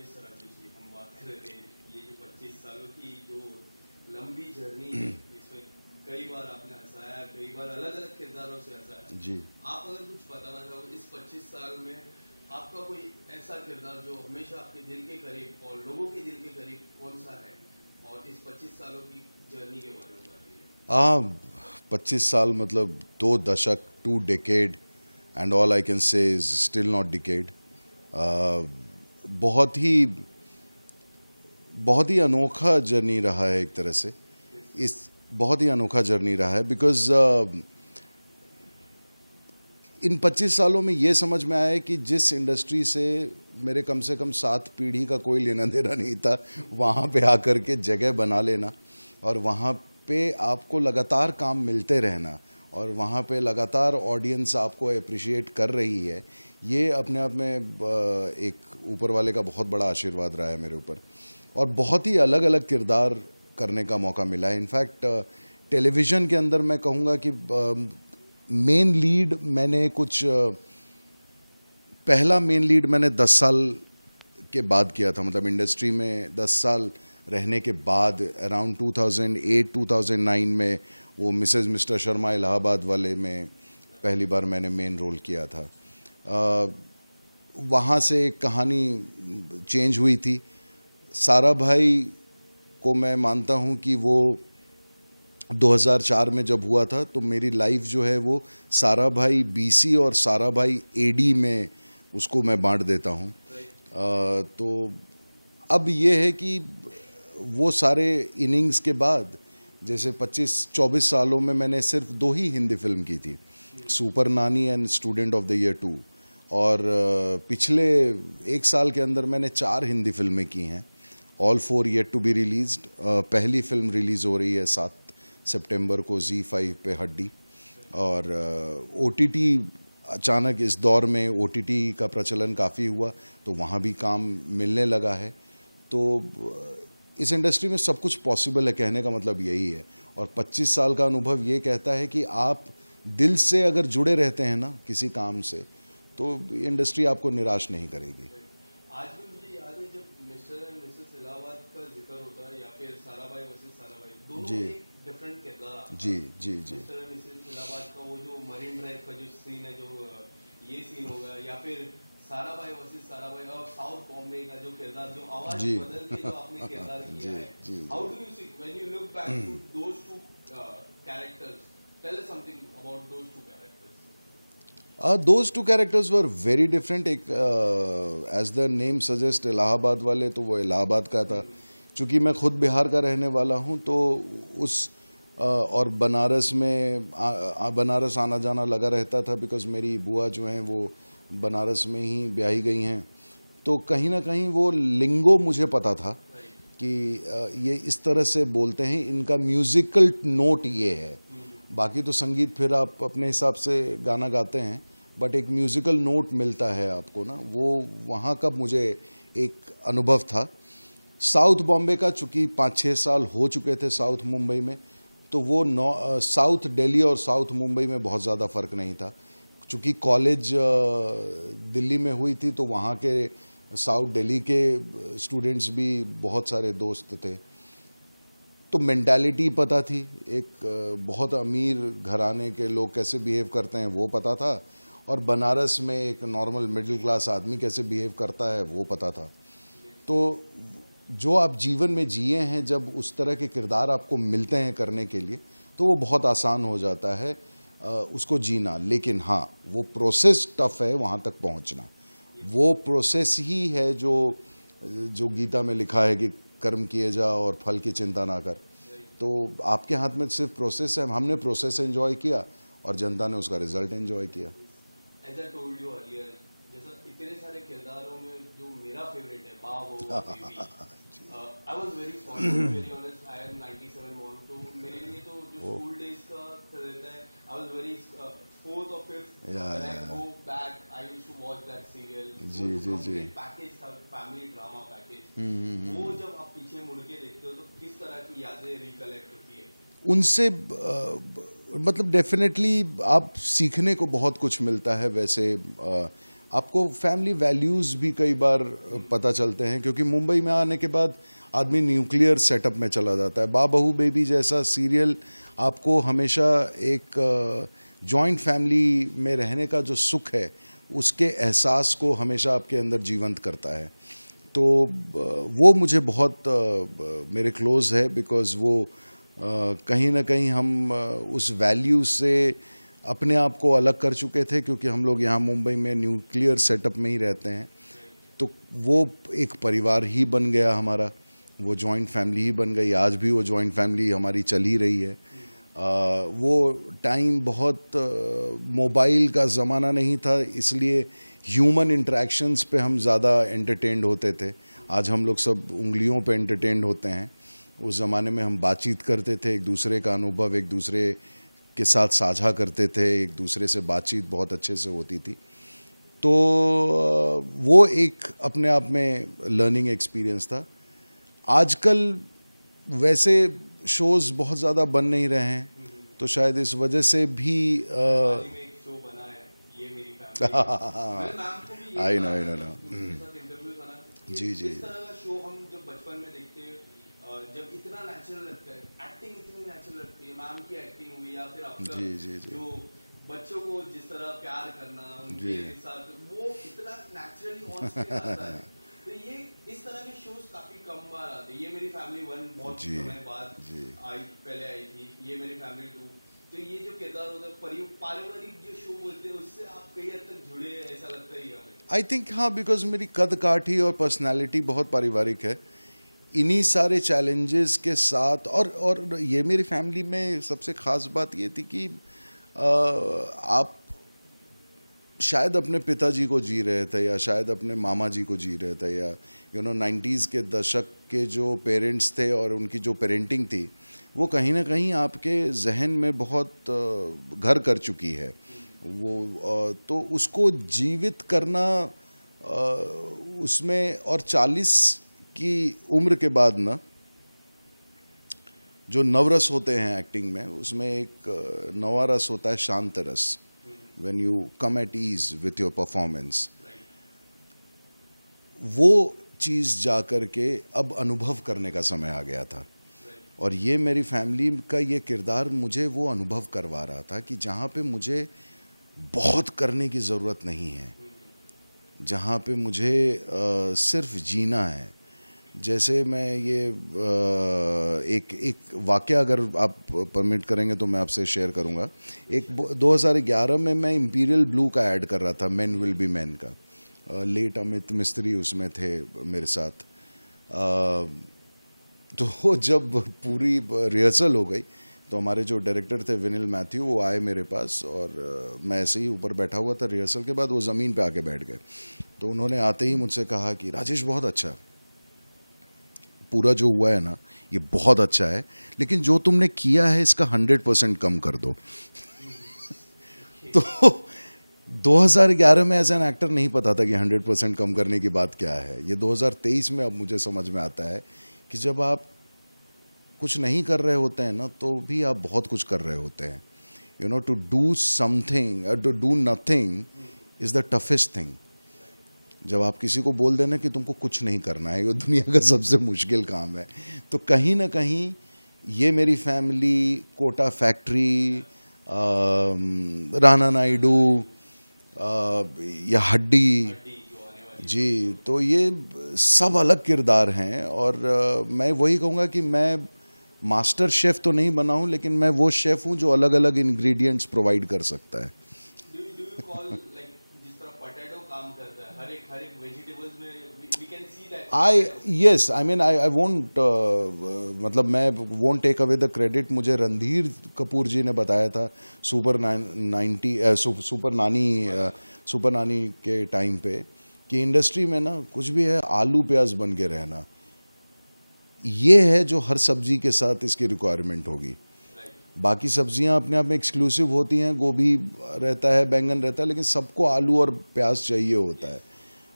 Yes Rajesh ji, हम बात कर रहे थे ये जो 25 सालों की जो लंबी जर्नी है, इसमें कई बार आपने हंसाया, कई बार अलग अलग किरदारों से हंसाया जी। आप अगर कुछ बताना चाहो इस 25 साल में आपका कोई ऐसा किरदार जो हमेशा आपके दिल के करीब और लोगों के दिल के करीब कौन सा है, और इस 25 सालों की जर्नी के बारे में बताइए। 25 साल मतलब 2 दशक, 2 decade, and all I can say is still not decade. बहुत ही अनोखा जर्नी रहा है एक तरह से। इस बहुत ही अनोखा जर्नी रहा है बिकॉज इन 25 सालों में ये समझ में आया है कि जिस इंडस्ट्री से मेरे कम से कम 7 पीढ़ी का कोई लेना देना नहीं था, वहाँ पे आकर के जगह बना लेना और वहाँ पे आपको लगातार काम मिलते रहना और वहाँ पे लगातार ऑडियंस आपको अप्रिशिएट कर रही है, ये अपने आप में एक ऊपर वाले का बहुत बड़ा आशीर्वाद रहा है मेरे ऊपर। और बहुत ही अलग अलग किरदार करने का मौका मिला है। इनफैक्ट टेलीविज़न के अंदर मैं कहूँगा कि मेन लीड मैंने कुछ पहला मेन लीड मैंने 10 साल के बाद किया था, मतलब इंडस्ट्री में 10 साल रहने के बाद अराउंड 2008-2009 में वो मिसेस मिस्टर शर्मा इलाहाबाद वाले में पहली बार मैंने मेन रोल किया था। वहाँ से एक कहानी चेंज हुई थी। सारा भाई को मैं मानता हूँ कि वो 2004 में जब हुआ था तो मेरी लाइफ जो है वो सारा भाई बीसी और सारा भाई एडी में उसको मैं बांट देता हूँ। तो अब ये है कि वो सारे इनिंग्स के बाद जैसे 25-24 सालों में मैंने सिर्फ 2 ही हिंदी फिल्म की थी, सुपर नानी and student of the year 2, और पिछले 1 साल के अंदर मैंने 4 हिंदी फिल्में की हैं, all 4 yet to be released. पहली फिल्म रिलीज़ हो रही है 7 सितंबर को ZEE5 पे, हड्डी। और OTT अचानक इस दौर में OTT का प्रचलन काफ़ी हुआ तो वहाँ भी काम मिलने लगा है। तो इस इंडस्ट्री में सब कुछ पॉसिबल है, कहने का मतलब यही है। और 25 साल का अनुभव ये कहता है कि आप दिल से अगर जुड़े रहते हैं ना किसी काम से तो इंडस्ट्री आपको निराश नहीं करेगी। आज भी मुझे याद है जब मिस्टर एंड मिसेस इलाहाबाद का जिक्र होता है या फिर सारा भाई वर्सेस सारा भाई, दोनों जी एक डिफरेंट किरदार आता है। जी जी जी मिस्टर एंड मिसेस इलाहाबाद का वो जो मरीन ड्राइव का जो सीन है, जो ये सीन होगा, या फिर सारा भाई वर्सेस सारा भाई और साउथ बॉम्बे का जो किरदार, जो आवाज जी बदल के जो आपने किरदार जी किया है, जी how do you see when you look back to those two characters, tell us something about those two characters. Those two characters were very different. एक as the name suggests, Allahabad वाले तो वो इलाहाबाद का था, चूँकि मैं खुद बिहार का रहने वाला हूँ तो उस और बनारस में बनारस आना जाना लगा रहता था बिकॉज मेरी बुआ जो हैं वो बनारस में ही ब्याही गई हैं। तो कहीं ना कहीं वो लिंगो मुझे पता था कि ये इस तरह से बोलते हैं, इनका म्यूज़िकल नोट ये है। बाकी तो संगीत फिर आप अपने हिसाब से गाना गाते हैं, बट एक म्यूज़िकल नोट मिलता है आपको ना, वो वहाँ का मुझे एक अनुभव था। साउथ बॉम्बे का चूँकि 5-6 साल हो चुके थे साउथ मुंबई में, तो वो साउथ दिल्ली और साउथ मुंबई में बहुत ज़्यादा फ़र्क नहीं था। चूँकि कॉलेज दिल्ली में हुई थी तो वहाँ के साउथ दिल्ली के स्टूडेंट्स भी बहुत सारे दोस्त थे, तो मेंटालिटी पता थी। एक बहुत अमीर घराने के लोग कैसे बिहेव करते हैं वो पता था, और बनारस में एक नॉर्मल मिडिल क्लास आदमी कैसे बिहेव करता है वो पता था। तो जो आप जीवन में जिए हैं, जब उस तरह के किरदार आपको मिलते हैं करने के लिए तो वो बहुत आसान हो जाता है उसको जीना। लेकिन हाँ, वो प्रोसेस टफ है, वहाँ तक पहुँचना। वो प्रोसेस ही है जो गीता में लिखा है कि कर्म किए जा और फल की चिंता ना कर। तो आपके हाथ में सिर्फ प्रोसेस है। हमने प्रोसेस एंजॉय किया और जनता ने उसका रिजल्ट एंजॉय किया। As I told you earlier, जैसा इतने सारे किरदारों में जो मेरा फेवरेट है बाबू baby, I was very small, to be very honest, I am 97 born, तो मेरे लिए तो जो स्कूल डेज का रहता है, I was very 4th or 5th, when I go back, I used to watch that serial। जी जी जी। पैकेज था, फैमिली ड्रामा पैकेज। वो जब आप पीछे मुड़ के देखते हो तो किस तरह की यादें रिकलेक्ट होती है उनसे मतलब डेफिनेटली आप सीखने को बहुत कुछ मिलता है। वैसे आपको फैमिली वैल्यूज़ भी कई बार पता चलते हैं, क्योंकि मुंबई में आने के बाद आदमी न्यूक्लियर सेटअप में चला जाता है। बाप बहू बेबी जैसा सीरियल आपको हमेशा एक जॉइंट फैमिली में रहने का जो सुख है उसके एहसास को हमेशा आपके अंदर जीवंत करता है। तो वो मुझे बहुत मेरे क्लोज़ है, बिकॉज़ वो कहीं ना कहीं हम उस वैल्यू से अपने आप को अलग कर चुके थे, क्योंकि हम लोग यहाँ मुंबई में न्यूक्लियर सेटअप में ही रहते हैं। तो वो एक परिवार ही बन गया हमारा, वो जॉइंट फैमिली ही बन गई। आज भी वो जॉइंट फैमिली हमारी चल ही रही है। वो टाइम बहुत मोबाइल का ज़माना नहीं था, इसलिए ह्यूमन इंटरेक्शंस पे हम ज़्यादा एंटरटेन्ड होते थे। आज हम लोग सब उंगलियों पे एंटरटेन्ड होते हैं। उस ज़माने में हम बातचीत करते थे, एक दूसरे का अनुभव एक दूसरे के साथ साझा करते थे, एक दूसरे से बातचीत बहुत अच्छे से होती थी। तो वो एक अपने आप में लर्निंग एक्सपीरियंस था। आजकल वैसे शोज़ बहुत ज़्यादा बन नहीं रहे हैं, तो शायद इस वजह से भी हाल ही में एक शो बना है, ये मेरी फैमिली। मैंने मैम को भी आई ये नो कहा आई था, नो उनके साथ इंटरव्यू था ना, कि जी, जी। इस तरह का शो हम जब बचपन में देखते हैं, जब इतना नेचुरल लगता है, एक्टिंग इतनी नेचुरल लगती है, मैम की एक्टिंग हुई या फिर आपका जी, जी, जी। जो बच्चों को जिस तरह प्यार करना जी। उनके साथ, वो इतना नेचुरली ऑन स्क्रीन आता है। तो ये इस तरह के शोज काफी कम बार आते हैं। ये मेरी फैमिली 1 बहुत जी, समय बाद जी। पहले आई थी, ये मेरी फैमिली 2। तो ये जो किरदार होता है, पारिवारिक जो शो बोलते हैं, उससे आप कई हद तक जुड़े हैं, ऐसा लगता है हमें। आई थिंक हाँ, बिकॉज मेरी कद काठी और पर्सनालिटी बहुत पारिवारिक है। इन्हीं सारे चैलेंजेस के साथ और ये मेरी फैमिली में सबसे ख़ास बात ये थी कि आप शायद अपने पिताजी को जी रहे थे, या शायद अपने मामा जी को जी रहे थे, या 90s के दशक के जो पेरेंट्स थे और उनकी जो पेरेंटिंग थी, वो कहीं ना कहीं आपके जहन में बहुत घर कर चुकी है। वो तो उसको जीवित करना उसमें, और 40 की उम्र के बाद ना जो नवरस होते हैं एक्टिंग में, उसमें एक नवा रस होता है, शांत रस। When you come at ease with your performance, वो चीज़ जा कर के अब अनुभव करने का समय आ गया था। और ये मेरी फैमिली का ये किरदार मुझे वो अनुभव करवा रहा था कि जहाँ पे मुझे बहुत करने की ज़रूरत नहीं है, जहाँ पे मुझे सिर्फ जीना है। जैसे मैं ये एक वाक़या अगर आप परमिट करेंगे तो मैं आपसे शेयर करूँगा। 2011 में मैं इंपीरियल ब्लू का ऐड कर रहा था, मेन विल बी मैन का। लेट अमित मिस्त्री उसमें थे मेरे साथ। तो जब पूरी रिहर्सल हो गई तो हमारे जो डायरेक्टर थे विनिल मैथ्यू, वो आए मेरे पास, और मैं ऐसे ही ऊपर बैठा हुआ था रिहर्सल के बाद, वो ज़मीन पे आके बैठ गए। तो उन्होंने आते ही मुझसे कहा कि राजेश बहुत अच्छा, पूरा जो हुआ है ना ये बहुत अच्छा है, लेकिन जो तुमने किया है इसका 100% कम कर दो। तो 2011 में एज एन एक्टर नहीं पता था कि 100% कम करने की बात क्या है। ये 2023 में अब मुझे समझ में आता है कि जब आप कुछ नहीं कर रहे होते हैं ना, तो भी आप बहुत कुछ कर रहे होते हैं। To do something, to do nothing is the toughest thing. जब आप किसी को बोल देना कि तुमको कुछ नहीं करना है, ये दुनिया का सबसे मुश्किल काम है। तो कहीं ना कहीं ये मेरी फैमिली, कोटा फैक्ट्री, राणा नायडू, या हड्डी, जी, तो ये सब अलग किरदार हैं। और मैं वही कहूँगा कि मैं मास्टर शेफ़ तो नहीं बना हूँ, लेकिन मैं वो शेफ़ हूँ जो अलग अलग इंग्रेडिएंट्स प्रोवाइड कर सकता है। Do you call, like, जिस तरह पोटैटो काम करता है, हर एक वेजिटेबल्स में we can see that. Yes, I mean I won't मतलब मैं won't take away the credit। मुझे रणधीर कपूर जी ने बताया था सुपर नानी के टाइम पे कि इंडस्ट्री में ना कुछ भी है, आलू प्याज बन के रहना, ये है जो हर सब्जी के साथ इसकी रिक्वायरमेंट होगी। बाकी सब्जियां अपने आप में एक्सक्लूसिव होती हैं, गोभी रहता है, बैंगन रहता है, लेकिन सबको आलू और प्याज चाहिए होता है।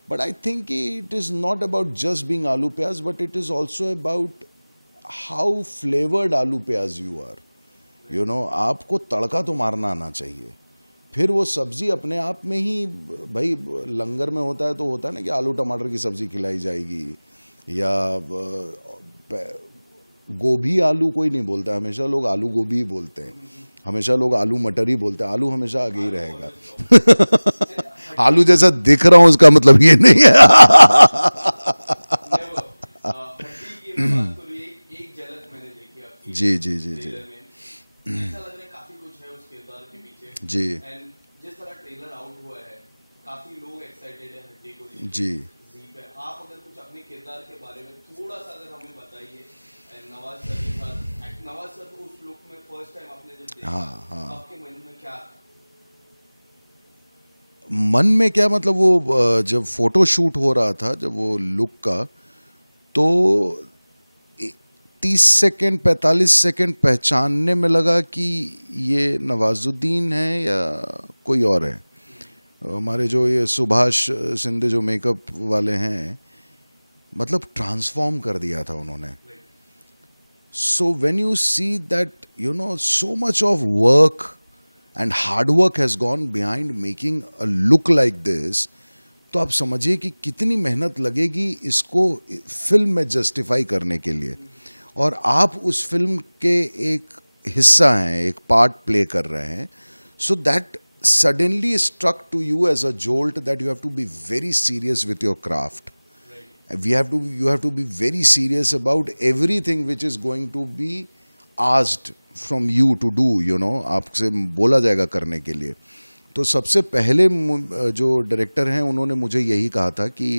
But I think it is not about just being आलू प्याज, but it is also about how flavoured आलू प्याज यू आर। आपको तड़का तो मारना आना चाहिए, फिर वो सब्जी अपने आप में ही, भाई लंगर में होता है तो होता है ना कि आलू टमाटर की सब्जी खिलाई जाएगी, या गोभी आलू कोई नहीं बोलता, हमेशा लोग आलू गोभी ही बोलते हैं, हमेशा लोग आलू मटर ही बोलते हैं, आलू हमेशा आगे ही रहेगा। आलू जैसा दिख रहा हूं उसका मतलब ये नहीं है। हड्डी की मैं बात करूँ, एक झलक मैंने देखी आपकी जी जी जी जी ट्रेलर में, ऐसा लग रहा है काफी कुछ है उस किरदार के पीछे। जी एंड जिस तरह ट्रेलर आउट हुआ है, काफी लोग एक्साइटेड है हड्डी को लेकर। जी। जी पे आप अगर कुछ अपने किरदार के बारे में थोड़ा सा अगर हमें बताइए, नवाज सर के साथ, नवाज सर को उस लुक में फर्स्ट टाइम आपने जब देखा, हाँ हाँ। आपके मन में क्या था? मन में क्या मतलब, वो जब फोटो शूट हो रहा था, जब वो लुक का, तो 30 सेकंड 45 सेकंड पहचानने में लगा कि ये नवाजुद्दीन है या कोई और है। हमारे जो ये सुभाष सिंधे जो मेकअप वाले हैं, मतलब ट्रांसफॉर्म कर दिया था उन्होंने। So when you see that you know so much of work and hard work has gone behind making a look like this, तो आप समझिए कि कितनी मेहनत लगेगी इसको फिल्म में जस्टिफाई करने के लिए। और आप उस फिल्म के एक हिस्सा हैं, एक पार्ट प्ले कर रहे हैं, so that suddenly struck to you as a jolt that you have to be very serious with your craft. You have to be very serious about everything which is going to be asked from you to do, you know, आपसे बोला जाएगा करने के लिए। तो सबसे पहले जो डायरेक्टर हैं उन्होंने मुझे यही कहा था कि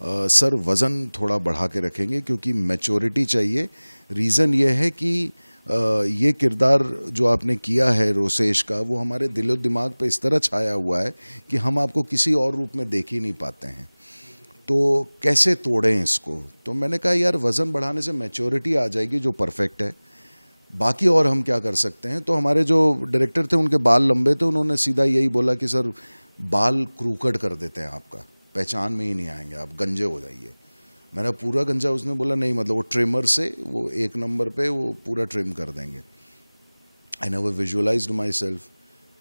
सर वज़न थोड़ा बढ़ा के रखेंगे क्योंकि मैच्योरिटी चाहिए। रीज़न ये है कि ये किरदार जो आपने किया है रोसेश का, वो हमारे दिलो दिमाग पे इस तरह छाया हुआ है कि हम आपको किसी और रूप में देख ही नहीं पाते हैं, तो कैसे तोड़ें इसको। तो मैंने कहा यार वज़न बढ़ाने से मैच्योरिटी आ जाएगी जो परफेक्ट है, बाकी और हम क्या कर सकते हैं। तो हमारे जो डायरेक्टर थे उनके बाल लंबे थे, उन्होंने सीधा यही बोला कि सर बाल क्रूकट कर देते हैं आपका, पहचान में ही नहीं आएंगे, आप गंजे हो जाइए। मैंने पूरा गंजा, उसने बोला नहीं मतलब वो ट्रिमर से वो 1 नंबर पे वो पूरा ट्रिम कर देंगे। I never visualised my self.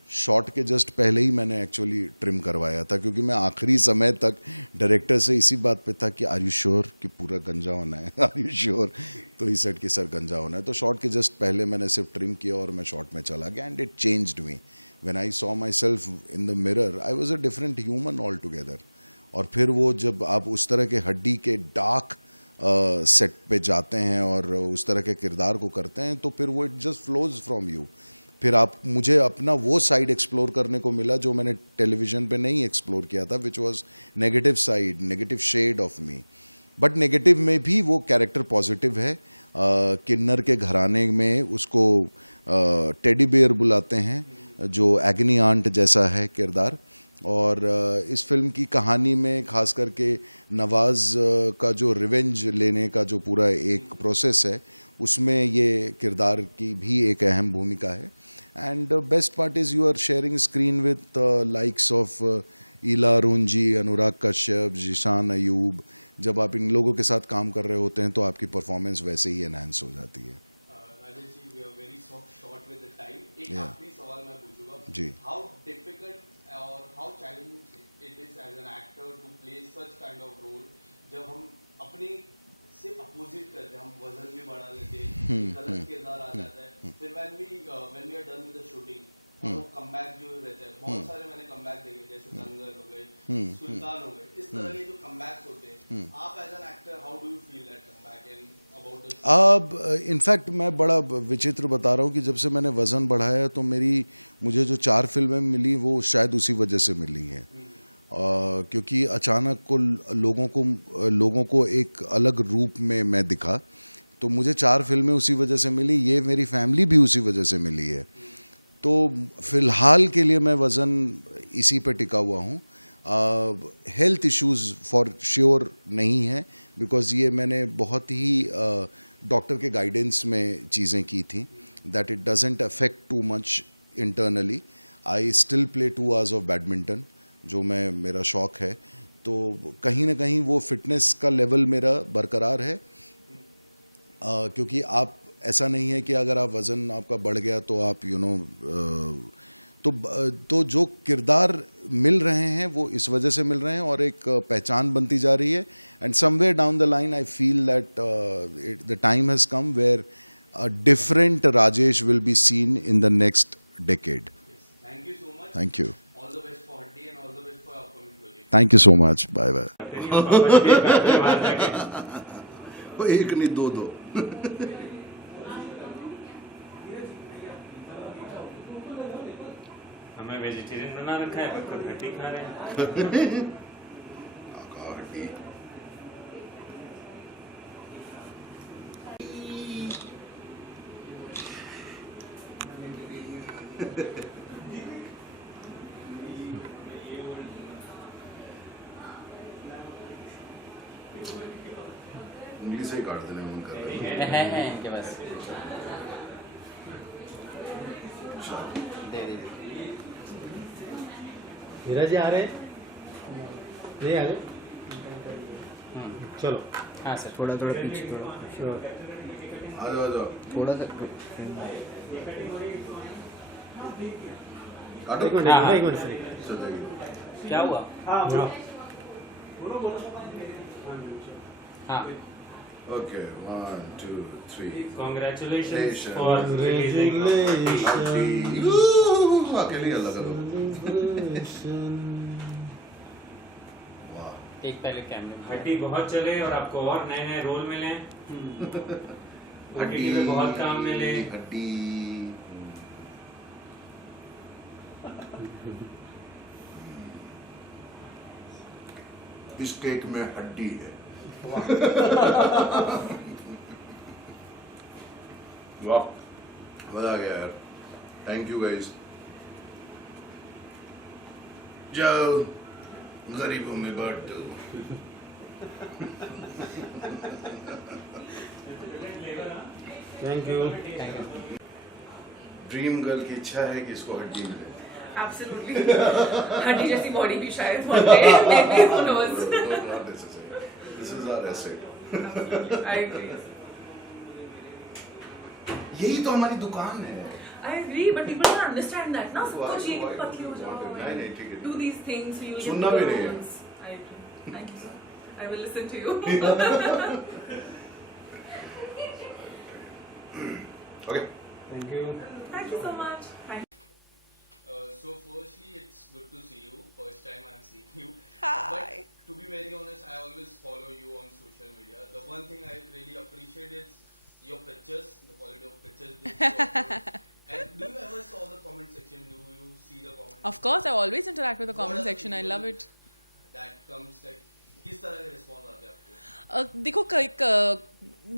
Shot के जस्ट पहले ही मैंने एक्चुअली ट्रिम करवाया था, क्योंकि मैं आखिरी समय तक डायरेक्टर से इसी बात पे था कि आर यू श्योर कि पूरा गंजा होना है, आर यू श्योर। तो ही सेट कि सर गंजा होना है। तो शॉट के जस्ट पहले मैंने सिर्फ ट्रिम किया और मैं शॉट में चला गया, and it changed me. When I saw my self in the mirror I was a different human all together. और फिर वो जब आप उस तरह के हड्डी के डार्क सेट पे जाते हैं और उस तरह के किरदार को करते हैं, तो फिर वो it just flows from you. फिर आप मुझे अपना वो साइड एक्सप्लोर करने को मिला जो मैंने टेलीविज़न पे नहीं एक्सप्लोर किया था, which was negative side, negative shade of me. But negative में भी वो कैरेक्टर पॉजिटिव है। किन्नर के घराने में उसको टेडी बेयर बुलाते हैं, जो एग्नी आंट जैसा है किरदार। और इस फिल्म की कहानी में खास करके नवाज़ का जो रिवेंज लेने का जो पूरा एक प्रोसेस है, उसमें ये किरदार की भी एक अहम भूमिका है। And best part is you are sharing screen with likes of Ila रुंजी, अनुराग कश्यप, जिशान अयूब। जब आप इन लोगों के साथ काम कर रहे होते हैं तो आपकी परफॉर्मेंस वैसे ही एनहांस हो जाती है। Rajesh ji, we are very short with the time. एक Yeah. आखिरी सवाल मैं पूछूंगा जी। हाउ डिफिकल्ट और how challenging it is as an actor to play such kind of role, जब हम अपने से अपोजिट करते हैं, हम वजन भी बढ़ा लेते हैं, गलत किरदार आ जाता है, फिर when we are done with the shooting और वो कमबैक जो रहता है, बहुत सारे मैंने कमबैक देखे, जैसे दंगल हो गए, सुल्तान हो गए, इस तरह के जो कमबैक्स होते हैं, आप as an actor how do you feel that comeback and about the अब इनफैक्ट मैं बड़ा विचित्र बता रहा हूँ कि जब से मैंने वज़न बढ़ाया तो मुझे जो 4 फिल्में मिली वो शायद उसी वजह से मिली हैं। क्योंकि अचानक को लोगों को एक अलग रूप में मैं दिखा, तो मुझे 4 फिल्में उसी वजह से मिली, ये मेरी फैमिली भी उसी वजह से मिली है। तो फ़िलहाल के लिए मैं वज़न इसी पे टिका हुआ हूँ। हेल्थ इश्यूज़ फॉर श्योर नहीं है, बिकॉज़ ये मैंने बहुत ही डॉक्टर के गाइडेंस में चीज़ें की थी, that it doesn't affect too much internally. I still play 2 hours of badminton, जो मेरा शौक़ है, तो कहीं ना कहीं वो फिटनेस का लेवल मेरा बरकरार है। क्योंकि आप ऐसा नहीं है कि अगर आप वज़न आपका बढ़ गया तो आप तो जो किरदार मिल रहे हैं वो इस वजह से मिल रहे हैं और एक पहचान बनती जा रही है. And somewhere down the line I feel that the time has come where a different Rajesh will be seen in the next decade. Yes. Thank you so much. Thank you. All the best for Haddi and all the best for upcoming project. Thank you so much. Bye bye. एक नहीं दो दो. हमें vegetarian बना रखा है पर कोई हड्डी खा रहे हैं. उंगली से ही काट देने मन कर रहा है इनके पास, दे दीजिए. हीरा जी आ रहे हैं? नहीं आ रहे? चलो. हाँ सर, थोड़ा थोड़ा पीछे, थोड़ा आ जाओ थोड़ा सा. काटो. एक मिनट, हाँ, हाँ. एक मिनट. क्या हुआ? हाँ. हाँ. Okay 1 2 3 Congratulations Congratulations. for releasing of Haddi. अकेले अलग अलग. वाह. एक पहले कैमरे में. हड्डी बहुत चले और आपको और नए नए रोल मिले. OTT में बहुत काम मिले. हड्डी. इस केक में हड्डी है. वाह. मजा आ गया यार. Thank you guys. जाओ गरीबों में बांट दो. Thank you. Thank you. Dream girl की इच्छा है कि इसको हड्डी मिले. Absolutely. हड्डी जैसी बॉडी भी शायद one day, maybe, who knows. Not necessary. This is our asset. I agree. यही तो हमारी दुकान है. I agree, but people don't understand that. ना Why- सबको चाहिए why- कि पतली हो जाओ. नहीं, नहीं, ठीक है. Do these things, you will get सुनना भी bigger नहीं है. ones. I agree. Thank you, sir. I will listen to you. Okay. Thank you. Thank you so much. Thank So firstly, it's good to see you. First time I'm seeing you. Hi. But to be very honest, I always follow you on social media. The one thing I really appreciate is your pictures, the quality of pictures. that you upload. And do you ever saw the comment section? Do you see the comment? Of course, I always interact with the What comment are the section. I people love it. That comes like, किस तरह के response आते हैं आपको? देखो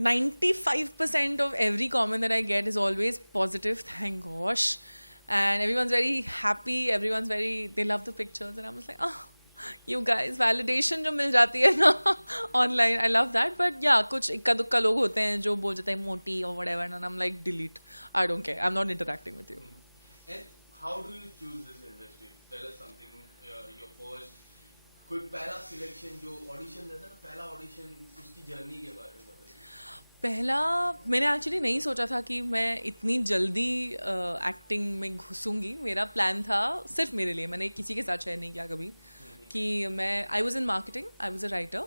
95% of every comment that I get is always positive, thank gosh, and everyone's very happy, they love the pictures, and I'm just like, oh, you guys, validation जो मिल जाती है ना online, I love that. But yeah, कुछ इक्का दुक्का लोग होते हैं जो बोल जाते हैं मोटी or whatever, and I'm like, delete, I don't care, I'm not interacting with you. And how do you choose this industry? Tell us something. Your first कोई पहला सिलेक्शन जो ऑडिशन रहता है ना, पहला ऑडिशन, उसकी जर्नी के बारे में बताइए. पहला मैंने एक्चुअली नहीं सोचा था कि मैं इतनी जल्दी एक्टिंग में घुसूंगी. मेरा प्लान था सिर्फ मेरे लिए, मैंने किसी के साथ शेयर नहीं किया कभी, कि मैं I was in marketing, I was a writer.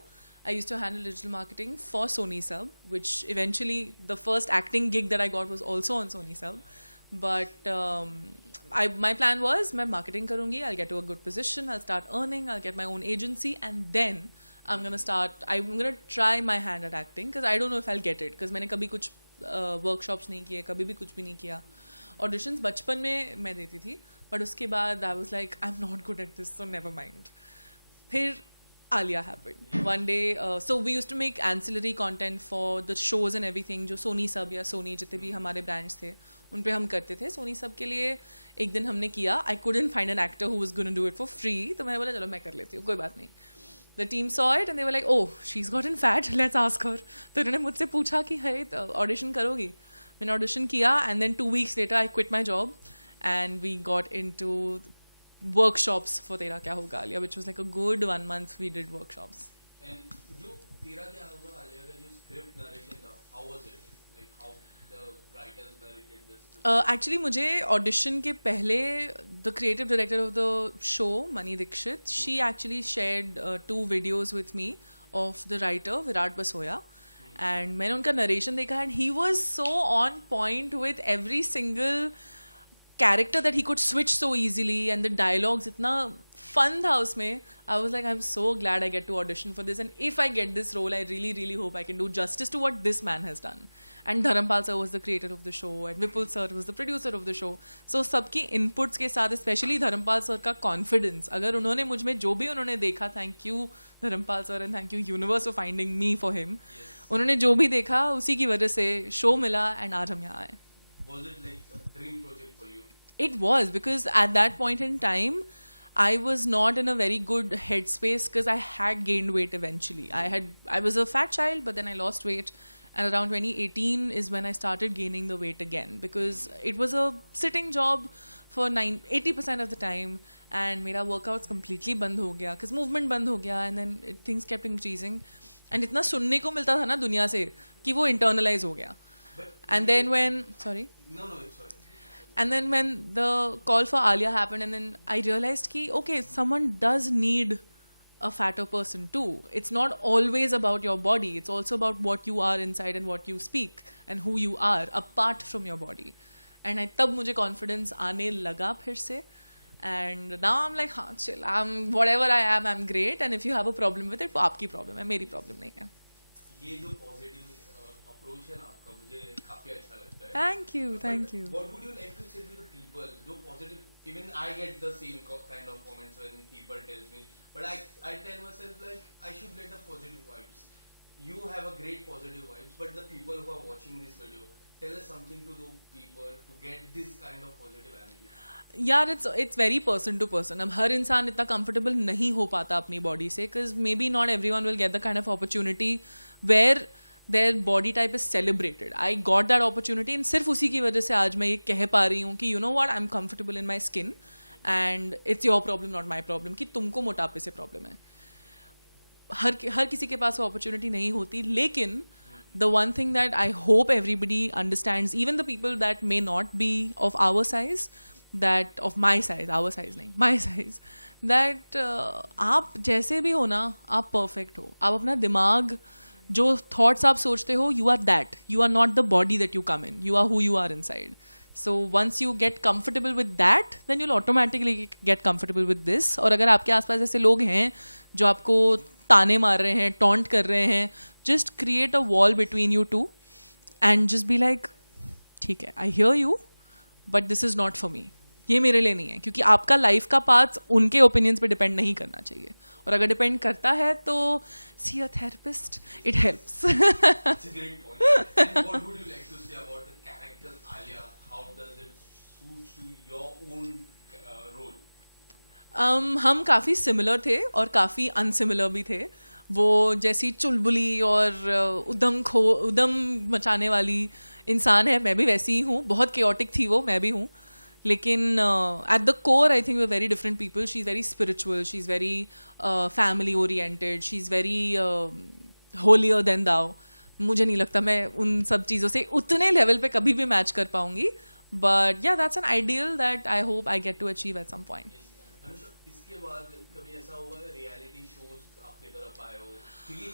I used to handle digital marketing for Sony Sub, which eventually the first acting gig that I got was also on Sony Sub. But my plan was मैं marketing करूँगी, I'll get to a good position, I'll start earning, I'll get my own agency, and then I'm gonna try my hand at acting, because I don't know if I'll get it, because मैंने कभी कुछ workshops नहीं किए, कभी भी कुछ भी नहीं किया. Auditions बचपन में मैं देती थी, but उसके बाद I was like, I'm not good at this, so never mind. फिर Alia happened. One day, so we used to make ancillary content for the shows and everything, जो Sony Sub या Sony जितने भी हमारे brands थे, उन पे हम करते थे. Sony Sub के लिए एक दिन हमने किया. I couldn't find an actor who was going to do it for free, तो मैंने बोला चलो मैं कर लेती हूँ, कोई बात नहीं. The team saw it and they were like, oh, she's gotten fat, let's ask her. तो उन्होंने मुझसे पूछा कि hey, audition करोगी? मैंने audition किया, and then 2 weeks later I quit my job and we got into workshops for तेरा क्या होगा Alia, which was like a good 1 month we did workshops. And जो तेरा क्या होगा आलिया का जो script narration था, how was it? Like how the writers narrated this? Actually मुझे audition के पहले the creative director of the show, Mani Dikshit, she actually shared 2 videos with me of the writer Virat Basoya. And मैंने उनका narration देखा and he was so on point with every single character that he could switch so easily, and the dialogues इतना fun था उसमें. I was like, I'm so glad I get to audition for this, and if I get this role, I really, really hope I can do justice to what this man has done. And Dharampal sir was the creator of the show, and Vipul sir was the producer of the show. So सबकी inputs के साथ, especially Dharampal sir का confidence, अगर उन्होंने मुझ में जो भी उन्होंने देखा, thank you Dharampal sir and thank you universe for finding me for him. उन्होंने जो भी देखा उसी की वजह से show मिला and आज हम यहाँ आए. Was it like a dream project for you? It was, because at that point in time, I was not in a very good headspace because I had gained weight eventually. I was a fat child, but then I lost weight. And around 2018 is when I started gaining the weight again, because it was a sitting job for 80% of the time. And मेरा workouts completely बंद हो गया because movement बंद हो गया, and then things kept increasing. And इतना सुनने को मिलता था ना दुनिया से कि वो internalize हो गया. And then when, sorry? No, it's sorry. And then when the call for Alia happened, and then I realized ki, okay, someone does need a fatter person too. It's not always about your body. It's also about what you are inside and what you speak and who you are apart from your body. And तब मुझे confidence आने लगा फिर से. And now I'm like, हाँ chill, I'm whatever I am, I'm great. And if you have a problem with it, वो आपकी problem है, मेरी problem नहीं है. ये जो positive approach है ना आपका, मुझे काफी अच्छा लगता है. Thank you, thank you. What would you like to say to the people? जो positive, even I get the same kind of comments when people tells me, but I tell myself like I should get the positive vibes. You have a great positive vibes, but the people who are watching this video, tell us something to those people to get this kind of positive energy. यार it's very person to person. अब हर इंसान इतना comfortable नहीं हो पाता अपनी body से, because maybe not everyone will get the kind of opportunity where their body type is celebrated. I got that opportunity, and सिर्फ उसी की वजह से आज मैं ये कह पा रही हूँ कि you know what, I'm comfortable in my skin and it's your problem not my problem कि तुमको मोटापे से problem है. हर किसी के पास वो opportunity नहीं होती, लेकिन the one thing that I hope everybody understands, even the people that may not be of our size, that of my size, our size नहीं, my size, that आप जैसे भी हो ना, आप perfect हो. आप अपना दिमाग, जो thoughts आप सोचते हो, you are that. You are not the body that you come in. You are who you are inside. So once you get comfortable with that, then you'll automatically get comfortable with this. और अगर आपके आसपास ऐसे लोग हैं जो आपको ताने मार रहे हैं, taunt कर रहे हैं, just create a wall between you two and just be like, ठीक है, I hear you, but this is not for me. ये मेरे लिए नहीं है, क्योंकि आपका लाइफ का पाथ उनके ओपिनियंस पे डिपेंड नहीं करना चाहिए, और अगर डिपेंड करता है तो see a therapist, it helps. It's a great point. And what would you like to say about the character Alia? How does it suit to your own role? हम काफ़ी सिमिलर थे और काफ़ी अनसिमिलर भी थे. वो जैसी चुलबुली और उदम मचाने वाली इंसान है, मैं भी वैसी ही हूँ. बहुत केओटिक थी वो, मैं भी हूँ. लेकिन at the core I think we're very different people. She's very spiritual, she's very family oriented, she's very holier than thou. मुझे नहीं लगता मैं उन सब चीज़ों से उतने लेवल पे कभी भी मैच कर पाऊंगी, but yeah, that's an ideal that I hope I get to achieve at some point. Anusha, इसके बाद कभी ऐसा हुआ है रियलिटी शोज आपके तरफ आए हो, क्योंकि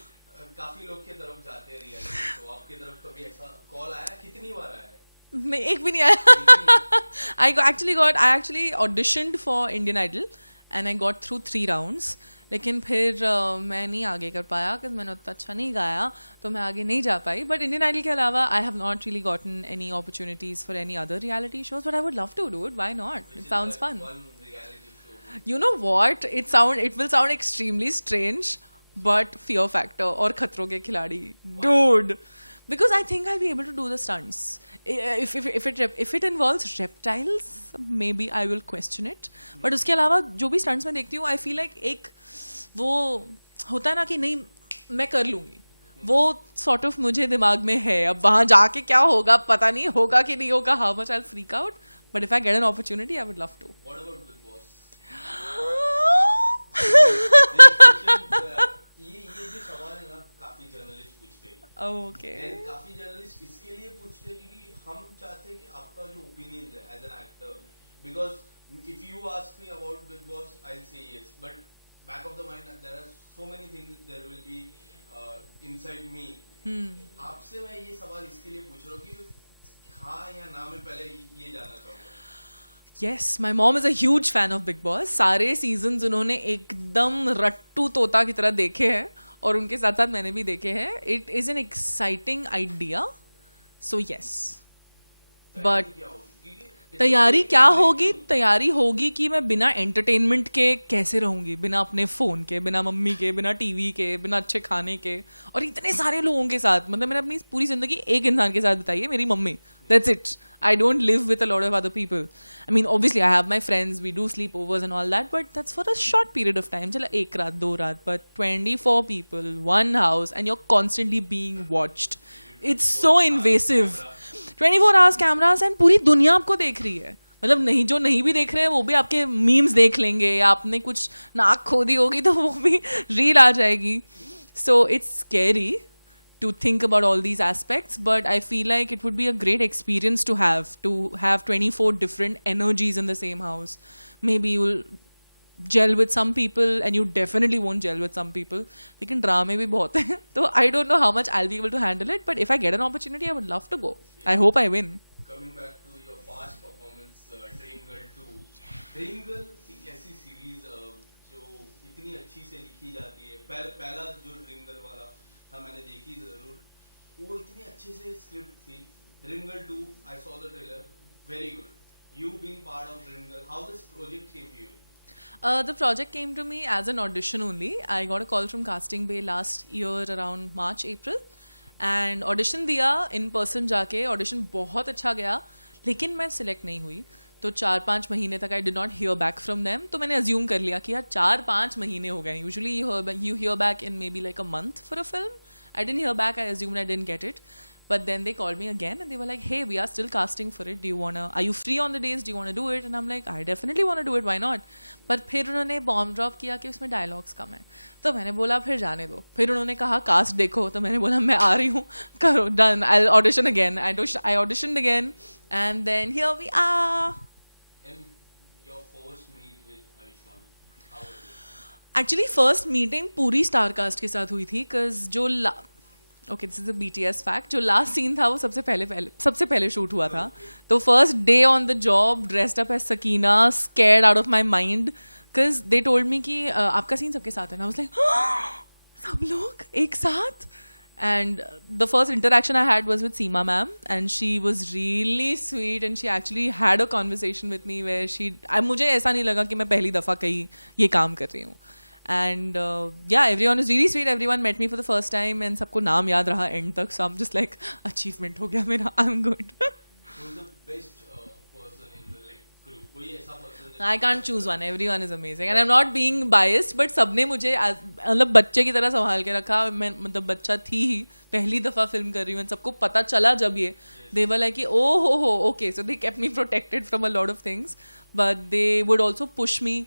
काफी लोग के तरफ जाते हैं रियलिटी शो, आपके तरफ कभी ऐसा कॉल आया? कितनी बार आया है? नहीं, एक भी नहीं आया. I actually auditioned for Indian Idol and I got through 3 rounds. लेकिन फिर मैं नहीं आगे कर पाया क्योंकि मैंने उतना अच्छा नहीं गाया, तो मैं आगे नहीं जा पाई. बट इंडियन आइडल के अलावा I have not really gotten any opportunities for any other reality shows, but I would love to do it. Why not? It sounds fun. One reality show. You know what? It will sound extremely strange, but Fear Factor or Khatron ke Khiladi, dude. Because I think I'll be able to do the stunts. If it involves reptiles, maybe I will question it. But उसके अलावा जो भी stunts मैं देखती हूँ, I feel like एक वो होता है ना कि नहीं मैं कर लूँगी, वो sort of मुझे दिमाग में है. अब वहाँ जाके क्या होगा पता नहीं, होगा कि नहीं होगा, how much I'll freak out. But if I get an opportunity, I would love to. What about Big Boss? ये जो सवाल है ना, काफी जर्नलिस्ट पूछते हैं. Okay. And काफी जर्नलिस्ट इसके लिए पूछते हैं क्योंकि हम चाहते हैं कि आपका जो ओपिनियन है as an actor, because if you ask me about Big Boss, I'll say yes. But back of the mind, there are so many things there will be inside me. आपसे मैं ये सवाल इसके लिए पूछ रहा हूँ कि हाँ या ना, मैं पहले ये जानना चाहूँगा. Yes, my mom is a huge fan of Big Boss. सारे seasons उन्होंने एकदम रट्टू तोता की तरह देखे हैं और उनके साथ साथ मैंने भी देखे हैं. It is an exciting idea. So yes. But तैयारी क्या होगी? तैयारी होगी कि मैं बिना एंटरटेनमेंट के कैसे रहूंगी, बिना अपने फ़ोन के, बिना मम्मी के, बिना टीवी के, बिना अच्छे खाने के और इतने सारे लोगों के साथ. मतलब मैंने अपनी पूरी ज़िंदगी एक इंसान के साथ बिताई है, मेरी mummy. That's it. I don't live with a lot of other people. I mean, obviously, I have my friends, we do sleepovers and all that, but that's for a short period of time. चला एक रात, दो रात, but 24 people, one house, and you're constantly being watched. It's so invasive. 24 hours cameras and पूरी दुनिया आपको देख रही है. मतलब नहीं, जो नहीं भी देख रहे हैं वो भी आपके मीम्स देख लेंगे, या आपने कुछ नाक खोदी होगी तो वो भी रील आ जाएगी. So it's scary to think about all these aspects, but I feel like it would be a great experience to have 24 different energies in the same house. Maybe you'll gel with some people and you definitely won't gel with some people. लेकिन ड्रामे भी बहुत हैं, तो I don't know how much I'll be able to handle it, but if I get an opportunity, I would love to go. I hope I win. Coming back to your past performance, Dream Girl 2. Dream Girl एक ऐसी series जो इतनी अच्छी से लिखी जाती है. पहला जो Dream Girl वाला था मैंने देखी जरूर, वो इतनी अच्छे से स्क्रिप्ट थी. Dream Girl 2, I saw the trailer, very good. You being part of Dream Girl, how this project came to you? The project came to me as an audition only. I got a call from Casting Bay last year around March, April. And audition दिया in person जाके. Audition बहुत अच्छा गया, लेकिन मैं select नहीं हुई. तो 4-5 महीने तक I did not hear back from them. तो मैंने assume कर लिया कि यार 4-5 महीने हो गए. Usually you hear back in maybe like a month for a film. I didn't hear back. I assumed I didn't get it. But then they called me again and they were like, hey, we are still casting for it. Are you free on the days? Do you want to do it? And I'm like, I definitely want to do it. Why not? But फिर उन्होंने bomb drop किया कि उसमें dialogues कम है. तो मैंने बोला फिर जाने दो. फिर उन्होंने कहा cast देखो. तो मैंने बोला मैं आ रही हूँ. करो, done. I'll audition again. I auditioned again. And then here we are. And your first meet with Ayushmann, how was it? Actually, first meeting पूरी star cast के साथ हुई थी. Cause जो okay, this is a BTS fact. जो last scene था वो सबसे पहले शूट हुआ था. तो first day on the job, dressed up as Sakina, scared out of my mind, because they told me कि आपका सीन सबके साथ है ना. आई वाज लाइक सब लोग एक साथ. And the first interaction I had was with Seema ma'am and she was really sweet and she actually had a conversation with me where मुझे ऐसा नहीं लगा कि मैं पहली दफ़ा कहीं ये काम कर रही हूँ. And yeah, everyone is really sweet. Everyone met me for the first time and सबको नाम याद रहा end तक. So I'm just like, achievement हो गया मेरा. I'm good. Who is the best person in the group? कोई ऐसा person? I can't choose one. Everyone is amazing. And I'm not being biased, but सबने मुझे मतलब बच्चे की तरह संभाल के रखा. मैं मतलब बच्चा थी ही, पहली दफ़ा फिल्म कर रही हूँ. सबको पता चला जब ये, they were like, oh ho, okay. So they kept me protected from a lot of things, but they would also push me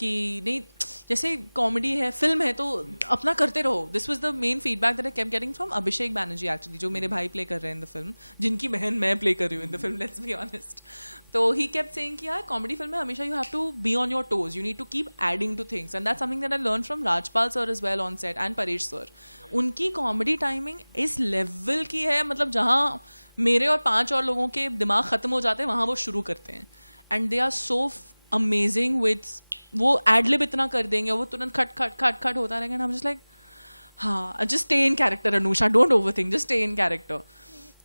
कि नहीं, जैसे कॉमेडी है, फिल्म है, तो अपना करते रहो. This was the main feedback that I kept getting from Abhishek Banerjee actually, जो मेरे भाई प्ले कर रहे हैं इन द फिल्म, जिनकी बहन मैं प्ले कर रही हूँ in the film, let's be honest. तो ही केप्ट सेइंग कि यार कॉमेडी फिल्म में हमेशा you have to be on your toes, you need to keep adding to things, and that's something that I learn from Rajpal sir as well on set and Paresh sir. उनकी comedy timing इस level की है, मतलब जहाँ मेरे और 5 और लोगों के दिमाग ख़त्म हो जाते हैं वहाँ वो शुरू करते हैं. And they are so amazing with, वो एडलिब इतना कर देंगे, वो तुरंत खट खट खट खट होता रहेगा. I'm just like, हाँ, just stay in character, Anusha, don't overthink, just stay in character.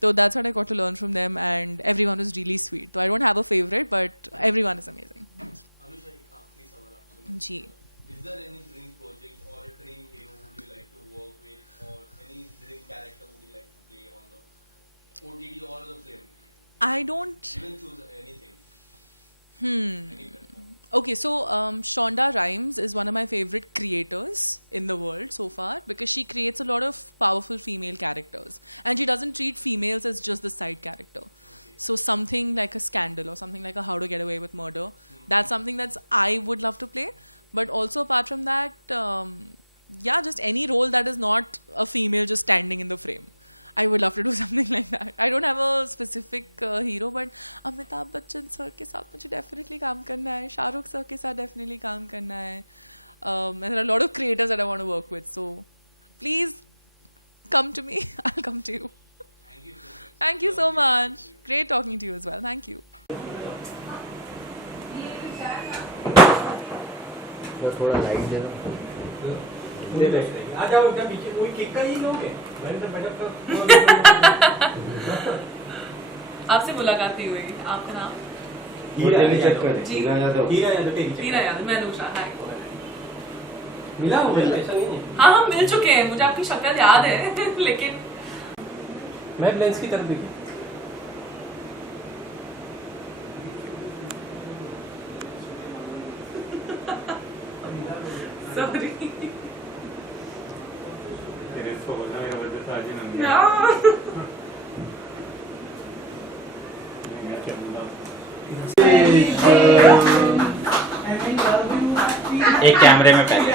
So that's what I got to learn from them, and everyone was really sweet. So I don't have a favorite, but everyone is amazing. Anusha, एक आखिरी सवाल आपसे. जी. Is there any dream project or a dream hero would you like to work with, or any dream character would you like to play on the OTT or the film? I don't. You can choose anything. Any platform. Okay, so Shonda Rhimes is one of my favorite creators in the world so far, because she creates a lot of powerful female characters, and she doesn't treat females as just the side character. So something like a Scandal or something like a How to Get Away with Murder, that's something that's I would love to play. But also apart from that, yeah, just any role that is not a female just standing in the frame. I would love to do something like that. I don't have a specific hero, but Amitabh Bachchan sir के साथ मुझे definitely काम करना है, Shahrukh sir के साथ definitely काम करना है. And there are a lot of creators that I want to work with. So please come to me. I'll come to you. Thank you so much. Great talking to you as well. Thank you. थोड़ा light दे दो आ जाओ क्या पीछे कोई kick का ही लोगे मैंने तो बैकअप का आपसे मुलाकात ही हुई. आपका नाम? हीरा यादव मैं अनुषा. हाय. मिला हो ऐसा नहीं हाँ मिल चुके हैं. मुझे आपकी शक्ल याद है लेकिन मैं लेंस की तरफ देखी सॉरी. इसको बोलना मेरा बर्थडे तो आज ही मन गया. मैं चलूंगा. एक कैमरे में पहले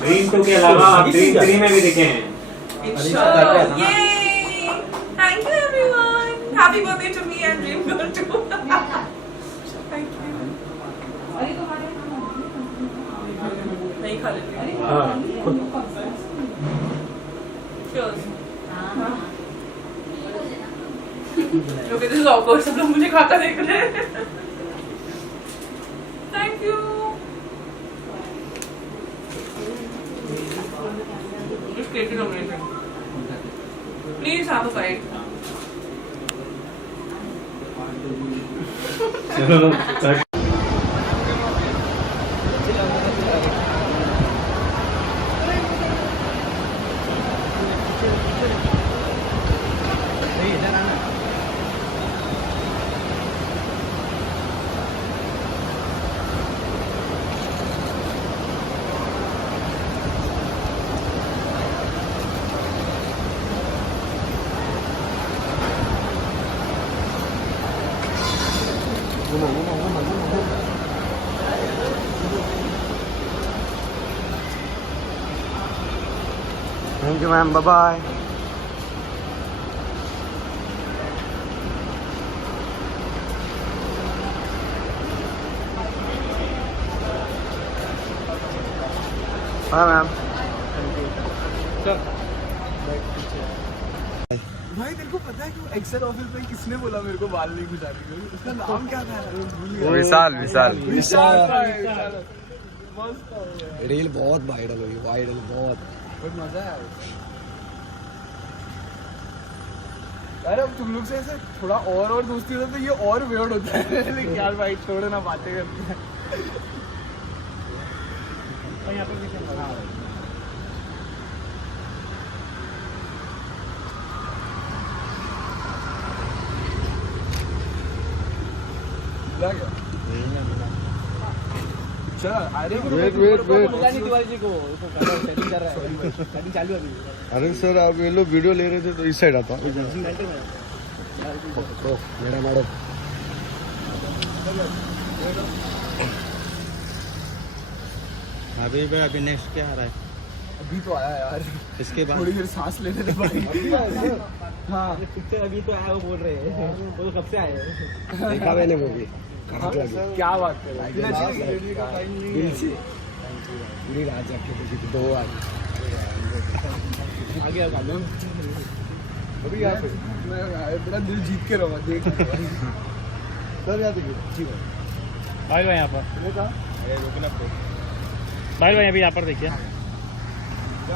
ड्रीम 2 के अलावा ड्रीम 3 में भी दिखे हैं. Yay! Thank you everyone. Happy birthday to me and Dream Girl too. Thank you. नहीं खा लेती. Sure. Okay, this is awkward. सब लोग मुझे खाता देख रहे हैं. Thank you. Just created a minute. Please have a bite. इधर आना Thank you, ma'am. Bye-bye. Bye, ma'am. Thank you. Sir. भाई तेरे को पता है कि एक्सेल ऑफिस में किसने बोला मेरे को बाल नहीं खुजाने के लिए? उसका नाम क्या था? विशाल रील बहुत वायरल हुई बहुत मजा आया यार. अब तुम लोग से ऐसे थोड़ा और दोस्ती होता तो ये और वेयर्ड होता है. लेकिन यार भाई छोड़ो ना, बातें करते हैं. यहाँ पर देखिए अरे सर आप ये लोग वीडियो ले रहे थे तो इस साइड आता हूँ. मेरा मारो अभी नेक्स्ट क्या आ रहा है? अभी तो आया यार. इसके बाद थोड़ी देर सांस लेने दे भाई. अभी आया सर. हाँ पिक्चर अभी तो आया वो बोल रहे हैं. वो तो कब से आए देखा मैंने वो भी. क्या बात है. पूरी रात जाके देखी 2 आज आगे अभी यहाँ पे मैं तेरा दिल जीत के रहूँगा. देख सर यहाँ देखिए. ठीक है भाई यहाँ पर भाई अभी यहाँ पर देखिए.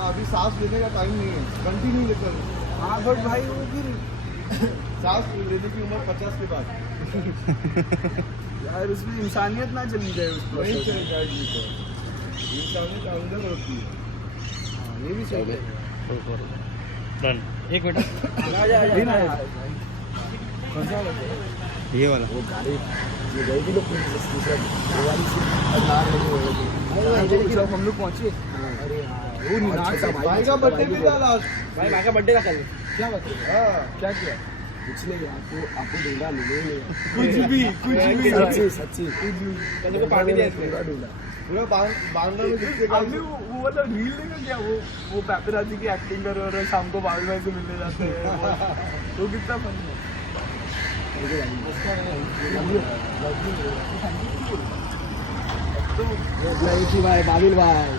अभी सांस लेने का टाइम नहीं है. कंटिन्यू लेकर. हाँ बट भाई वो फिर सांस लेने की उम्र 50 के बाद यार उसमें इंसानियत ना चली जाए. उसको नहीं चलेगा जी. इंसानियत अंदर होती है. ये भी सही है. डन. एक मिनट ये वाला हम लोग पहुँचे. भाई का बर्थडे भी था लास्ट. भाई का बर्थडे था कल. क्या बात है. क्या किया? कुछ नहीं. आपको ढूंढा मिलेंगे. कुछ भी सच्ची कल को पार्टी दिया इसमें. पूरा बांग्ला में लिख के गाइस वो मतलब रील देखा क्या वो पैपराजी की एक्टिंग कर रहे और शाम को बांग्ला से मिलने जाते हैं वो कितना फनी है भाई बाबिल भाई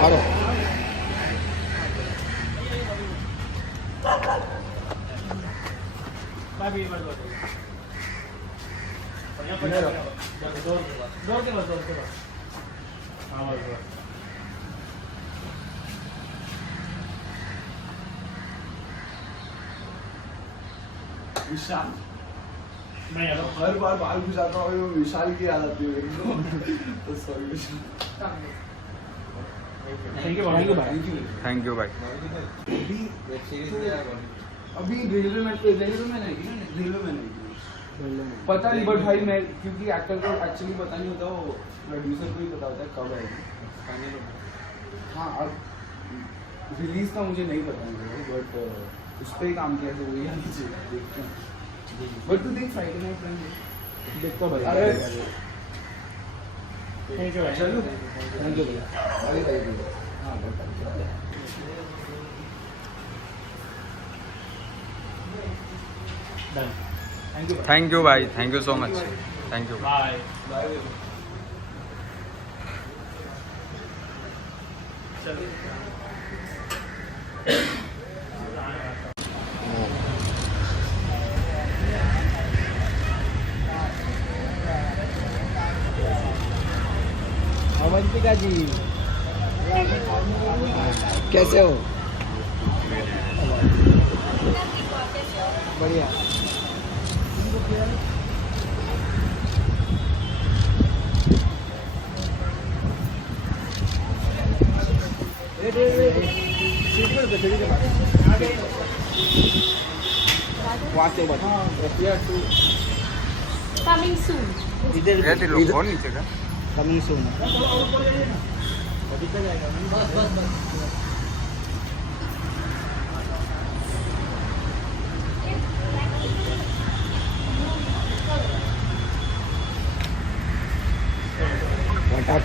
आरो विशाल हर बार बाल घुसाता हूँ वो विशाल की याद आती है मेरे को तो सॉरी विशाल थैंक यू भाई थैंक यू भाई अभी रेलवे में पता नहीं बट भाई मैं क्योंकि एक्टर को एक्चुअली पता नहीं होता वो प्रोड्यूसर को ही पता होता है कब आएगी हाँ अब रिलीज का मुझे नहीं पता बट उस पर ही काम किया तो वही आनी चाहिए देखते हैं बट तू देख फ्राइडे नाइट प्लान देखता भाई अरे थैंक यू भाई चलो थैंक यू भाई डन थैंक यू भाई thank you so much thank you bye bye Avantika ji कैसे हो बढ़िया सीढ़ी के पास Coming soon. इधर और नीचे का कमिंग सून बस बस बस वटाक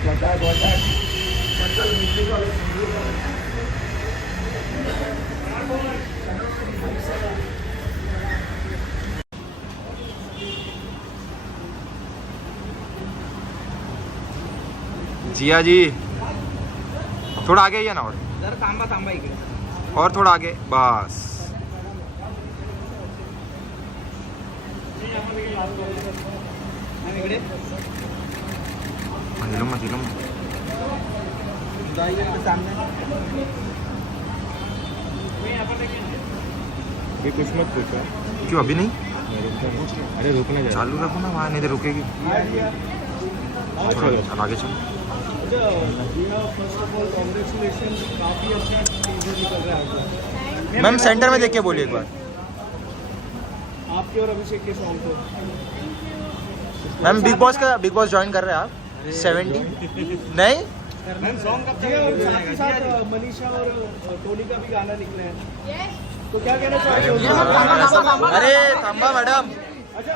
जिया जी थोड़ा आगे आइए ना और जरा तांबा इकडे जरा और थोड़ा आगे बस आणि इकडे दिलो अभी कुछ मत पूछो क्यों अभी नहीं अरे रुकना जा चालू रखो ना वहाँ नहीं तो रुकेगी चलो आगे चलो अच्छा भैया फर्स्ट ऑफ ऑल कांग्रेचुलेशन काफी अच्छा निकल रहा है मैम सेंटर में देख के बोलिए एक बार आपके और अभिषेक के सॉन्ग पे मैम बिग बॉस ज्वाइन कर रहे हैं आप 70 नहीं मैम सॉन्ग कब और साथ ही साथ मनीषा और टोनी का भी गाना निकला है Yes. तो क्या कहना चाहते हो अरे थांबा मैडम अच्छा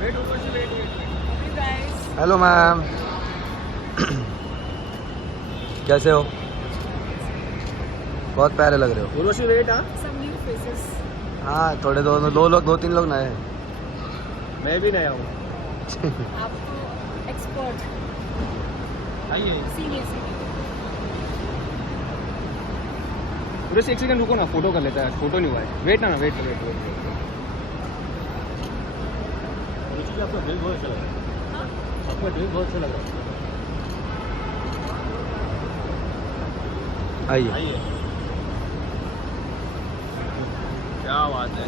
wait Urvashi wait Hey guys. Hello ma'am कैसे हो बहुत प्यारे लग रहे उर्वशी वेट हाँ Some new faces. हो हाँ थोड़े दो तीन लोग नए हैं मैं भी नया हूँ आप तो expert. आइए Senior. उर्वशी एक सेकंड रुको ना फोटो कर लेता है फोटो नहीं हुआ है वेट वेट उर्वशी जी आपका ड्रेस बहुत अच्छा लग रहा है आपका ड्रेस बहुत अच्छा लग रहा है आइए आइए क्या बात है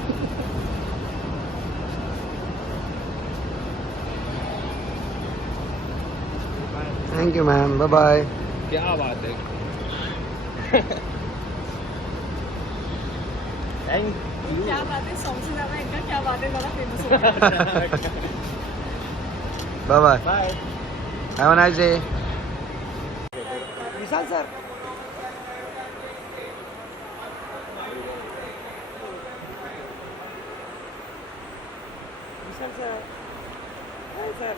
thank you ma'am bye bye क्या बात है थैंक यू क्या बात है सॉन्ग से ज़्यादा इनका क्या बात है ज़्यादा फेमस हो गया bye bye bye have a nice day Vishal sir Vishal sir, hi sir.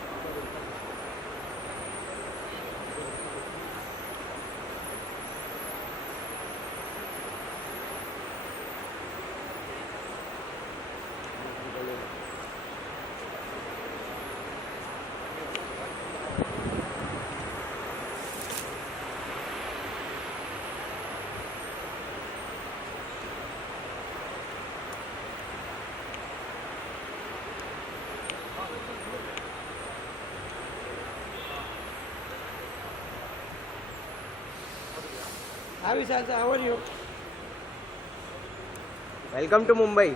Hi Vishal sir, how are you? Welcome to Mumbai.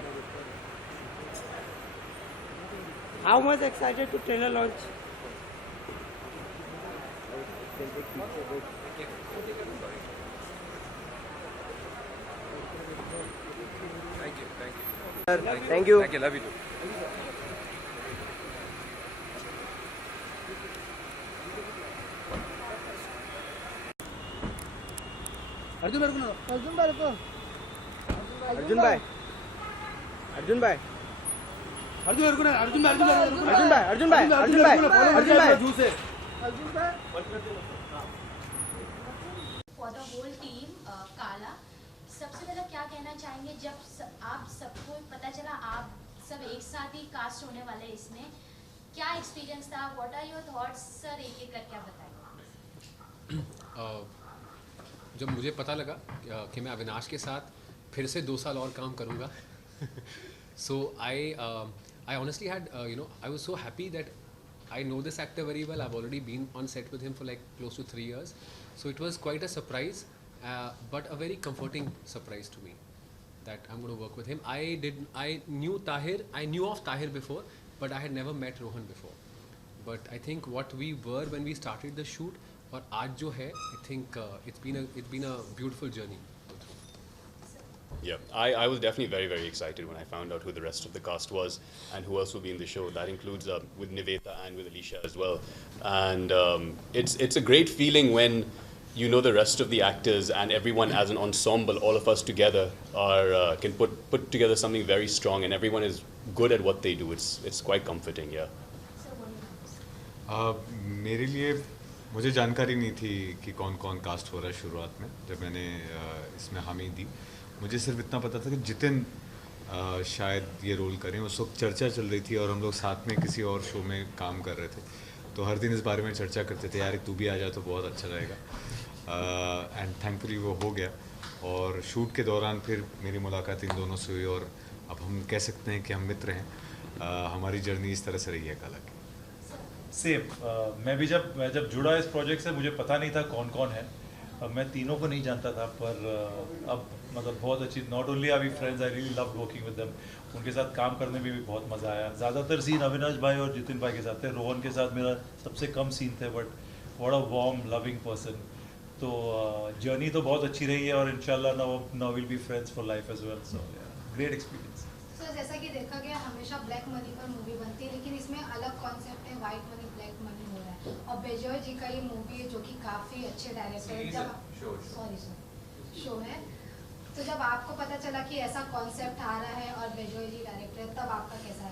How much excited to trailer launch? Thank you. Love you. Arjun भाई रुको. अर्जुन भाई follow कर दिया juice है. For the whole team काला, सबसे पहले क्या कहना चाहेंगे जब आप सबको पता चला आप सब एक साथ ही कास्ट होने वाले इसमें, क्या एक्सपीरियंस था? What are your thoughts sir? एक एक करके आप बताएं. जब मुझे पता लगा कि मैं अविनाश के साथ फिर से 2 साल और काम करूँगा, so I honestly had I was so happy that I know this actor very well. I've already been on set with him for like close to 3 years. So it was quite a surprise, but a very comforting surprise to me that I'm going to work with him. I knew Tahir. I knew of Tahir before, but I had never met Rohan before. But I think what we were when we started the shoot, और आज जो है, I think it's been a beautiful journey. Yeah, I was definitely very, very excited when I found out who the rest of the cast was and who else will be in the show. That includes with Niveta and with Alicia as well. And it's a great feeling when you know the rest of the actors and everyone as an ensemble, all of us together can put together something very strong, and everyone is good at what they do. It's quite comforting, yeah. मेरे लिए मुझे जानकारी नहीं थी कि कौन कौन cast हो रहा है शुरुआत में जब मैंने इसमें हामी दी. मुझे सिर्फ इतना पता था कि जितिन शायद ये रोल करें. उस वक्त चर्चा चल रही थी और हम लोग साथ में किसी और शो में काम कर रहे थे, तो हर दिन इस बारे में चर्चा करते थे, यार तू भी आ जा तो बहुत अच्छा रहेगा. एंड थैंकफुली वो हो गया. और शूट के दौरान फिर मेरी मुलाकात इन दोनों से हुई और अब हम कह सकते हैं कि हम मित्र हैं. हमारी जर्नी इस तरह से रही है काला की. सेम मैं भी जब जुड़ा इस प्रोजेक्ट से मुझे पता नहीं था कौन कौन है. मैं तीनों को नहीं जानता था, पर अब मतलब बहुत अच्छी, not only are we friends, I really love working with them. उनके साथ काम करने में भी बहुत मज़ा आया. ज़्यादातर सीन अविनाश भाई और जितिन भाई के साथ थे. रोहन के साथ मेरा सबसे कम सीन थे, but what a warm loving person. तो जर्नी तो बहुत अच्छी रही है और इंशाल्लाह now will be friends for life as well. So great experience. Sir जैसा कि देखा गया हमेशा ब्लैक मनी पर मूवी बनती है, लेकिन इसमें अलग कॉन्सेप्ट है, वाइट मनी ब्लैक मनी हो रहा है. और बेजोय जी का ये मूवी है जो कि काफ़ी अच्छे डायरेक्टर है. जब शो है, तो जब आपको पता चला कि ऐसा कॉन्सेप्ट आ रहा है और बेजोय जी डायरेक्टर है, तब आपको कैसा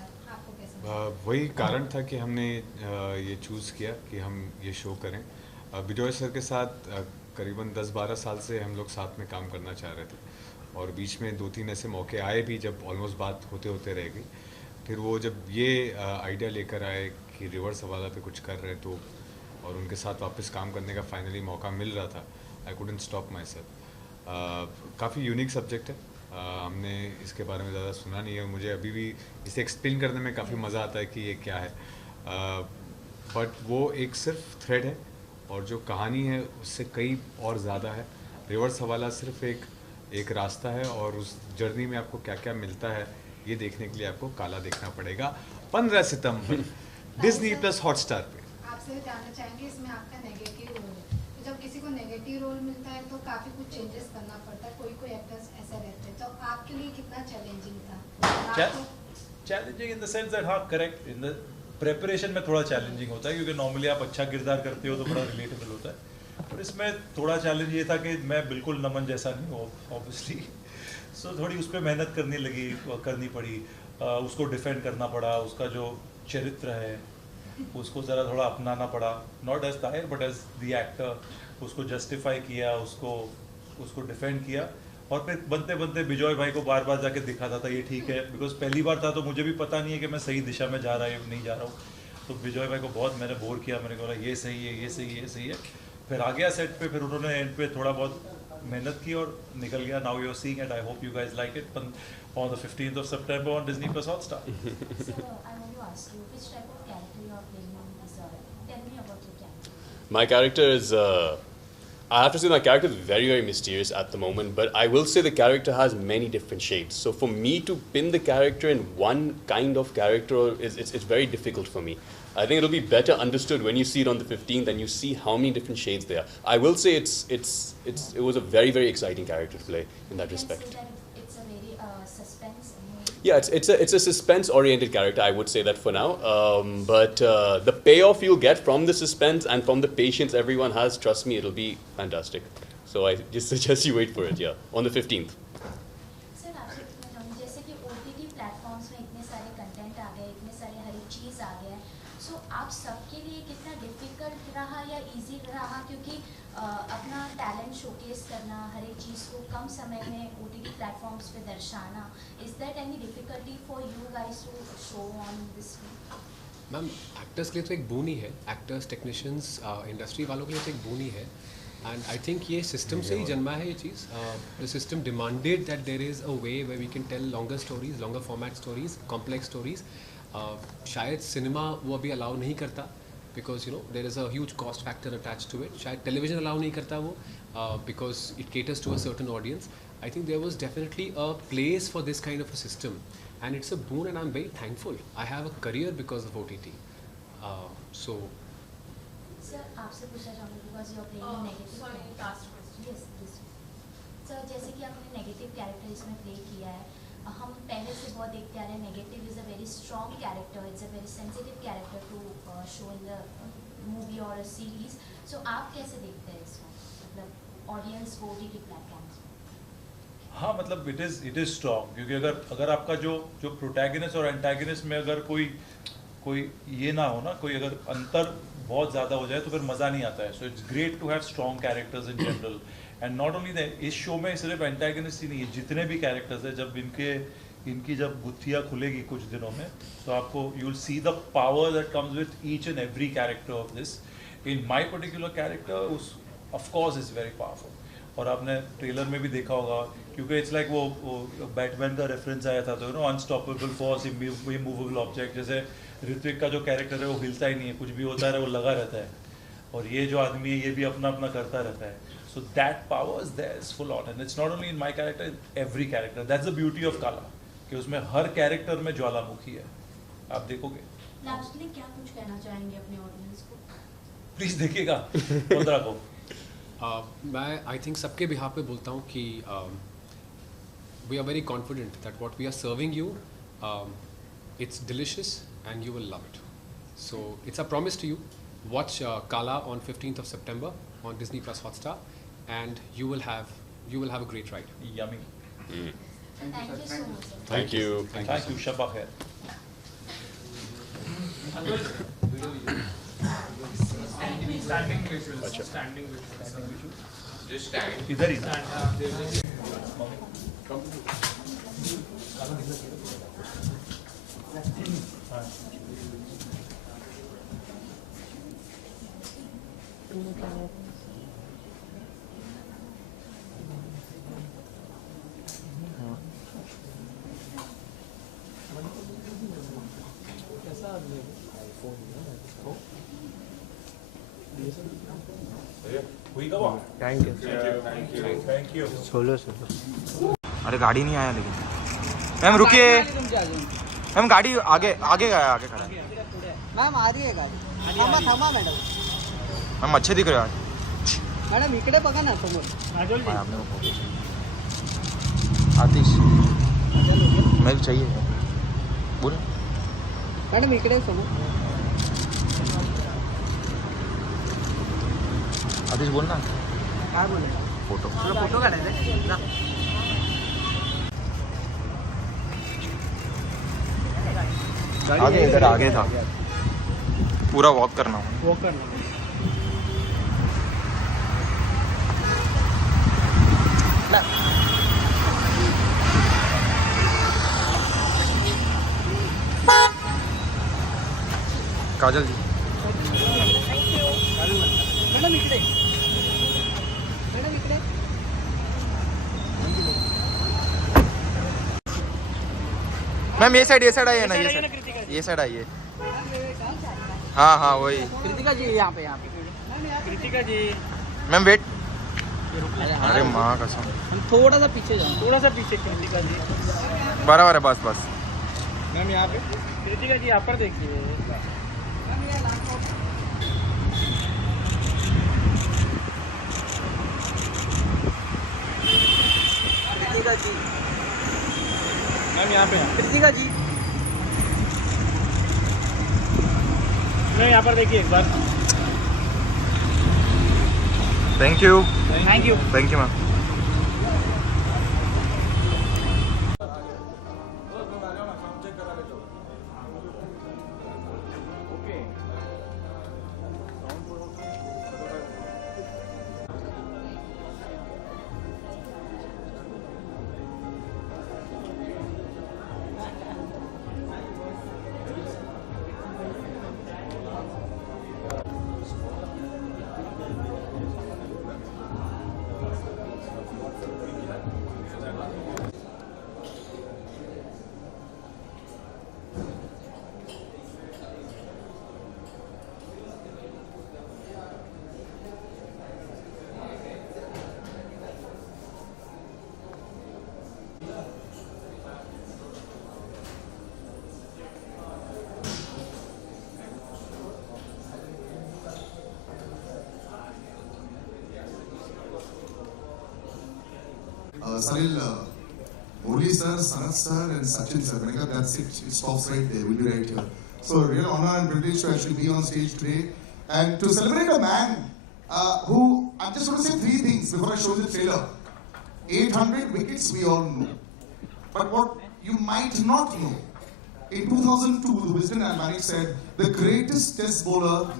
वही कारण था कि हमने ये चूज़ किया कि हम ये शो करें. बेजोय सर के साथ करीबन 10-12 साल से हम लोग साथ में काम करना चाह रहे थे और बीच में 2-3 ऐसे मौके आए भी जब ऑलमोस्ट बात होते होते रह गई. फिर वो जब ये आइडिया लेकर आए कि रिवर्स हवाला पे कुछ कर रहे हैं, तो और उनके साथ वापस काम करने का फाइनली मौका मिल रहा था, I couldn't stop my self. काफ़ी यूनिक सब्जेक्ट है. हमने इसके बारे में ज़्यादा सुना नहीं है. मुझे अभी भी इसे एक्सप्लेन करने में काफ़ी मज़ा आता है कि ये क्या है. बट वो एक सिर्फ थ्रेड है और जो कहानी है उससे कई और ज़्यादा है. रिवर्स हवाला सिर्फ एक रास्ता है और उस जर्नी में आपको क्या क्या मिलता है ये देखने के लिए आपको काला देखना पड़ेगा 15 सितंबर डिज्नी प्लस हॉटस्टार पे. आपसे जानना चाहेंगे इसमें आपका नेगेटिव रोल है, तो जब किसी को नेगेटिव रोल मिलता है तो काफ़ी कुछ चेंजेस करना पड़ता है. कोई एक्टर्स ऐसा रहते हैं, तो आपके लिए कितना चैलेंजिंग था? Challenging in the sense that हाँ करेक्ट, इन द प्रेपरेशन में थोड़ा चैलेंजिंग होता है क्योंकि नॉर्मली आप अच्छा किरदार करते हो तो बड़ा रिलेटेबल होता है. और इसमें थोड़ा चैलेंज ये था कि मैं बिल्कुल नमन जैसा नहीं हूँ ऑब्वियसली. सो थोड़ी उस पर मेहनत करनी पड़ी. उसको डिफेंड करना पड़ा, उसका जो चरित्र है उसको ज़रा थोड़ा अपनाना पड़ा, not as Tahir but as the actor, उसको जस्टिफाई किया, उसको डिफेंड किया, और फिर बनते बनते बिजॉय भाई को बार बार जाके दिखाता था ये ठीक है, बिकॉज पहली बार था तो मुझे भी पता नहीं है कि मैं सही दिशा में जा रहा है नहीं जा रहा हूँ, तो बिजॉय भाई को बहुत मैंने बोर किया, मैंने कहा ये सही है, ये सही है, ये सही है, फिर आ गया सेट पे, फिर उन्होंने एंड पे थोड़ा बहुत मेहनत की और निकल गया. Now you are seeing it, I hope you guys like it on the 15th of September on Disney Plus Hotstar. So, I want to ask you, which type of character you are playing on this? Tell me about your character. My character is, I have to say my character is very, very mysterious at the moment, but I will say the character has many different shades. So for me to pin the character in one kind of character, it's very difficult for me. I think it'll be better understood when you see it on the 15th and you see how many different shades there are. I will say it was a very, very exciting character to play in that respect. Say that it's a very suspense movie. Yeah, it's a suspense-oriented character. I would say that for now. But the payoff you'll get from the suspense and from the patience everyone has, trust me, it'll be fantastic. So I just suggest you wait for it. Yeah, on the 15th. Sir आपसे पूछना चाहूँगी, जैसे कि OTT platforms में इतने सारे content आ गए, इतने सारे हर एक चीज़ आ गया है, सो आप सबके लिए कितना डिफिकल्ट रहा या इजी रहा, क्योंकि अपना टैलेंट शोकेस करना, हर एक चीज़ को कम समय में OTT प्लेटफॉर्म्स पे दर्शाना, is that any difficulty for you guys to show on this? Ma'am actors के लिए तो एक बोन ही है, एक्टर्स टेक्नीशियंस इंडस्ट्री वालों के लिए तो एक बोन ही है, एंड आई थिंक ये सिस्टम से ही जन्मा है ये चीज़. The system demanded that there is a way way we can tell longer stories, longer format stories, complex stories. शायद सिनेमा वो अभी अलाउ नहीं करता, because you know there is a huge cost factor attach to it. शायद television allow नहीं करता वो, because it caters to a certain audience. I think there was definitely a place for this kind of a system, and it's a boon, and I'm very thankful. I have a career because of OTT. So. Sir, आपसे पूछना चाहूँगी because you are playing a negative. Sorry, last question. Yes, this. Sir, जैसे कि आपने negative character इसमें play किया है, हम पहले से बहुत देखते आ रहे हैं negative is a very strong character, it's a very sensitive character to show in the movie और सीरीज. सो आप कैसे देखते हैं इसको, मतलब ऑडियंस को OTT प्लेटफॉर्म्स? हाँ, मतलब इट इज़ स्ट्रॉन्ग, क्योंकि अगर आपका जो प्रोटैगनिस्ट और एंटैगनिस्ट में अगर कोई ये ना हो ना, कोई अगर अंतर बहुत ज़्यादा हो जाए तो फिर मज़ा नहीं आता है. So it's great to have strong characters in general, and not only that, इस शो में सिर्फ एंटैगनिस्ट ही नहीं है, जितने भी कैरेक्टर्स हैं, जब इनकी जब गुत्थियाँ खुलेगी कुछ दिनों में, तो आपको you will see the power that comes with each and every character of this. In my particular character of course is very powerful, और आपने ट्रेलर में भी देखा होगा, क्योंकि इट्स लाइक वो बैटमैन का रेफरेंस आया था, तो you know unstoppable force, immovable object. जैसे ऋत्विक का जो कैरेक्टर है वो हिलता ही नहीं है, कुछ भी होता है वो लगा रहता है, और ये जो आदमी है ये भी अपना अपना करता रहता है. So that power is there, is full on, and it's not only in my character, in every character. That's the beauty of Kaala, कि उसमें हर कैरेक्टर में ज्वालामुखी है, आप देखोगे. लास्टली क्या कुछ कहना चाहेंगे अपने ऑडियंस को? प्लीज़ देखिएगा 15 को. मैं आई थिंक सबके बिहाफ पे बोलता हूँ कि we are very confident that what we are serving you, it's delicious and you will love it. So it's a promise to you. Watch Kaala on 15th of September on Disney Plus Hotstar, and you will have a great ride. Yummy. Thank you so much, sir. Thank you. Thank you. Shabba khair. Standing visuals. Standing visuals. Just stand. इधर ही. कैसा आदमी है? Thank you. Solo. अरे गाड़ी नहीं आया लेकिन. Ma'am रुकिए. मैम गाड़ी आगे गया. मॅम आ रही आहे काय? थांबा मॅडम. मैम अच्छे दिख रहे हो. मॅडम इकडे बघा ना समोर. काजोल जी. आतिश मजा लोगे. मेरे चाहिए. बोले मॅडम इकडे समोर. आतिश बोल ना. काय बोलायचं? फोटो काढायचा. आगे इधर आगे था पूरा वॉक करना काजल जी मॅडम इकडे मॅडम इकडे मैम ये साइड आइए ना ये साइड आइए हाँ वही कृतिका जी यहाँ पे कृतिका जी मैम वेट अरे माँ कसम हम थोड़ा सा पीछे जाओ थोड़ा सा पीछे कृतिका जी बराबर है बस मैम यहाँ पे कृतिका जी यहाँ पर देखिए कृतिका जी मैम यहाँ पे कृतिका जी नहीं यहाँ पर देखिए एक बार thank you thank you ma'am Salil, Murli sir, Sanath sir and Sachin sir. मैंने कहा that's it. It stops right there. We'll be right here. So a real honor and privilege to actually be on stage today and to celebrate a man who, I'm just going to say three things before I show you the trailer. 800 wickets we all know. But what you might not know, in 2002 the Wisden Albanic said the greatest test bowler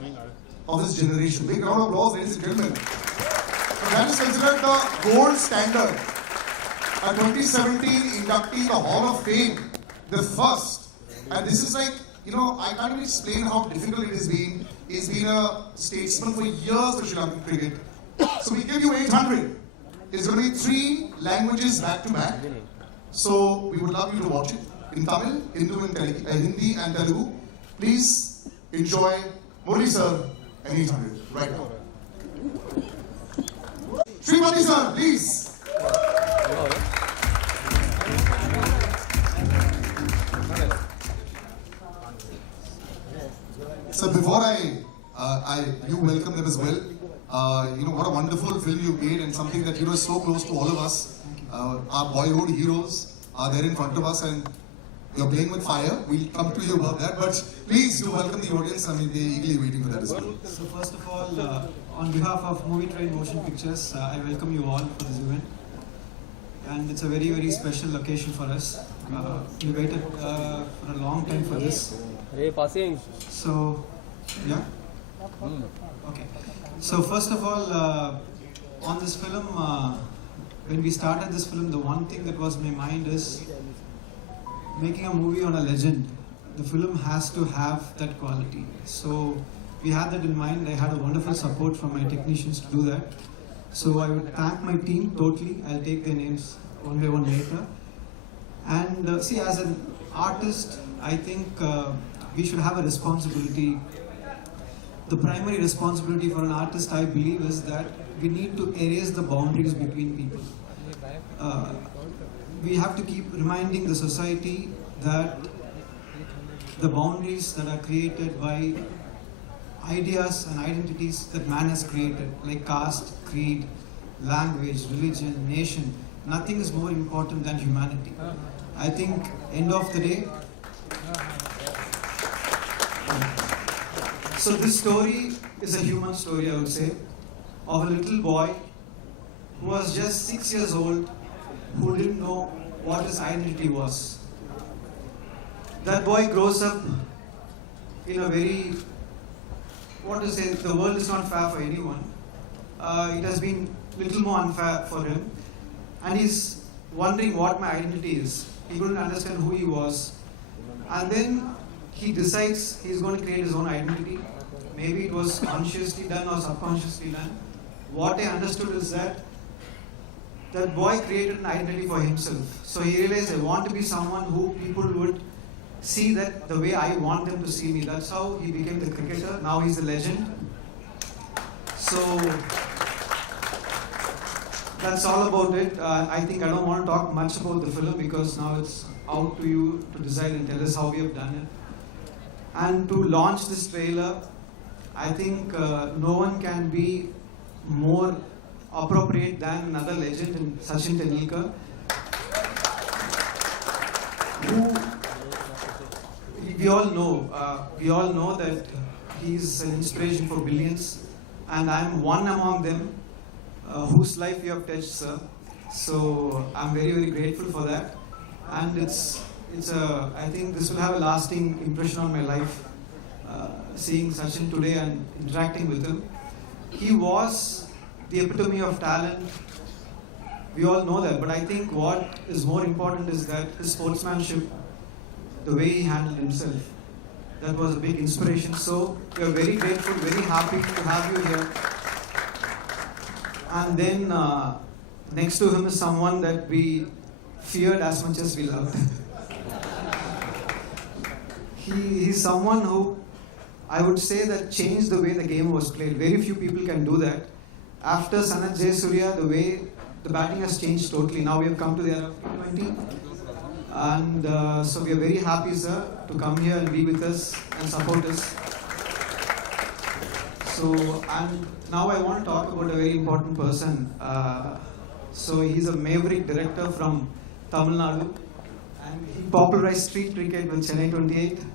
of his generation. Big round of applause, ladies and gentlemen. So that is considered the gold standard. A 2017 inductee in the Hall of Fame, the first. And this is like, you know, I can't even explain how difficult it has been. He's been a statesman for years for Sri Lankan cricket. So we give you 800. It's going to be 3 languages back to back. So we would love you to watch it in Tamil, Hindi and Telugu. Please enjoy Murli sir and 800 right now. Srimati sir, please. So before you welcome them as well. You know, what a wonderful film you made and something that, you know, is so close to all of us. Our boyhood heroes are there in front of us and you're playing with fire. We'll come to you about that, but please do welcome the audience. I mean, they're eagerly waiting for that as well. So first of all, on behalf of Movie Train Motion Pictures, I welcome you all for this event. And it's a very, very special occasion for us. We waited for a long time for this. So, yeah? Okay. So first of all, on this film, when we started this film, the one thing that was in my mind is making a movie on a legend. The film has to have that quality. So we had that in mind. I had a wonderful support from my technicians to do that. So I would thank my team totally. I'll take their names one by one later. And see, as an artist, I think we should have a responsibility. The primary responsibility for an artist, I believe, is that we need to erase the boundaries between people. We have to keep reminding the society that the boundaries that are created by ideas and identities that man has created, like caste, creed, language, religion, nation, nothing is more important than humanity. I think, end of the day, so this story is a human story, I would say, of a little boy who was just 6 years old, who didn't know what his identity was. that boy grows up in a very, what to say, the world is not fair for anyone. It has been little more unfair for him, and he's wondering what my identity is. He couldn't understand who he was, and then he decides he's going to create his own identity. Maybe it was consciously done or subconsciously done. What I understood is that boy created an identity for himself. So he realized, I want to be someone who people would see that the way I want them to see me. That's how he became the cricketer. Now he's the legend. So that's all about it. I think I don't want to talk much about the film because now it's out to you to decide and tell us how we have done it. And to launch this trailer, I think no one can be more appropriate than another legend in Sachin Tendulkar, who we all know that he's an inspiration for billions, and I'm one among them whose life you have touched, sir. So I'm very, very grateful for that, and I think this will have a lasting impression on my life. Seeing Sachin today and interacting with him, he was the epitome of talent. We all know that, but I think what is more important is that his sportsmanship, the way he handled himself, that was a big inspiration. So we are very grateful, very happy to have you here. And then next to him is someone that we feared as much as we loved. He's someone who, I would say, that changed the way the game was played. Very few people can do that. After Sanath Jayasuriya, the way the batting has changed totally. Now we have come to the era of T20. And so we are very happy, sir, to come here and be with us and support us. So, and now I want to talk about a very important person. So he's a maverick director from Tamil Nadu, and he popularized street cricket with Chennai 28.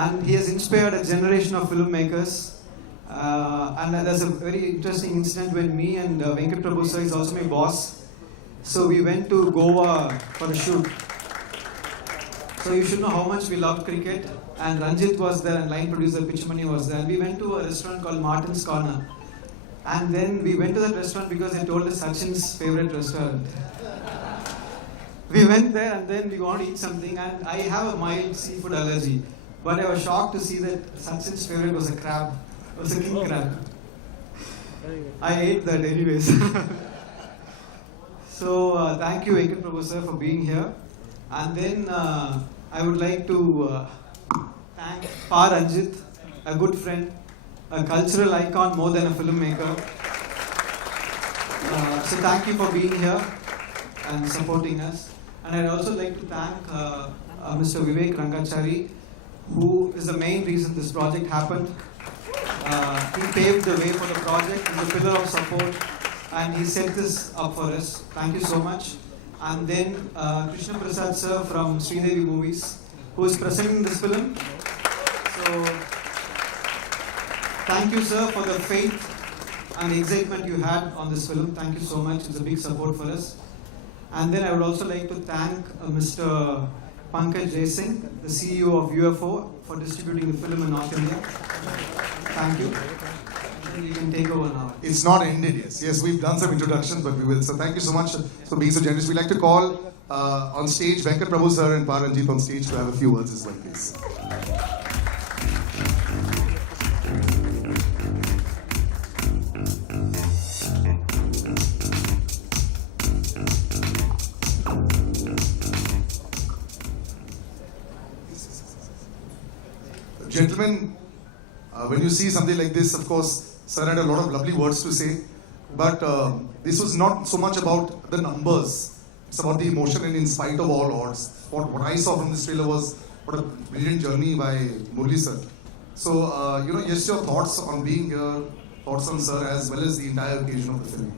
And he has inspired a generation of filmmakers. And there's a very interesting incident when me and Venkat Prabhu sir is also my boss. So we went to Goa for a shoot. So you should know how much we loved cricket. And Ranjit was there, and line producer Pichumani was there. And we went to a restaurant called Martin's Corner. And then we went to that restaurant because they told us Sachin's favorite restaurant. We went there and then we want to eat something, and I have a mild seafood allergy. But I was shocked to see that Sachin's favorite was a crab. It was a king crab. I ate that anyways. So thank you, Venkat Prabhu sir, for being here. And then I would like to thank Pa Ranjit, a good friend, a cultural icon more than a filmmaker. So thank you for being here and supporting us. And I'd also like to thank Mr. Vivek Rangachari, who is the main reason this project happened. He paved the way for the project, he's a pillar of support, and he set this up for us. Thank you so much. And then Krishna Prasad sir from Sridevi Movies, who is presenting this film. So thank you, sir, for the faith and the excitement you had on this film. Thank you so much. It's a big support for us. And then I would also like to thank Mr. Pankaj Jaising, the CEO of UFO, for distributing the film in North India. Thank you. And you can take over now. It's not ended. Yes, we've done some introductions, but we will. So thank you so much for being so generous. We'd like to call on stage Venkat Prabhu sir and Pa Ranjit on stage to have a few words as well, please. Gentlemen, when you see something like this, of course, sir had a lot of lovely words to say, but this was not so much about the numbers. It's about the emotion, and in spite of all odds. What I saw from this trailer was what a brilliant journey by Murli sir. So, just your thoughts on being here, thoughts on sir, as well as the entire occasion of the film.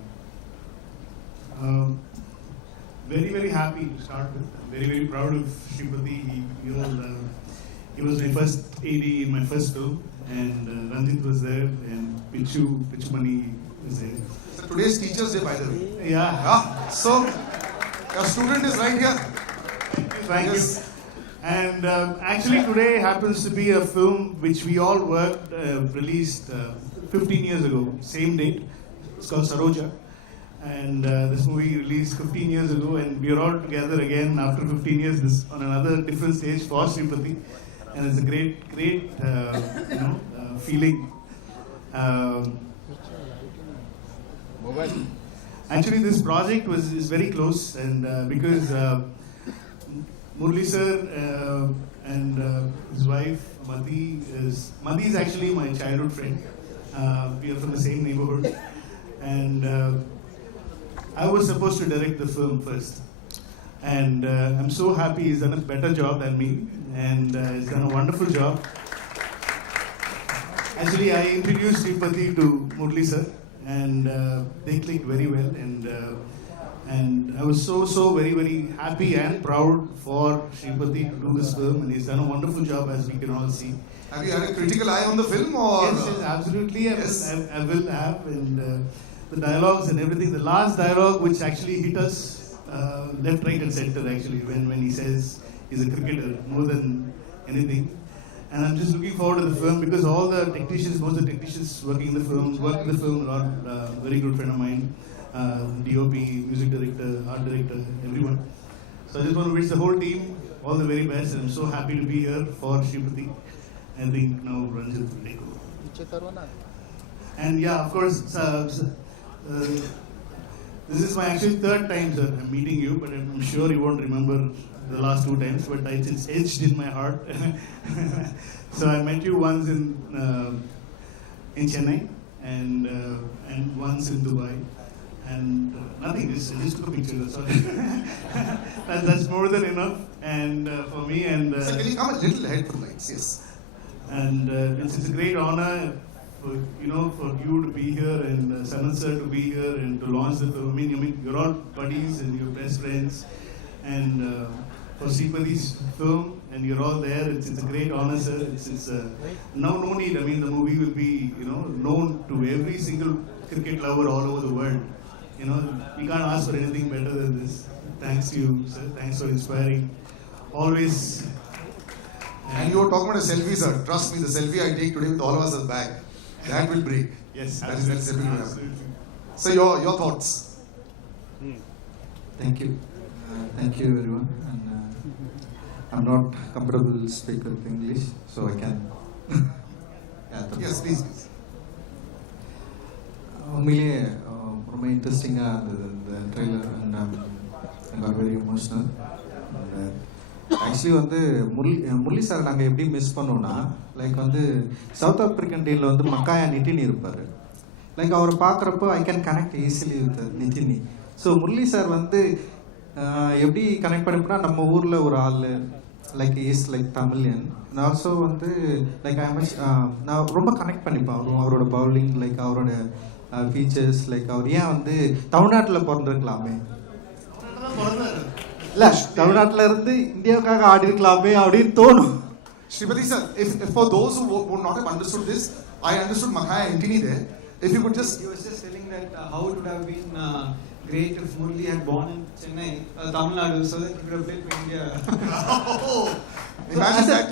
Very, very happy to start with. I'm very, very proud of Shripati. He was my first AD in my first film, and Ranjit was there, and Pichumani was there. So today's Teachers Day, by the way. Yeah. So a student is right here. Thank you. And actually today happens to be a film which we all worked, released 15 years ago, same date. It's called Saroja. And this movie released 15 years ago, and we are all together again after 15 years this, on another different stage for Shripati. And it's a great feeling. Actually, this project is very close, and because Murli sir and his wife Mati is actually my childhood friend. We are from the same neighborhood, and I was supposed to direct the film first. And I'm so happy he's done a better job than me, and he's done a wonderful job. Actually, I introduced Shripati to Murli sir, and they clicked very well, and I was so very happy and proud for Shripati to do this film, and he's done a wonderful job, as we can all see. Have you had a critical eye on the film, or? Yes, absolutely. Yes. I will have, and the dialogues and everything. The last dialogue, which actually hit us left, right, and center. Actually, when he says he's a cricketer more than anything. And I'm just looking forward to the film, because all the technicians, most of the technicians working in the film, worked with the film a lot. Very good friend of mine, the DOP, music director, art director, everyone. So I just want to wish the whole team all the very best, and I'm so happy to be here for Shripati. I think now Ranjit will take over. And yeah, of course, this is my actually third time, sir. I'm meeting you, but I'm sure you won't remember the last 2 times, but it's etched in my heart. So I met you once in Chennai and once in Dubai, and nothing. I just took a picture. That's all. that's more than enough, and for me. And so can you come a little ahead from lights? Yes. And it's a great honor. For you to be here, and Sanath sir to be here and to launch the film. I mean, you're all buddies and you're best friends, and for Shripati's film, and you're all there. It's a great honor, sir. It's no need. I mean, the movie will be known to every single cricket lover all over the world. We can't ask for anything better than this. Thanks to you, sir. Thanks for inspiring. Always. And you were talking about a selfie, sir. Trust me, the selfie I take today with all of us is back. That will break. Yes, that's definitely happening. So your thoughts? Thank you. Thank you everyone. And, I'm not comfortable to speak with English, so I can. Yes, please. உண்மையிலேயே ரொம்ப இன்ட்ரெஸ்டிங்காக இருந்தது இந்த trailer, and I got very emotional. And actually வந்து Murali sir நாங்கள் எப்படி miss பண்ணோம்னா, like வந்து சவுத் ஆப்பிரிக்கன் டீமில் வந்து மக்காயா நிட்டினி இருப்பார். லைக் அவரை பார்க்குறப்போ I can connect easily with நிட்டினி. ஸோ முரளி சார் வந்து எப்படி கனெக்ட் பண்ணிப்போனா, நம்ம ஊரில் ஒரு ஆள் like is like Tamilian, and also வந்து லைக் நான் ரொம்ப கனெக்ட் பண்ணிப்பேன் அவரோட பவுலிங், லைக் அவரோட ஃபீச்சர்ஸ், லைக் அவர் ஏன் வந்து தமிழ்நாட்டில் பிறந்திருக்கலாமே, இல்லை தமிழ்நாட்டில் இருந்து இந்தியாவுக்காக ஆடி இருக்கலாமே அப்படின்னு தோணும். Shripati sir, if for those who would not have understood this, I understood Makaya Antony there. If you could just... He was just telling that how it would have been great if Murli had born in Chennai, Tamil Nadu, so that he could have played for India. Imagine that.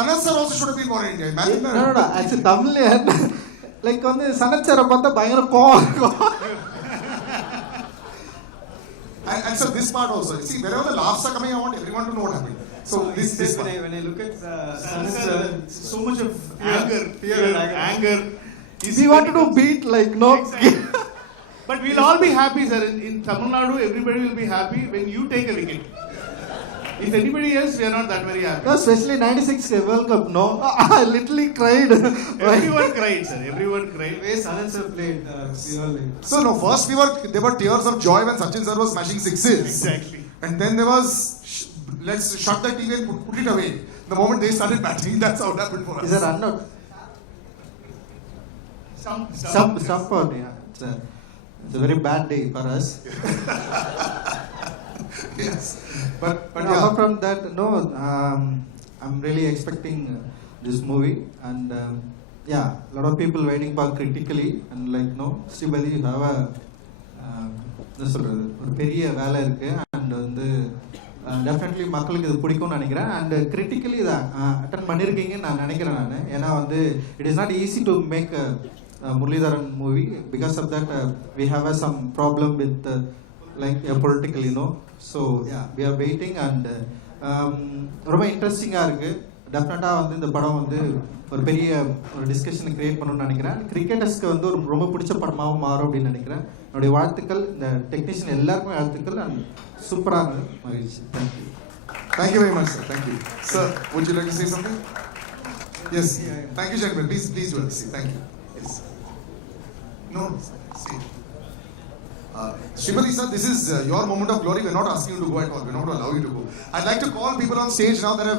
Sanath sir also should have been born in India. Imagine that. No, as a Tamilian, like வந்து சனத் சாரை பார்த்தா பயங்கர கோவம் இருக்கும். And so this part also, see, wherever the laughs are coming, I want everyone to know what happened. So this part. When I look at Sanath sir, so much of anger. Is he wanted to beat like no? But we'll all be happy, sir. In Tamil Nadu, everybody will be happy when you take a wicket. If anybody else, we are not that very happy. No, especially 96 World Cup. No, I literally cried. Everyone cried, sir. Everyone cried. Yes, Sanath sir played. We all did. So no, first there were tears of joy when Sachin sir was smashing sixes. Exactly. And then there was let's shut the TV and put it away. The moment they started batting, that's how it happened for us. Is that under? Stump out. It's a very bad day for us. Yes, but no, apart from that, no, I'm really expecting this movie, and yeah, a lot of people waiting for critically, and like no, Shripati, you have a என்ன சொல்றது, ஒரு பெரிய வேலை இருக்கு, and வந்து definitely மக்களுக்கு இது பிடிக்கும்னு நினைக்கிறேன். அண்ட் கிரிட்டிக்கலி இதை அட்டன் பண்ணியிருக்கீங்கன்னு நான் நினைக்கிறேன். நான் ஏன்னா வந்து it is not easy to make Muralitharan movie. Because of that we have some problem with like political so we are waiting. And ரொம்ப இன்ட்ரெஸ்டிங்காக இருக்குது. டெஃபினட்டாக வந்து இந்த படம் வந்து ஒரு பெரிய டிஸ்கஷனை கிரியேட் பண்ணணும்னு நினைக்கிறேன். கிரிக்கெட்டர்ஸ்க்கு வந்து ஒரு ரொம்ப பிடிச்ச படமாகவும் மாறும் அப்படின்னு நினைக்கிறேன். என்னுடைய வாழ்த்துக்கள், இந்த டெக்னீஷியன் எல்லாருக்கும் வாழ்த்துக்கள். அண்ட் சூப்பராக இருக்கு, மகிழ்ச்சி. Thank you. Thank you very much, sir. Thank you. Sir, would you like to say something? Yes. Thank you, Shankar. Please do it. Thank you. Yes. No, sir. Stay. Shripati sir, this is your moment of glory. We're not asking you to go at all. We're not going to allow you to go. I'd like to call people on stage now that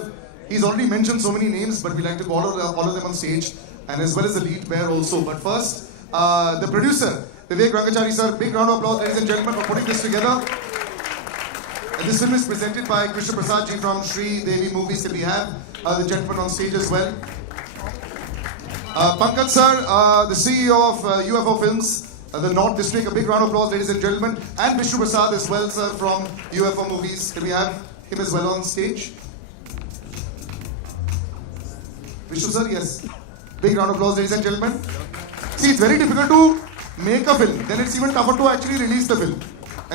he's already mentioned so many names, but we like to call all of them on stage, and as well as the lead pair also. But first, the producer, Vivek Rangachari sir, big round of applause, ladies and gentlemen, for putting this together. And this film is presented by Krishna Prasad ji from Shri Devi Movies. Can we have the gentleman on stage as well? Pankaj sir, the CEO of UFO Films, the North District. A big round of applause, ladies and gentlemen. And Vishnu Prasad as well, sir, from UFO Movies. Can we have him as well on stage? Vishnu sir, yes. Big round of applause, ladies and gentlemen. See, it's very difficult to make a film. Then it's even tougher to actually release the film.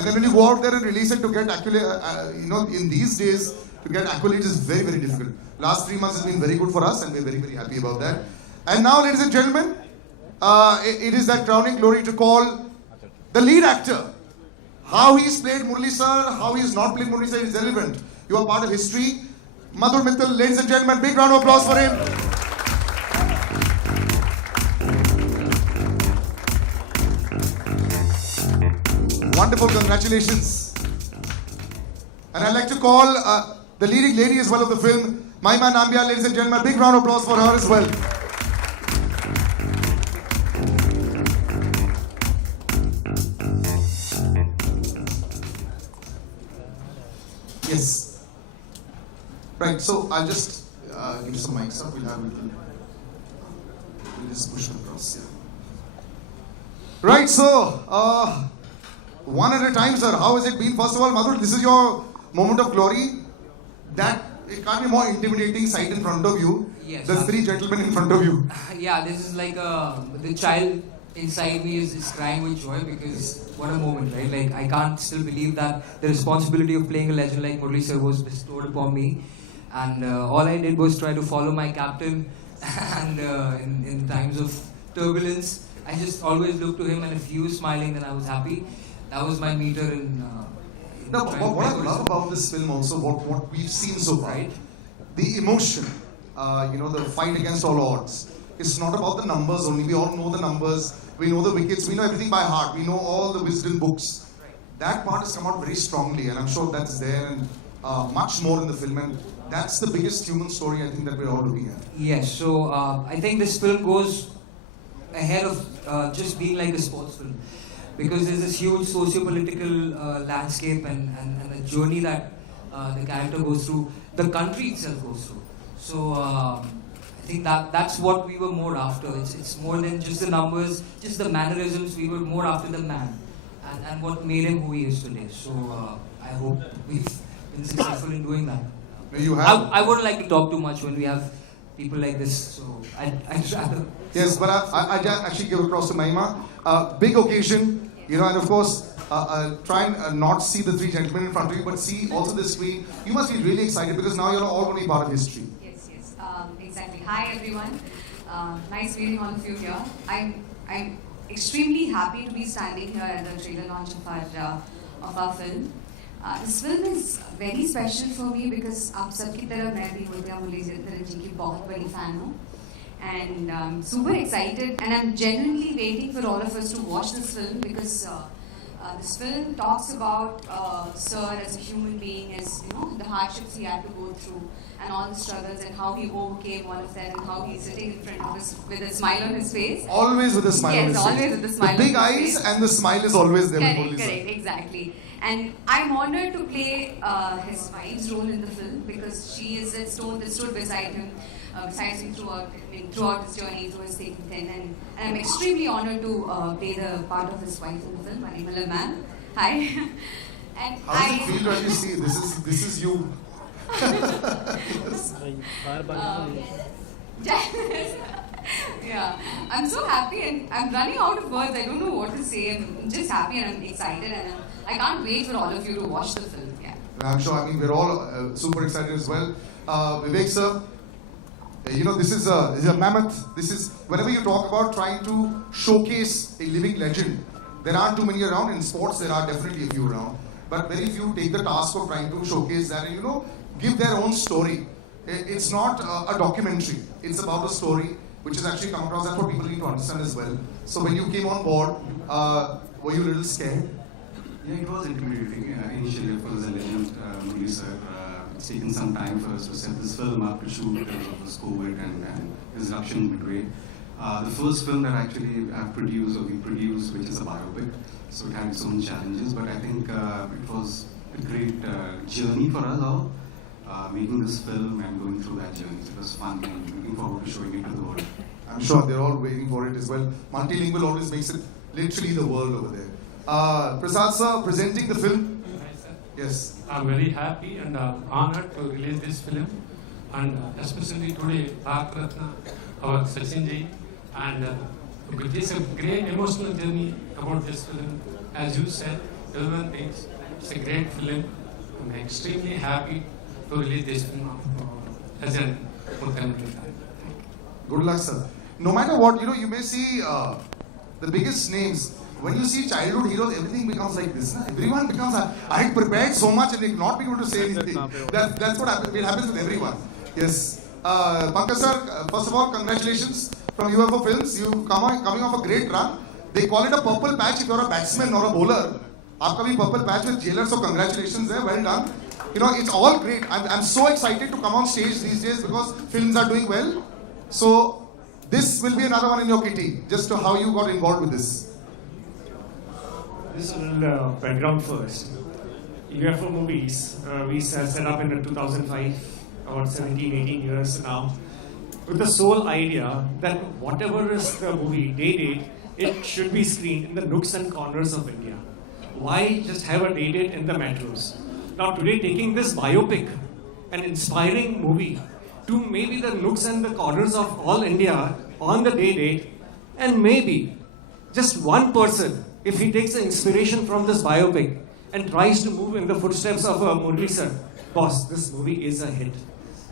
And then when you go out there and release it to get accolades, in these days, to get accolades is very, very difficult. Last 3 months has been very good for us, and we're very, very happy about that. And now, ladies and gentlemen, it is that crowning glory to call the lead actor. How he's played Murli sir, how he's not played Murli sir is relevant. You are part of history. Madhur Mittal, ladies and gentlemen, big round of applause for him. Wonderful, congratulations. And I'd like to call the leading lady as well of the film, Mahima Nambiar, ladies and gentlemen, big round of applause for her as well. Yes. Right, so I'll just give some mics up. We'll just push them across here. Right, so one at a time, sir. How has it been? First of all, Madhur, this is your moment of glory. That it can't be more intimidating sight in front of you. Yes. There's 3 gentlemen in front of you. Yeah, this is like the child inside me is crying with joy, because what a moment, right? Like, I can't still believe that the responsibility of playing a legend like Murli sir was bestowed upon me, and all I did was try to follow my captain. And in times of turbulence, I just always looked to him, and if he was smiling, then I was happy. That was my meter in No, but what I love about this film also, what we've seen so far, right? The emotion, the fight against all odds. It's not about the numbers only. We all know the numbers. We know the wickets. We know everything by heart. We know all the wisdom books. That part has come out very strongly, and I'm sure that's there and much more in the film. And that's the biggest human story I think that we're all looking at. Yes, so I think this film goes ahead of just being like a sports film, because there's this huge socio-political landscape and the journey that the character goes through, the country itself goes through. So I think that's what we were more after. It's more than just the numbers, just the mannerisms. We were more after the man and what made him who he is today. So I hope we've been successful in doing that. You have. I wouldn't like to talk too much when we have people like this, so I'd rather. Yes, but I actually give across to Mahima. Big occasion, and of course, try and not see the 3 gentlemen in front of you, but see also the screen. You must be really excited because now you're all going to be part of history. Yes. Exactly. Hi everyone. Nice meeting all of you here. I'm extremely happy to be standing here at the trailer launch of our film. This film is very special for me because आप सबकी तरह मैं भी नित्या मुरलीधरन जी की बहुत बड़ी fan हूँ, and super excited, and I'm genuinely waiting for all of us to watch this film because this film talks about Sir as a human being, as the hardships he had to go through and all the struggles and how he overcame all of that and how he's sitting in front of us with a smile on his face. Always with a smile on his face. Yes, always with a smile. The big eyes and the smile is always there. Correct, exactly. And I'm honored to play his wife's role in the film because she is that stone that stood beside him throughout his journey, through his thick and thin. And I'm extremely honored to play the part of his wife in the film, Marimala ma'am. Hi. And How does it feel when you see this is you? Yeah, I'm so happy and I'm running out of words. I don't know what to say. I'm just happy and I'm excited and I can't wait for all of you to watch the film. Yeah. I'm sure. I mean, we're all super excited as well. Vivek sir, you know, this is a mammoth. This is, whenever you talk about trying to showcase a living legend, there aren't too many around. In sports, there are definitely a few around, but very few take the task of trying to showcase that and, you know, give their own story. It's not a documentary. It's about a story which has actually come across. That's what people need to understand as well. So when you came on board, were you a little scared? Yeah, it was intimidating. Initially, of course, as a legend, Murli sir, it's taken some time for us to set this film up to shoot because of this COVID and disruptions midway. The first film that actually we produced, which is a biopic, so it had its own challenges, but I think it was a great journey for us all, making this film and going through that journey. So it was fun and looking forward to showing it to the world. I'm sure they're all waiting for it as well. Multilingual always makes it literally the world over there. Prasad sir, presenting the film. Yes. I'm very happy and honored to release this film, and especially today, Bharat Ratna, our Sachin ji, and it is a great emotional journey about this film. As you said, everyone thinks it's a great film. I'm extremely happy to release this film of legend Muthu Muralidharan. Good luck, sir. No matter what, you know, you may see the biggest names. When you see childhood heroes, everything becomes like this. Na? Everyone becomes, I had prepared so much and did not be able to say anything. That's what happens. It happens with everyone. Yes. Pankaj sir, first of all, congratulations from UFO Films. You've coming off a great run. They call it a purple patch if you're a batsman or a bowler. Aapka bhi purple patch with Jailer, so congratulations there. Well done. You know, it's all great. I'm so excited to come on stage these days because films are doing well. So this will be another one in your kitty. Just to how you got involved with this. Just a little background first. UFO Movies, we set up in 2005, about 17, 18 years now, with the sole idea that whatever is the movie, day-date, it should be screened in the nooks and corners of India. Why just have a day-date in the metros? Now today, taking this biopic, an inspiring movie, to maybe the nooks and the corners of all India on the day-date, and maybe just one person, if he takes the inspiration from this biopic and tries to move in the footsteps of Murli sir, boss, this movie is a hit.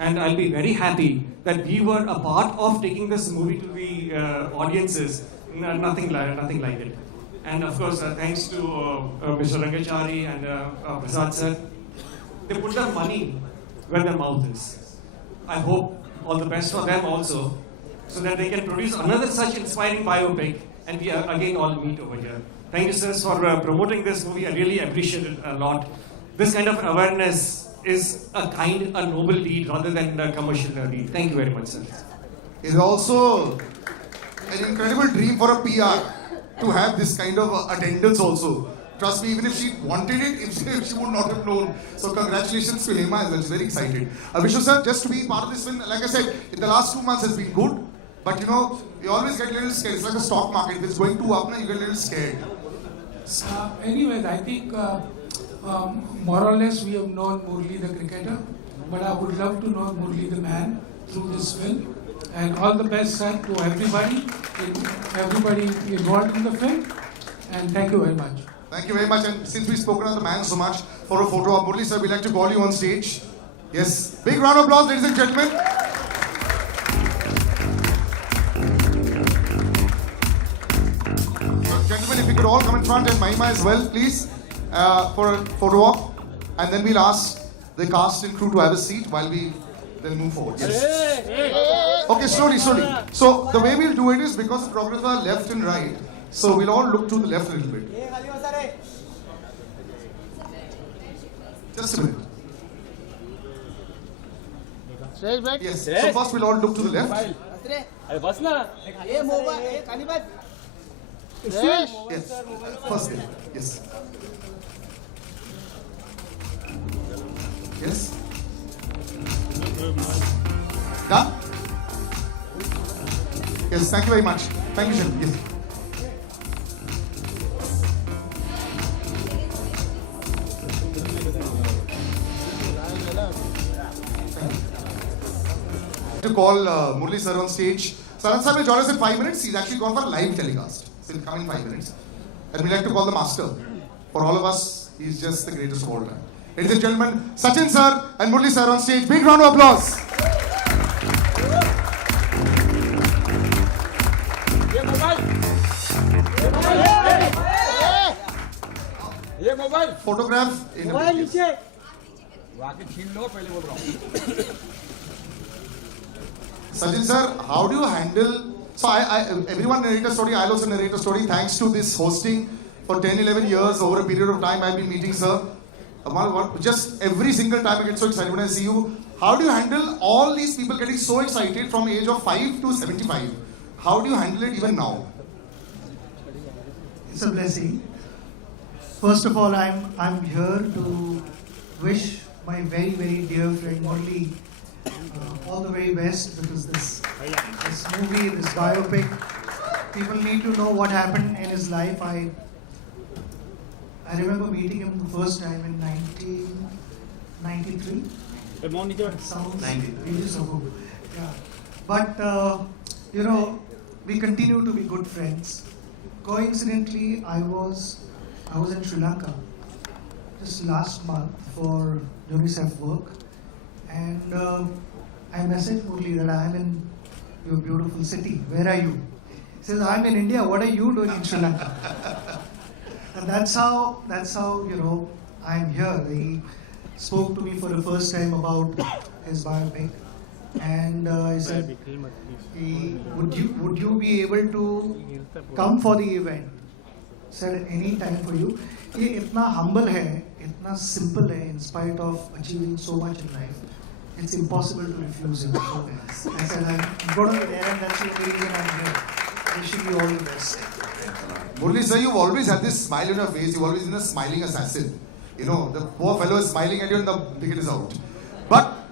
And I'll be very happy that we were a part of taking this movie to the audiences. Nothing like it. And of course, thanks to Mr. Rangachari and Prasad sir, they put the money where the mouth is. I hope all the best for them also, so that they can produce another such inspiring biopic and we again all meet over here. Thank you, sirs, for promoting this movie. I really appreciate it a lot. This kind of awareness is a noble deed rather than a commercial deed. Thank you very much, sir. It's also an incredible dream for a PR to have this kind of attendance also. Trust me, even if she wanted it, if she would not have known. So congratulations to Hema as well. She's very excited. Vishnu sir, just to be part of this film, like I said, the last 2 months has been good. But you know, you always get a little scared. It's like a stock market. If it's going too up, you get a little scared. Anyways, I think more or less we have known Murli the cricketer, but I would love to know Murli the man through this film. And all the best, sir, to everybody involved in the film. And thank you very much. Thank you very much. And since we've spoken of the man so much, for a photo of Murli sir, we'd like to call you on stage. Yes. Big round of applause, ladies and gentlemen. All come in front and Mahima as well, please, for a photo op. And then we'll ask the cast and crew to have a seat while we then move forward. Okay, slowly. So the way we'll do it is because the photographer are left and right, so we'll all look to the left a little bit. Just a minute. Yes, so first we'll all look to the left. Yes. First thing. Yes. Yes. Done? Yes, thank you very much. Thank you, gentlemen. Yes. to call Murli sir on stage. Sanat sir will join us in 5 minutes. He's actually called for a live telecast. So he'll come in 5 minutes. And we like to call the master. For all of us, he's just the greatest of all time. Ladies and gentlemen, Sachin sir and Murli sir on stage. Big round of applause. ये mobile Photograph. Mobile नीचे वाके छीन लो पहले बोल रहा हूँ Sachin sir, how do you handle? So everyone narrate a story. I'll also narrate a story. Thanks to this hosting for 10-11 years over a period of time I've been meeting sir. Just every single time I get so excited when I see you. How do you handle all these people getting so excited from the age of 5 to 75? How do you handle it even now? It's a blessing. First of all, I'm here to wish my very, very dear friend Murli all the very best, because this movie, this biopic, people need to know what happened in his life. I remember meeting him the first time in 1993. It sounds ages ago. Yeah. But you know, we continue to be good friends. Coincidentally, I was in Sri Lanka just last month for UNICEF work, and I messaged Murli that I am in your beautiful city. Where are you? He says, I am in India. What are you doing in Sri Lanka? And that's how you know I am here. He spoke to me for the first time about his biopic, and he said, would you be able to come for the event? Said any time for you. He itna humble hai, itna simple hai, in spite of achieving so much in life. It's impossible to refuse him. So I said, I'm going to the end. That's the only reason I'm here. Wishing you all the best. Murli sir, you've always had this smile on your face. You've always been a smiling assassin. You know, the poor fellow is smiling at you and the ticket is out. But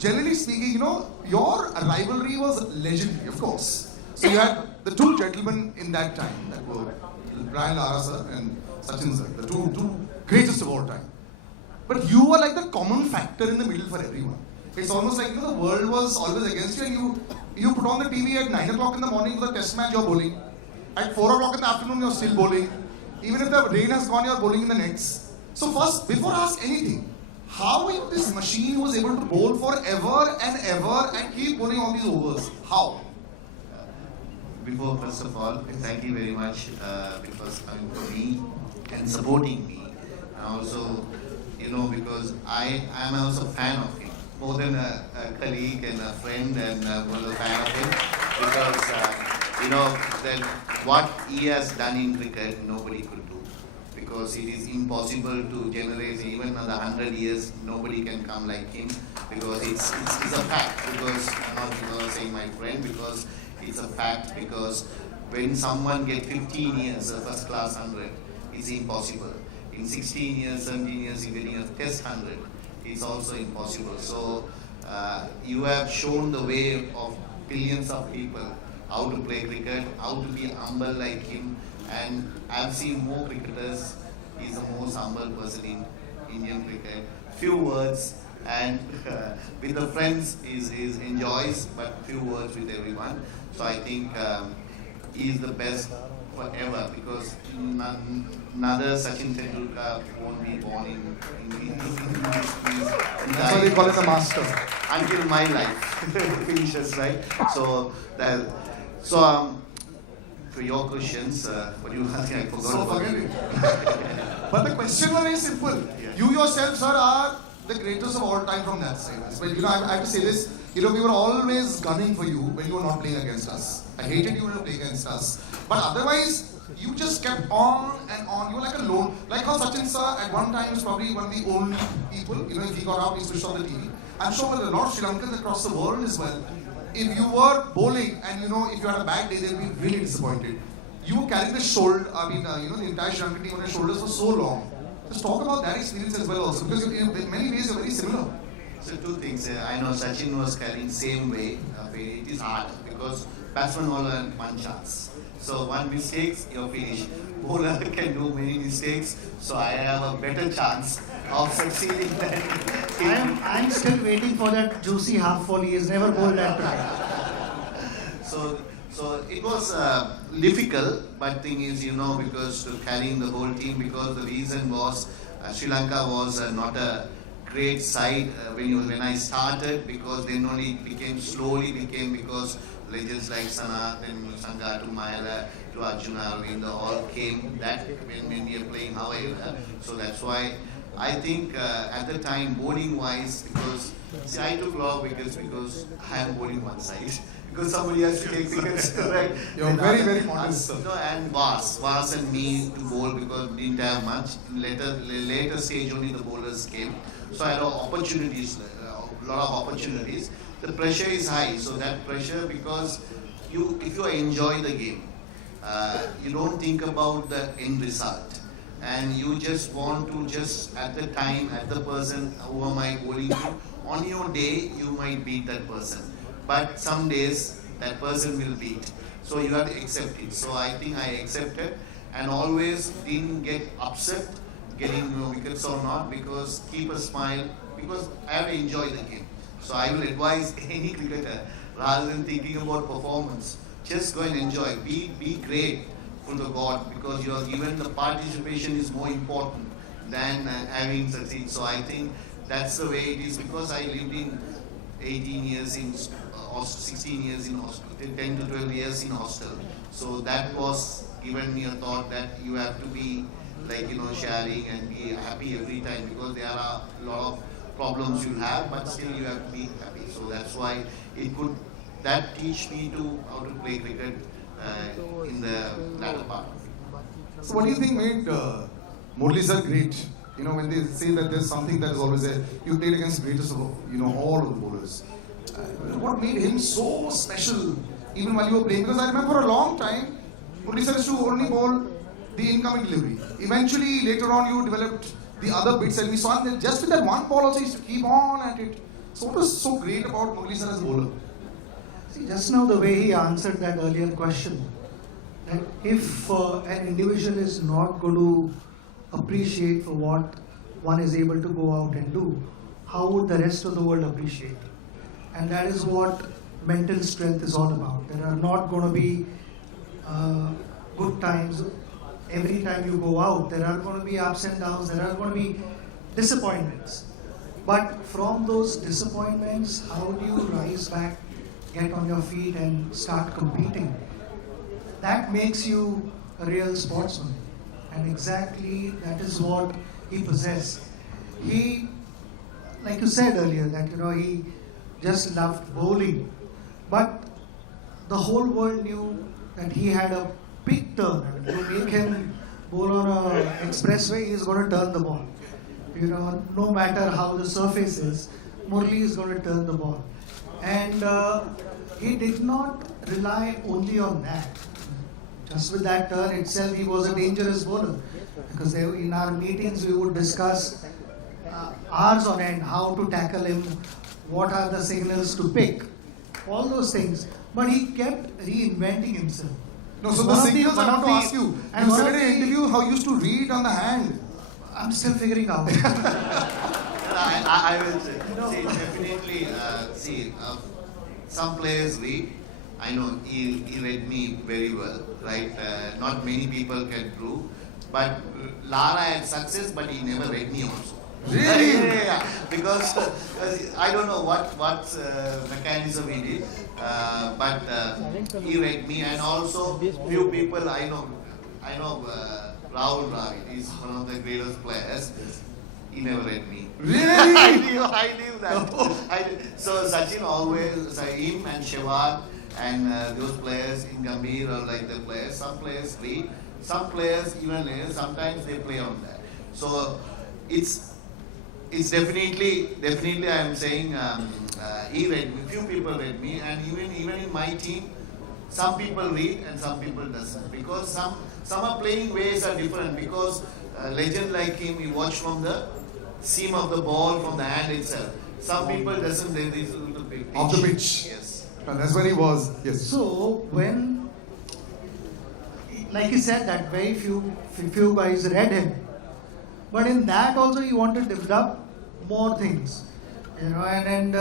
generally speaking, you know, your rivalry was legendary, of course. So you had the two gentlemen in that time, that were Brian Lara sir and Sachin sir, the two greatest of all time. But you were like the common factor in the middle for everyone. It's almost like, you know, the world was always against you, and you put on the TV at 9 o'clock in the morning for the test match, you're bowling. At 4 o'clock in the afternoon, you're still bowling. Even if the rain has gone, you're bowling in the nets. So first, before I ask anything, how is this machine who was able to bowl forever and ever and keep bowling all these overs? How? Before, first of all, thank you very much because coming for me and supporting me, and also, you know, because I am also a fan of him, more than a colleague and a friend, and more than a fan of him, because you know that what he has done in cricket nobody could do, because it is impossible to generate even another 100 years. Nobody can come like him, because it's a fact. Because I'm not because saying my friend, because it's a fact. Because when someone get 15 years a first class 100, it's impossible. In 16 years, 17 years, you're getting a test 100. It's also impossible. So you have shown the way of billions of people how to play cricket, how to be humble like him. And I've seen more cricketers. He's the most humble person in Indian cricket. Few words, and with the friends he enjoys, but few words with everyone. So I think he's the best forever, because another Sachin Tendulkar won't be born in these streets. That's why they call him the master. Until my life finishes, right? So for your questions, what you asked, I forgot about forget it. But the question was very simple. You yourself, sir, are the greatest of all time from that side. But you know, I have to say this. You know, we were always gunning for you when you were not playing against us. I hated you when you were playing against us. But otherwise, you just kept on and on. You were like a lone. Like how Sachin sir at one time was probably one of the only people. You know, if he got out, he switched off the TV. I'm sure with a lot of Sri Lankans across the world as well. If you were bowling and you know, if you had a bad day, they'd be really disappointed. You were carrying the shoulder, you know, the entire Sri Lankan team on your shoulders for so long. Just talk about that experience as well also, because in many ways you're very similar. So two things. I know Sachin was carrying same way. It is hard because batsman only has one chance. So one mistake, you're finished. Bowler can do many mistakes, so I have a better chance of succeeding than him. I'm still waiting for that juicy half volley. He has never bowled that time. So it was difficult, but thing is, because to carrying the whole team, because the reason was Sri Lanka was not a great side when I started, because then only slowly became because legends like Sanath and Sangha to Mahela to Arjuna Aravinda all came that when we are playing Hawaii. So that's why I think at the time bowling wise, because see I took a lot of wickets because I am bowling one side. Because somebody has to take wickets, right? You're very, very modest, sir. And Vas and me to bowl because didn't have much. In later stage only the bowlers came. So I had a lot of opportunities. The pressure is high, so that pressure because if you enjoy the game, you don't think about the end result. And you just want to at the time, at the person who am I bowling to, on your day you might beat that person. But some days that person will beat. So you have to accept it. So I think I accepted and always didn't get upset getting wickets or not, because keep a smile, because I have to enjoy the game. So I will advise any cricketer, rather than thinking about performance, just go and enjoy. Be great for the God, because you are given the participation is more important than having succeed. So I think that's the way it is, because I lived in 18 years in 16 years in hostel, 10 to 12 years in hostel. So that was given me a thought that you have to be sharing and be happy every time, because there are a lot of problems you'll have, but still you have to be happy. So that's why that teach me how to play cricket in the latter part of it. So what do you think made Murli sir great? When they say that there's something that is always there, you played against the greatest of all of the bowlers. What made him so special, even while you were playing? Because I remember for a long time, Murli sir used to only bowl the incoming delivery. Eventually, later on, you developed the other bits, and we saw that just with that one ball also, he used to keep on at it. So what was so great about Murli sir as a bowler? See, just now the way he answered that earlier question, that if an individual is not going to appreciate for what one is able to go out and do, how would the rest of the world appreciate? And that is what mental strength is all about. There are not going to be good times every time you go out. There are going to be ups and downs. There are going to be disappointments. But from those disappointments, how do you rise back, get on your feet and start competing? That makes you a real sportsman. And exactly that is what he possessed. He, like you said earlier, that he just loved bowling. But the whole world knew that he had a big turn. When you make him bowl on an expressway, he's going to turn the ball. No matter how the surface is, Murli is going to turn the ball. And he did not rely only on that. Just with that turn itself, he was a dangerous bowler. Because in our meetings, we would discuss hours on end how to tackle him, what are the signals to pick, all those things. But he kept reinventing himself. No, so the signals, I want to ask you. You said in an interview how you used to read on the hand. I'm still figuring out. I will check. See, definitely, some players read. I know he read me very well, right? Not many people can prove. But Lara had success, but he never read me also. Really? Yeah. Because I don't know what mechanism he did, but he read me, and also few people I know Rahul Dravid is one of the greatest players. He never read me. Really? I knew that. So Sachin always, him and Sehwag and those players in Gambhir or like the players, some players read, some players even sometimes they play on that. So it's definitely I am saying he read me, few people read me, and even in my team, some people read and some people doesn't, because some are playing ways are different, because legend like him, you watch from the seam of the ball, from the hand itself. Some people doesn't, they read the pitch. Of the pitch. Yes. That's where he was. Yes. So when, like he said, that very few guys read him, but in that also he wanted to develop more things, you know. And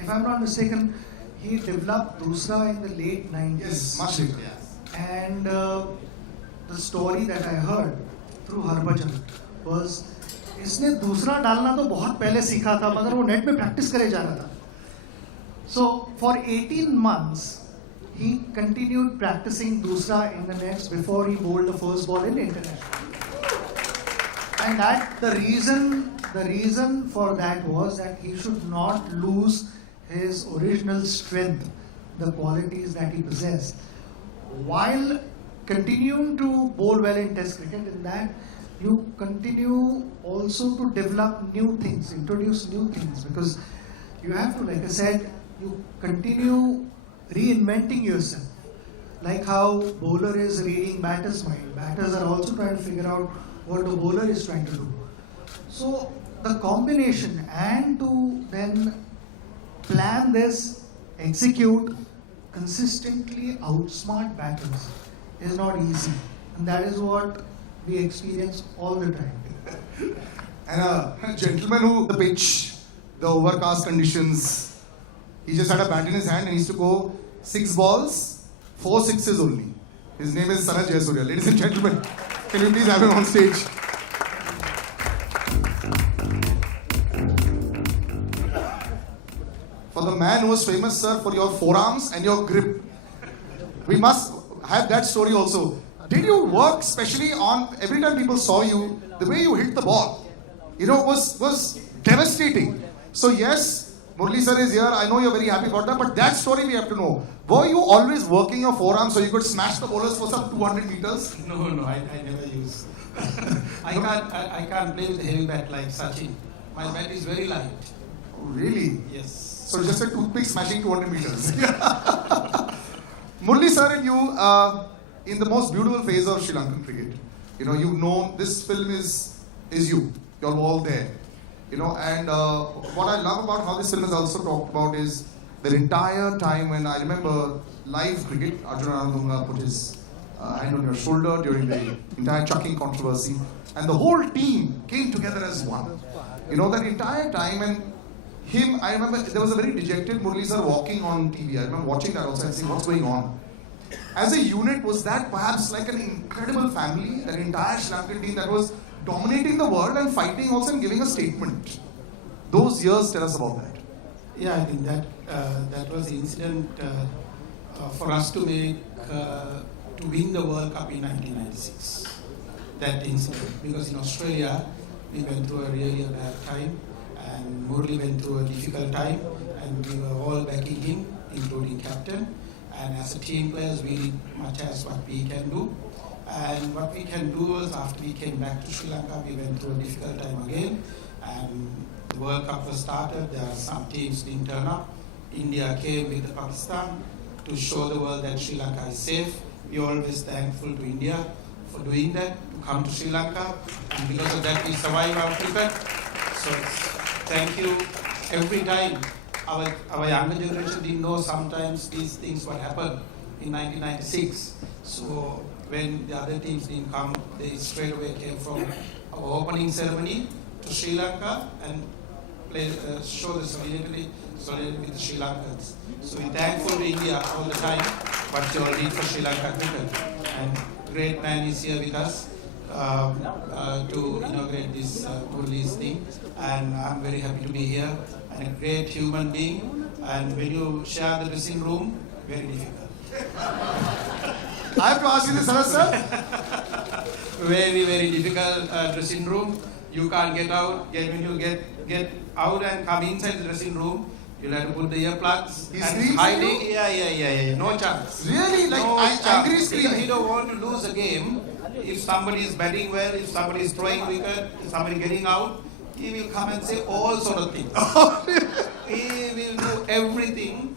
if I'm not mistaken, he developed Dusra in the late 90s. Yes, much later. And the story that I heard through Harbhajan was, इसने दूसरा डालना तो बहुत पहले सीखा था, मगर वो नेट पे प्रैक्टिस करे जा रहा था. So for 18 months, he continued practicing Dusra in the nets before he bowled the first ball in international. And that the reason for that was that he should not lose his original strength, the qualities that he possessed, while continuing to bowl well in Test cricket. In that, you continue also to develop new things, introduce new things, because you have to, like I said, you continue reinventing yourself. Like how bowler is reading batter's mind, batters are also trying to figure out what the bowler is trying to do. So the combination, and to then plan this, execute, consistently outsmart batters is not easy, and that is what we experience all the time. And a gentleman who the pitch, the overcast conditions, he just had a bat in his hand and he used to go 6 balls, 4 sixes only. His name is Sanat Jayasuriya. Ladies and gentlemen, can you please have him on stage? For the man who was famous, sir, for your forearms and your grip. We must have that story also. Did you work especially on, every time people saw you, the way you hit the ball, you know, was devastating. So yes, Murli sir is here. I know you're very happy about that, but that story we have to know. Were you always working your forearms so you could smash the bowlers for some 200 meters? No, I never use. I can't play with a heavy bat like Sachin. My bat is very light. Oh, really? Yes. So just a toothpick smashing 200 meters. Murli sir and you, in the most beautiful phase of Sri Lankan cricket, you know, you've known this film is you. You're all there. You know, and what I love about how this film is also talked about is the entire time when I remember live cricket, Arjun Arundunga put his hand on your shoulder during the entire chucking controversy, and the whole team came together as one. You know, that entire time, and him, I remember there was a very dejected Murli sir walking on TV. I remember watching that also and saying, what's going on? As a unit, was that perhaps like an incredible family, that entire Sri Lankan team that was dominating the world and fighting also and giving a statement? Those years, tell us about that. Yeah, I think that was the incident for us to make, to win the World Cup in 1996. That incident, because in Australia, we went through a really bad time, and Murli went through a difficult time, and we were all backing him, including captain. And as a team players, we did much as what we can do. And what we can do is, after we came back to Sri Lanka, we went through a difficult time again. And the World Cup was started. There are some teams didn't turn up. India came with the Pakistan to show the world that Sri Lanka is safe. We're always thankful to India for doing that, to come to Sri Lanka. And because of that, we survived our cricket. So thank you every time. Our younger generation didn't know sometimes these things what happened in 1996. So when the other teams didn't come, they straight away came from our opening ceremony to Sri Lanka and show the solidarity with the Sri Lankans. So we're thankful to India all the time what you all did for Sri Lanka cricket. And great man is here with us to inaugurate this Murli's thing, and I'm very happy to be here, and a great human being. And when you share the dressing room, very difficult. I have to ask you this, sir. Very, very difficult dressing room. You can't get out. Then when you get out and come inside the dressing room, you'll have to put the earplugs. He screams at you? Yeah. No chance. Really? Like no angry screaming? He don't want to lose a game. If somebody is batting well, if somebody is throwing wicket, if somebody getting out, he will come and say all sort of things. He will do everything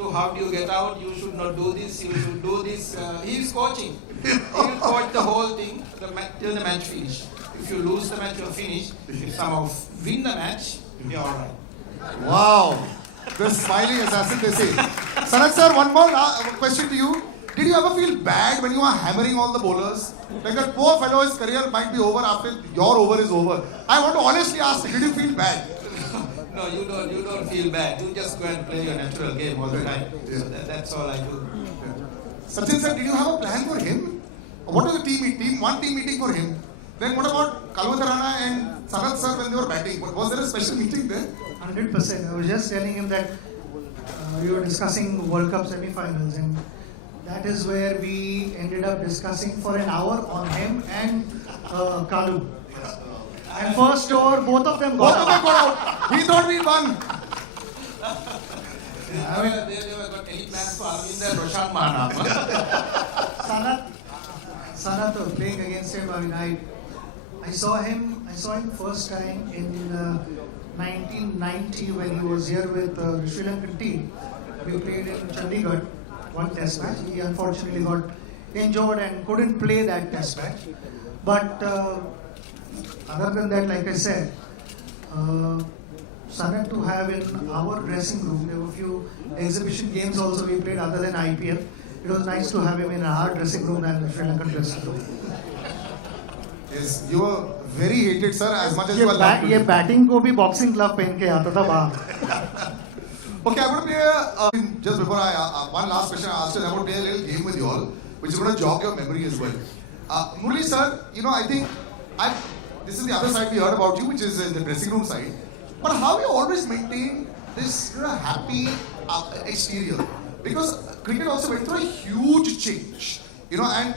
to how do you get out, you should not do this, you should do this. He is coaching. He will coach the whole thing till the match finish. If you lose the match, you are finished. If somehow win the match, you are alright. Wow. The smiling assassin, they say. Sanat sir, one more question to you. Did you ever feel bad when you were hammering all the bowlers? Like that poor fellow's career might be over after your over is over. I want to honestly ask, did you feel bad? No, you don't feel bad. You just go and play your natural game all the time. So that's all I do. Sachin sir, did you have a plan for him? What was the one team meeting for him? Then what about Kalwatarana and Sanat sir when they were batting? Was there a special meeting there? 100%. I was just telling him that we were discussing World Cup semi-finals, and that is where we ended up discussing for an hour on him and Kalu. And first over, both of them got out. We thought we won. I mean, they never got any plans for Aravind and Roshan Mahanam. Sanat playing against him. I mean, I saw him first time in 1990 when he was here with the Sri Lankan team. We played in Chandigarh, one test match. He unfortunately got injured and couldn't play that test match. But other than that, like I said, Sanat to have in our dressing room. There were a few exhibition games also we played other than IPL. It was nice to have him in our dressing room and Sri Lankan dressing room. Yes, you were very hated, sir, as much as you were loved. ये batting को भी boxing glove पहन के आता था वहाँ. Okay, I'm going to play, just before one last question I ask you, I'm going to play a little game with you all, which is going to jog your memory as well. Murli sir, you know, I think, this is the other side we heard about you, which is the dressing room side. But how you always maintain this happy exterior? Because cricket also went through a huge change, you know, and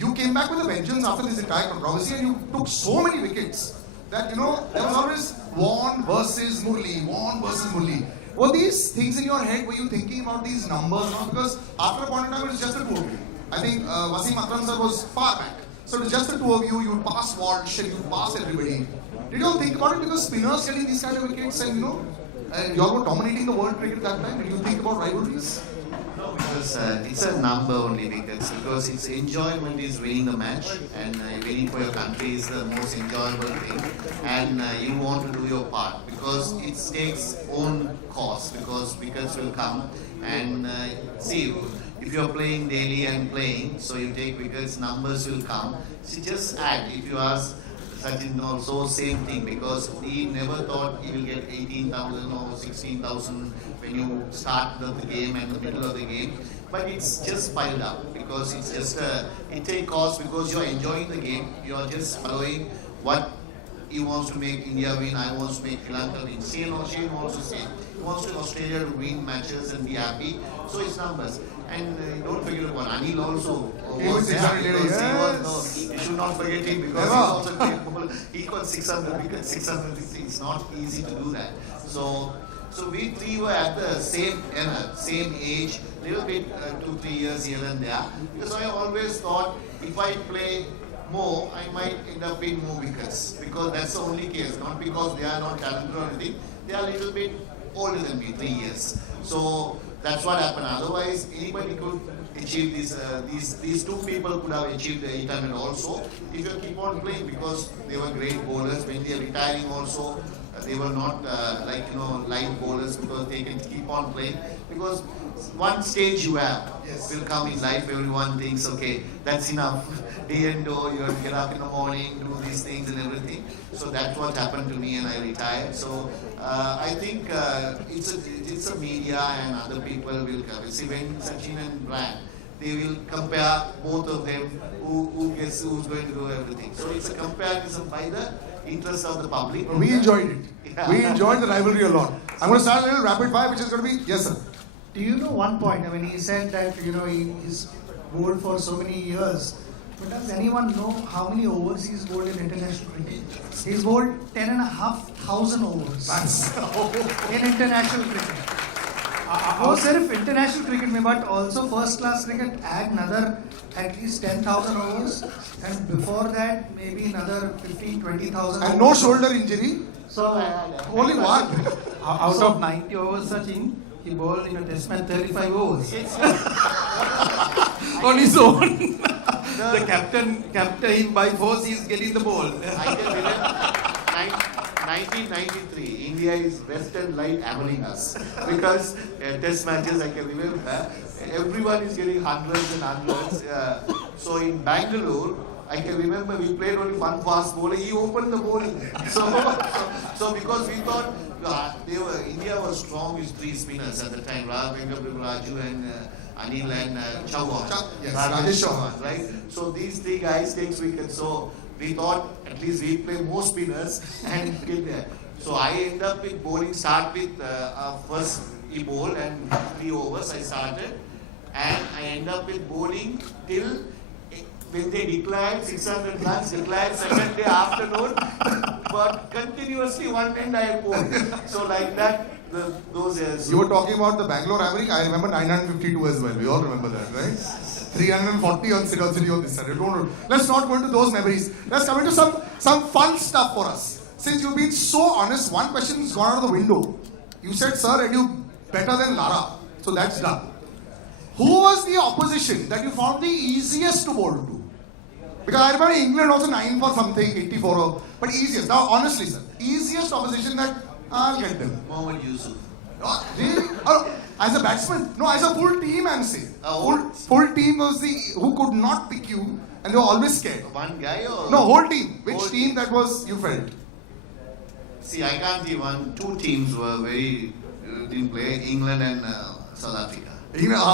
you came back with a vengeance after this entire controversy, and you took so many wickets that, you know, there was always Vaughan versus Murli, Vaughan versus Murli. Were these things in your head? Were you thinking about these numbers? Because after a point in time, it's just the two of you. I think Wasim Akram sir was far back. So it was just the two of you. You passed Walsh and you passed everybody. Did you think about it? Because spinners getting these kind of wickets and, you know, you all were dominating the world cricket that time. Did you think about rivalries? No, because it's a number only wickets. Because it's enjoyment is winning the match, and winning for your country is the most enjoyable thing. And you want to do your part because it takes own cost. Because wickets will come, and see, if you are playing daily and playing, so you take wickets, numbers will come. So just add. If you ask Sachin also, same thing, because he never thought he will get 18,000 or 16,000 when you start the game and the middle of the game. But it's just piled up because it's just it takes cost because you're enjoying the game. You're just following what he wants to make India win. I want to make Sri Lanka win. Shane also same. He wants to Australia to win matches and be happy. So it's numbers. And don't forget about Anil also. Was there because he should not forget him because he's also capable. He got 600 wickets, 600 victories. It's not easy to do that. So we three were at the same age, little bit 2-3 years here and there. Because I always thought if I play more, I might end up in more wickets. Because that's the only case. Not because they are not talented or anything. They are a little bit older than me, 3 years. So that's what happened. Otherwise, anybody could achieve this. These two people could have achieved 800 also if you keep on playing because they were great bowlers. When they are retiring also, they were not light bowlers because they can keep on playing. Because one stage you have will come in life. Everyone thinks, okay, that's enough. Day and do, you have to get up in the morning, do these things and everything. So that's what happened to me, and I retired. So I think it's a media and other people will come. See, when Sachin and Brad, they will compare both of them. Who's going to do everything. So it's a comparison by the interest of the public. We enjoyed it. Yeah. We enjoyed the rivalry a lot. I'm going to start a little rapid fire, which is going to be yes, sir. Do you know one point? I mean, he said that he's bowled for so many years. But does anyone know how many overs he's bowled in international cricket? He's bowled 10,500 overs in international cricket. Oh, sir, if international cricket, but also first class cricket, add another at least 10,000 overs, and before that maybe another 15,000-20,000. And no shoulder injury. So only one. Out of 90 overs, Sachin, he bowled in a test match 35 overs. On his own. The captain him by force, he is getting the ball. 1993, India is left and right hammering us. Because test matches, I can remember, everyone is getting hundreds and hundreds. So in Bangalore, I can remember we played only one fast bowler. He opened the bowling. So because we thought India was strong with three spinners at the time, Raju and Anil and Chauhan. Yes, Rajesh Chauhan. Right? So these three guys takes wickets. So we thought at least we play more spinners and get there. So I end up with bowling, start with first he bowled and 3 overs I started, and I end up with bowling till when they declared 600 runs, declared second day afternoon, but continuously one end I bowled. So like that, those years. You were talking about the Bangalore hammering. I remember 952 as well. We all remember that, right? 340 on City on this Sunday. Let's not go into those memories. Let's come into some fun stuff for us. Since you've been so honest, one question has gone out of the window. You said, sir, are you better than Lara? So that's done. Who was the opposition that you found the easiest to bowl to? Because I remember England also 9 for something, 84 or, but easiest. Now honestly, sir, easiest opposition that I'll get them. Mohammad Yusuf. Really? As a batsman? No, as a full team I'm saying. Full team was the who could not pick you and they were always scared. One guy or? No, whole team. Which team that was you felt? See, I can't tell one. 2 teams were very in play, England and South Africa. England,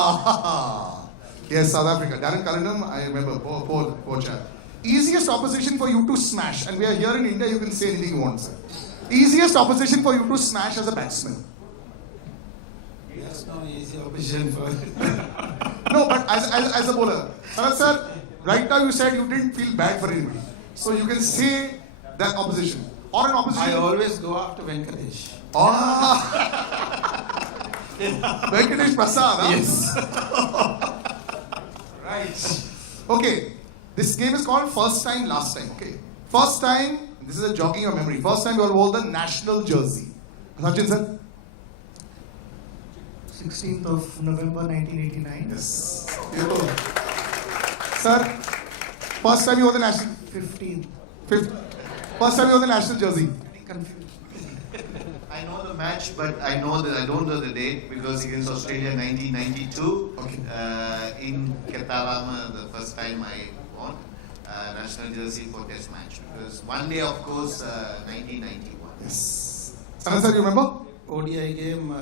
yes, South Africa. Darren Karanam, I remember, poor chap. Easiest opposition for you to smash, and we are here in India, you can say anything you want, sir. Easiest opposition for you to smash as a batsman? That's not easy opposition for No, but as a bowler. Sarath sir, right now you said you didn't feel bad for India. So you can say that opposition. Or an opposition. I always go after Venkatesh. Venkatesh Prasad, huh? Yes. Right. Okay. This game is called First Time, Last Time. Okay. First time, this is a jogging of memory. First time you all wore the national jersey. Sachin sir? 16th of November 1989. Yes. Sir, first time you wore the national? 15th. First time you wore the national jersey? Confused. I know the match, but I don't know the date because against Australia in 1992. Okay. In Ketarama, the first time I won national jersey for Test match because one day, of course, 1991. Yes. Sanath sir, you remember? ODI game,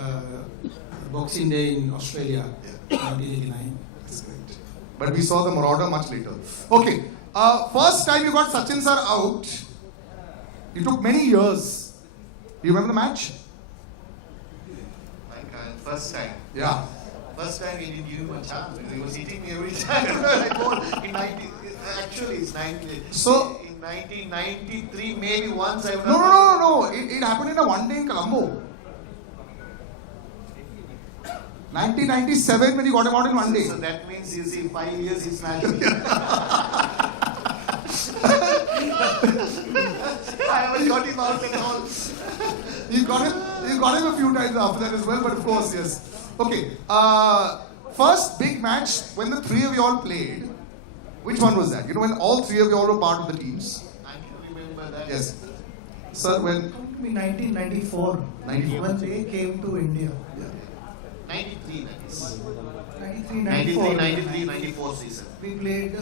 Boxing Day in Australia, 1989. That's great. But we saw the Marauder much later. Okay. First time you got Sachin sir out, you took many years. You remember the match? Like first time. Yeah. First time he didn't give him a chance because he was hitting me every time. Actually, it's 90. So in 1993, maybe once I would. No. It happened in a one day in Colombo. 1997 when he got him out in one day. So that means you see 5 years he smashed me. I haven't got him out at all. You got him a few times after that as well, but of course, yes. Okay. First big match when the 3 of you all played. Which one was that? You know, when all 3 of you all were part of the teams? I can remember that. Yes. Sir, when? Come to me 1994. 94. When they came to India. 93, that is. 93, 94. 94 season. We played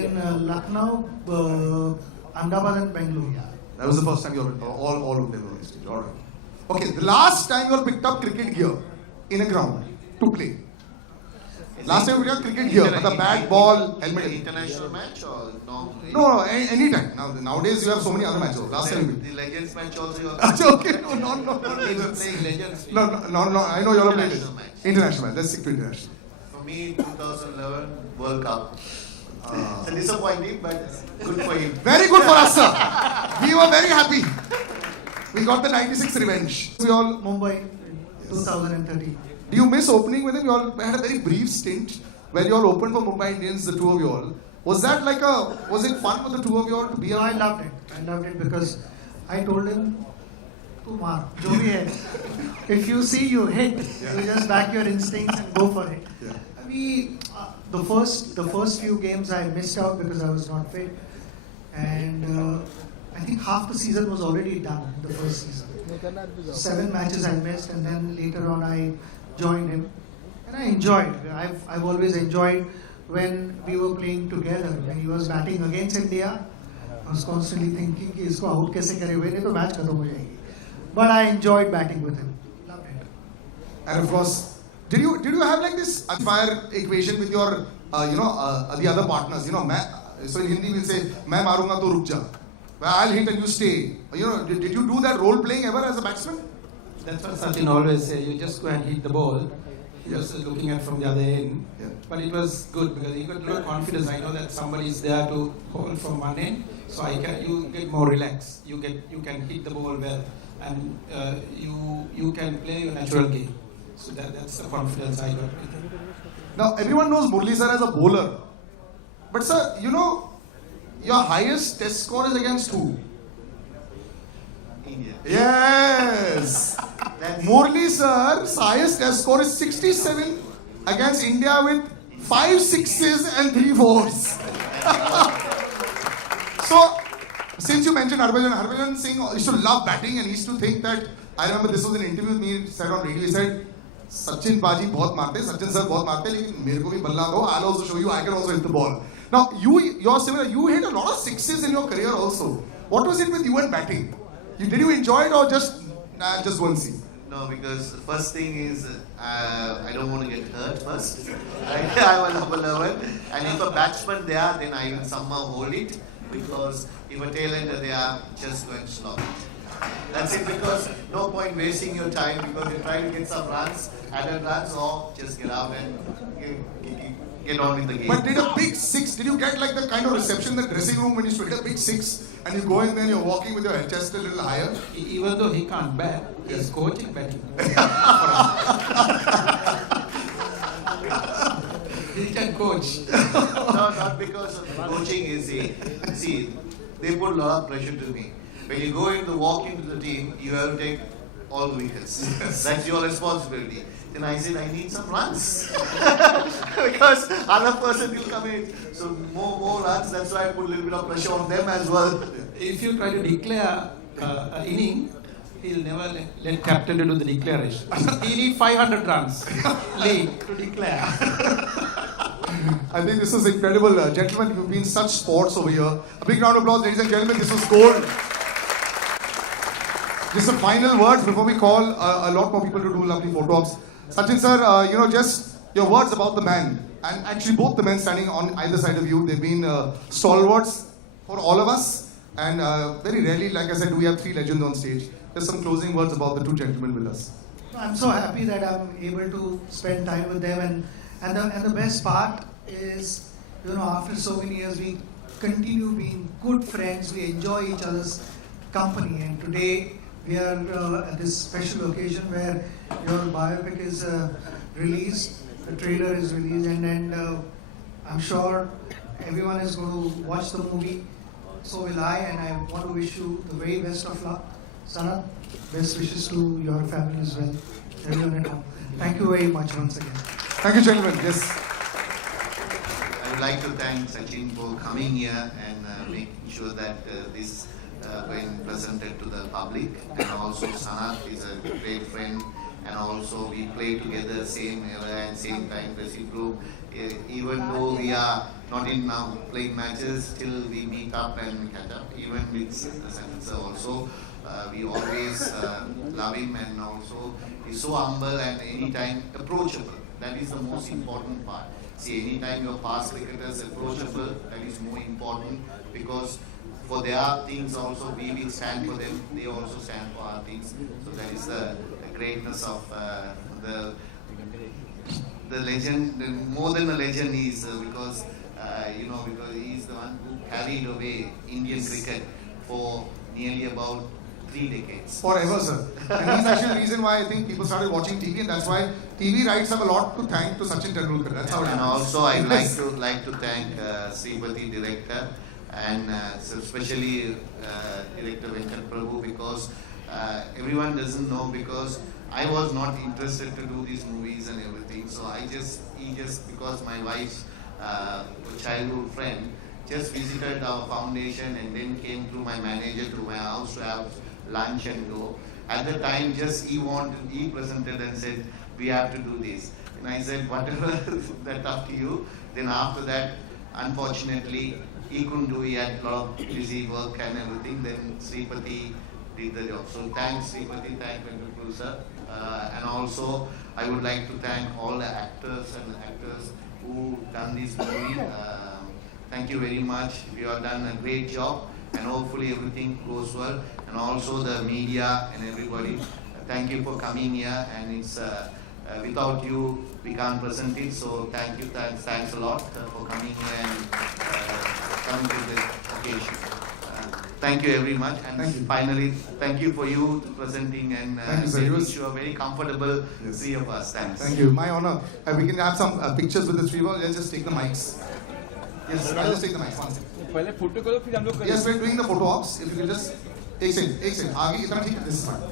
in Lucknow, Ahmedabad and Bangalore. That was the first time you all of them were on stage. All right. Okay, the last time you all picked up cricket gear in a ground to play. Last time you picked up cricket gear with a bat, ball, helmet. International match or normal? No, anytime. Nowadays you have so many other matches. Last time you did. The Legends match also you are okay, no. playing Legends. No, I know you all played international match. Let's stick to international. For me, 2011 World Cup. It's a disappointing, but good for him. Very good for us, sir. We were very happy. We got the 96 revenge. So we all Mumbai, 2013. Do you miss opening with him? You all had a very brief stint when you all opened for Mumbai Indians, the 2 of you all. Was that like was it fun with the 2 of you all to be around? I loved it because I told him, "Tu maar, jo bhi hai. If you see you hit, you just back your instincts and go for it." Yeah. I mean, the first few games I missed out because I was not fit, and I think half the season was already done in the first season. So 7 matches I missed, and then later on I joined him, and I enjoyed it. I've always enjoyed when we were playing together. When he was batting against India, I was constantly thinking कि इसको out कैसे करे भाई, नहीं तो match खत्म हो जाएगी. But I enjoyed batting with him. And of course, did you have like this fire equation with your the other partners? You know, so in Hindi we'll say मैं मारूंगा तो रुक जा. I'll hit and you stay. You know, did you do that role playing ever as a batsman? That's what Sachin always says. You just go and hit the ball. He was looking at from the other end. But it was good because you got confidence. I know that somebody is there to hold from one end, so you get more relaxed. You can hit the ball well, and you can play your natural game. So that's the confidence I got with him. Now everyone knows Murli sir as a bowler, but sir, you know, your highest test score is against who? India. Yes! Murli sir's highest test score is 67 against India with 5 sixes and 3 fours. So, since you mentioned Harbhajan Singh used to love batting and he used to think that, I remember this was an interview with me, said on radio, he said, Sachin Paji bahut marte, Sachin sir bahut marte, lekin mere ko bhi balla do, I'll also show you, I can also hit the ball. Now, you're similar, you hit a lot of sixes in your career also. What was it with you and batting? Did you enjoy it or just go and see? No, because the first thing is I don't want to get hurt first. Like, I will love it. And if a batsman there, then I will somehow hold it. Because if a tailender there, just go and slot it. That's it, because no point wasting your time, because you try to get some runs, added runs, or just get out and get on with the game. But did a big six, did you get like the kind of reception in the dressing room when you used to hit a big six and you go in there and you're walking with your chest a little higher? Even though he can't bat, he's coaching batting. He can coach. Not because of coaching, see, they put a lot of pressure to me. When you walk into the team, you have to take all the wickets. That's your responsibility. Then I said, I need some runs. Because other person will come in. So more runs, that's why I put a little bit of pressure on them as well. If you try to declare an inning, he'll never let captain do the declaration. He needs 500 runs lead to declare. I think this was incredible. Gentlemen, you've been such sports over here. A big round of applause, ladies and gentlemen. This was gold. This is the final words before we call a lot more people to do lovely photo ops. Sachin sir, just your words about the man. And actually both the men standing on either side of you, they've been stalwarts for all of us. And very rarely, like I said, do we have 3 legends on stage. Just some closing words about the 2 gentlemen with us. I'm so happy that I'm able to spend time with them, and the best part is, after so many years, we continue being good friends. We enjoy each other's company, and today we are at this special occasion where your biopic is released, the trailer is released, and I'm sure everyone is going to watch the movie. So will I, and I want to wish you the very best of luck. Sanath, best wishes to your family as well. Everyone at home. Thank you very much once again. Thank you, gentlemen. Yes. I would like to thank Sachin for coming here and making sure that this going presented to the public. And also Sanath is a great friend, and also we play together same era and same time dressing group. Even though we are not in now playing matches, still we meet up and catch up. Even with Sachin sir also, we always love him, and also he's so humble and anytime approachable. That is the most important part. See, anytime your past cricketers approachable, that is more important, because for their things also we will stand for them, they also stand for our things. So that is the greatness of the legend. More than a legend he is, because because he is the one who carried away Indian cricket for nearly about 3 decades. Forever, sir. And he's actually the reason why I think people started watching TV, and that's why TV rights have a lot to thank to Sachin Tendulkar. That's how it And happens. also I'd like to thank Sripati director, and especially director Venkat Prabhu, because everyone doesn't know, because I was not interested to do these movies and everything. So he just because my wife's childhood friend, just visited our foundation and then came through my manager to my house to have lunch and go. At the time, just he presented and said, we have to do this. And I said, whatever, that's up to you. Then after that, unfortunately, he couldn't do it. He had a lot of busy work and everything. Then Sripati did the job. So thanks Sripati, thanks my producer. And also, I would like to thank all the actors and actors who done this movie. Thank you very much. You have done a great job. And hopefully everything goes well. And also the media and everybody, thank you for coming here. And it's without you, we can't present it. So thank you, thanks a lot for coming here and coming to the occasion. Thank you very much. And finally, thank you for you to presenting and wish you a very comfortable three of us. Thanks. Thank you. My honor. We can have some pictures with the three of us. Let's just take the mics. Yes, I'll just take the mics. One second. पहले photo करो फिर हम लोग करेंगे. Yes, we're doing the photo ops. If you could just एक second आगे इतना ठीक है. This is fine.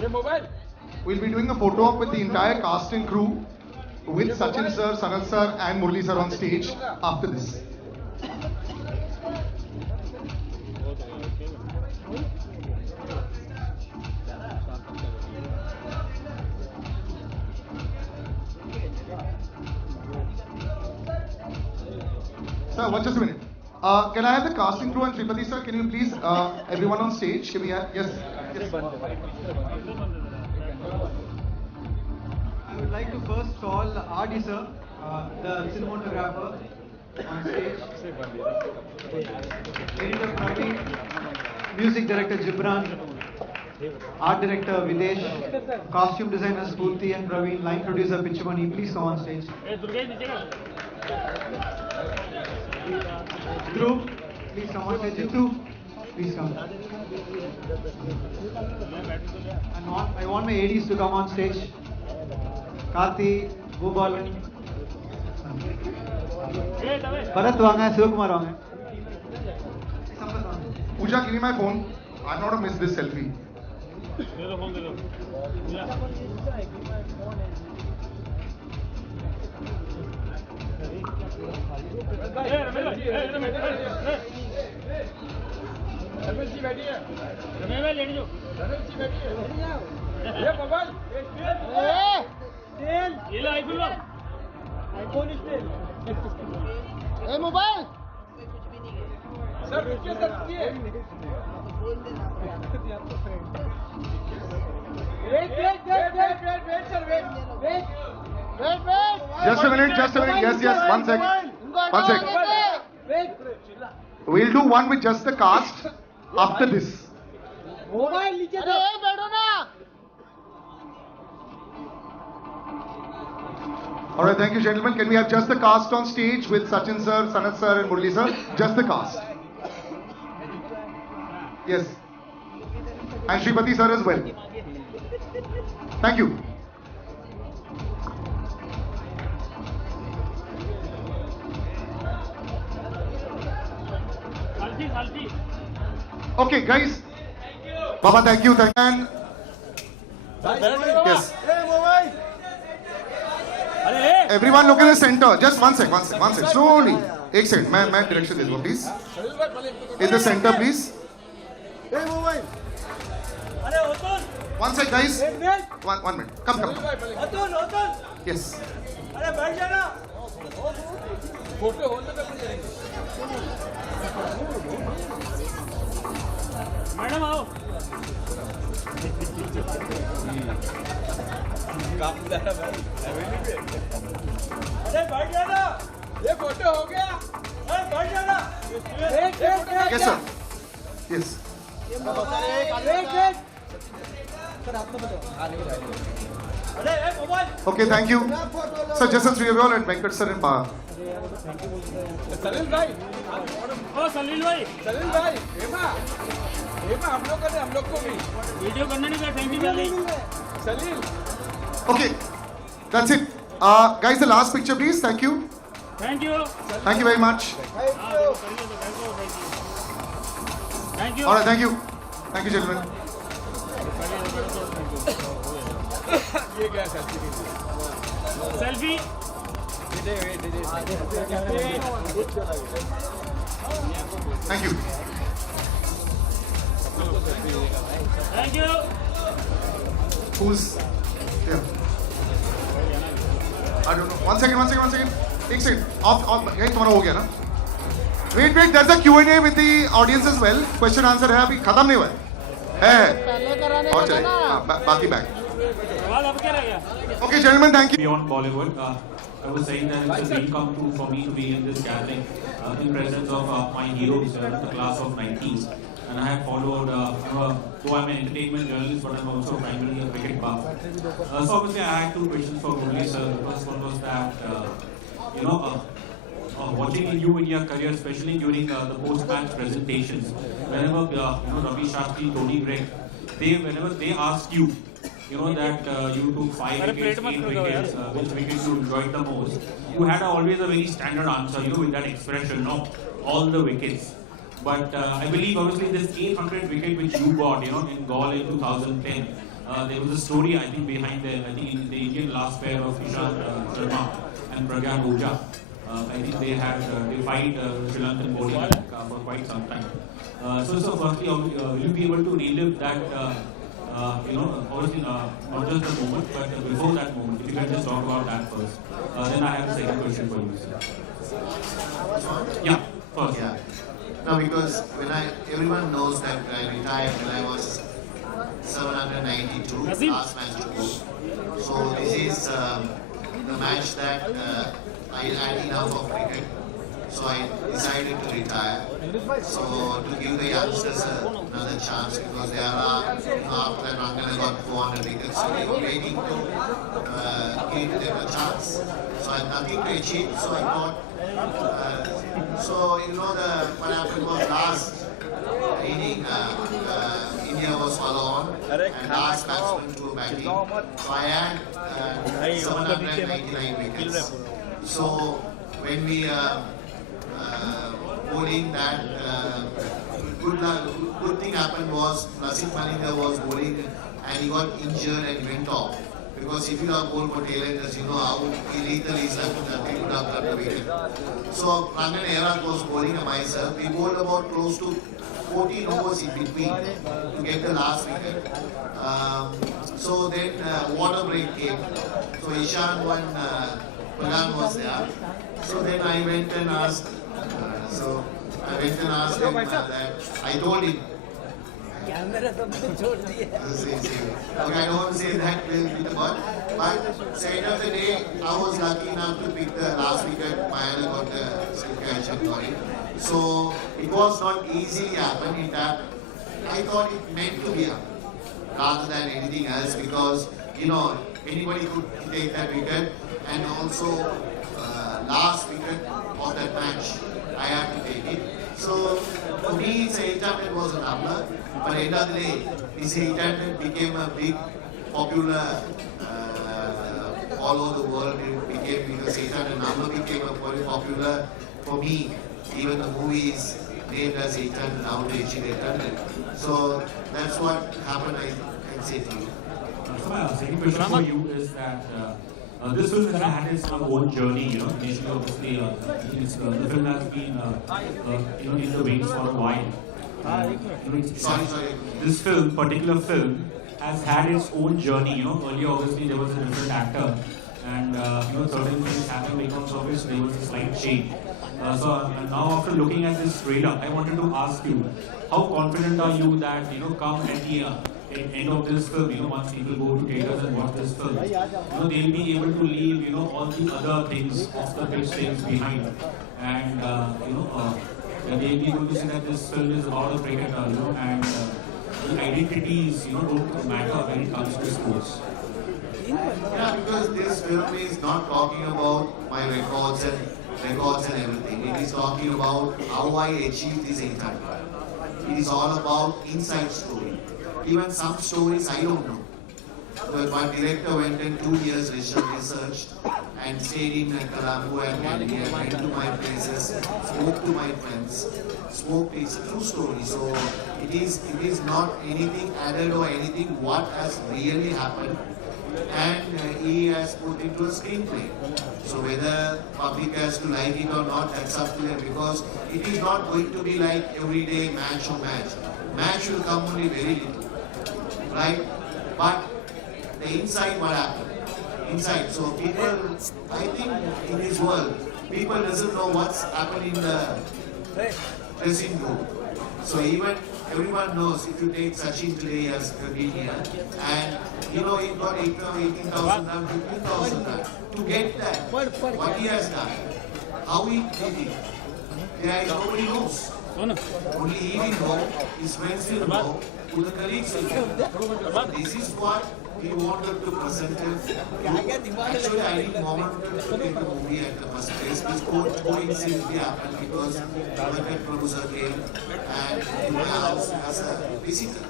ये mobile. We'll be doing a photo op with the entire cast and crew, with Sachin sir, Sanat sir, and Murli sir on stage after this. Sir, just a minute. Can I have the casting crew and Sripati sir? Can you please, everyone on stage? Can we have, yes. I would like to first call RD sir, the cinematographer, on stage. Editor Praveen, music director Gibran, art director Videsh, costume designer Spurti and Praveen, line producer Pichumani, please come on stage. Group, please come on stage. Jintu, please come. And I want my ADs to come on stage. Karthi, Bhubalan, Bharat Wanga, Sivakumar Wanga. Pooja, give me my phone. I'm not gonna miss this selfie. Mobile sir रुकिए sir रुकिए wait sir wait Just a minute. Yes, one sec. We'll do one with just the cast after this. Mobile नीचे दो बैठो ना. Alright, thank you gentlemen. Can we have just the cast on stage with Sachin sir, Sanat sir and Murli sir? Just the cast. Yes. And Sripati sir as well. Thank you. Okay guys. Baba, thank you. And everyone look at the center. Just one sec. Slowly. एक second. मैं direction देखो please. In the center please. One sec guys. One minute. Come. Yes. Madam आओ. अरे बैठ जाना. ये photo हो गया. अरे बैठ जाना. Yes sir. Yes. Okay, thank you. Sir, just as we have all and Venkat sir and Pa. सलील भाई. ओ सलील भाई. हेमा हम लोग करें हम लोग को भी वीडियो करना नहीं था. Thank you Salil. Okay, that's it. Guys, the last picture please. Thank you. Thank you very much. Thank you. Alright, thank you gentlemen. ये क्या selfie Thank you. Thank you Who's here? One second. एक second. Off. Guys, तुम्हारा हो गया ना? Wait. There's a Q&A with the audience as well. Question answer है अभी खत्म नहीं हुआ है. पहले कराने का था ना बाकी back. सवाल अब क्या रह गया Okay, gentlemen, thank you. Beyond Bollywood, I was saying that it's a dream come true for me to be in this gathering in presence of my heroes, the class of 90s. And I had followed, though I'm an entertainment journalist, but I'm also primarily a cricket buff. So obviously I had two questions for Murli sir. The first one was that, watching you in your career, especially during the post-match presentations, whenever Ravi Shastri, Tony Greg, whenever they ask you, that you took 5 wickets, 8 wickets, which wicket you enjoyed the most, you had always a very standard answer, with that expression, no, all the wickets. But I believe, obviously, this 800 wicket which you got, in Gaul in 2010, there was a story, I think, behind the Indian last pair of Ishant Sharma and Pragyan Ojha. I think they had defied Sri Lankan bowling for quite some time. So firstly, will you be able to relive that, obviously not just the moment, but before that moment, if you can just talk about that first. Then I have a second question for you, sir. Yeah, first. Yeah. No, because everyone knows that I retired when I was 792, last match to go. So this is a match that I had enough of cricket. So I decided to retire. So to give the youngsters another chance, because they are, after that Rangana got 400 wickets, so they were waiting to give them a chance. So I had nothing to achieve, so I thought, what happened was last inning, India was follow on, and last batsman to a batting. So I had 799 wickets. So when we bowling that good thing happened was Lasith Malinga was bowling and he got injured and he went off. Because if you have bowled for tailenders, you know how lethal is that he would have got the wicket. So Rangan Ehrat was bowling and myself. We bowled about close to 14 overs in between to get the last wicket. So then water break came. So Ishan and Pagan was there. So then I went and asked. Him that I told him. Okay, I don't want to say that with the ball, but so end of the day, I was lucky enough to pick the last wicket. Mayala got the skip catch and got it. So it was not easy happened. I thought it meant to be happen rather than anything else, because anybody could take that wicket, and also last wicket of that match I had to take it. So for me, it's 800 was a number, but end of the day, this 800 became a big popular all over the world. Because 800 number became a very popular for me. Even the movies named as 800, how to achieve 800. So that's what happened, I can say to you. So my second question for you is that this film has had its own journey. Initially, obviously, I think the film has been in the wings for a while. Sorry. This particular film, has had its own journey. Earlier, obviously, there was a different actor, and certain things happened because obviously there was a slight change. So now, after looking at this trailer, I wanted to ask you, how confident are you that come at the end of this film, once people go to theaters and watch this film, they'll be able to leave, all the other things, off the pitch things behind, and that they'll be able to say that this film is about a cricketer, and the identities, don't matter when it comes to sports. Yeah, because this film is not talking about my records and everything. It is talking about how I achieved this 800. It is all about inside story. Even some stories I don't know. But director went and 2 years researched and stayed in Colombo and Candy and went to my places, spoke to my friends, it's a true story. So it is not anything added or anything what has really happened, and he has put into a screenplay. So whether public has to like it or not, that's up to them, because it is not going to be like everyday match on match. Match will come only very little, right? But the inside, what happened? Inside. So people, I think in this world, people doesn't know what's happened in the dressing room. So even everyone knows, if you take Sachin today, he has been here, and you know he got 18,000 done, 15,000 done. To get that, what he has done, how he did it, nobody knows. Only he will know, his friends will know, the colleagues will know. This is what we wanted to present it. Actually, I didn't want to make a movie at the first place. This coincidentally happened because Venkat Prabhu sir came and to my house as a visitor,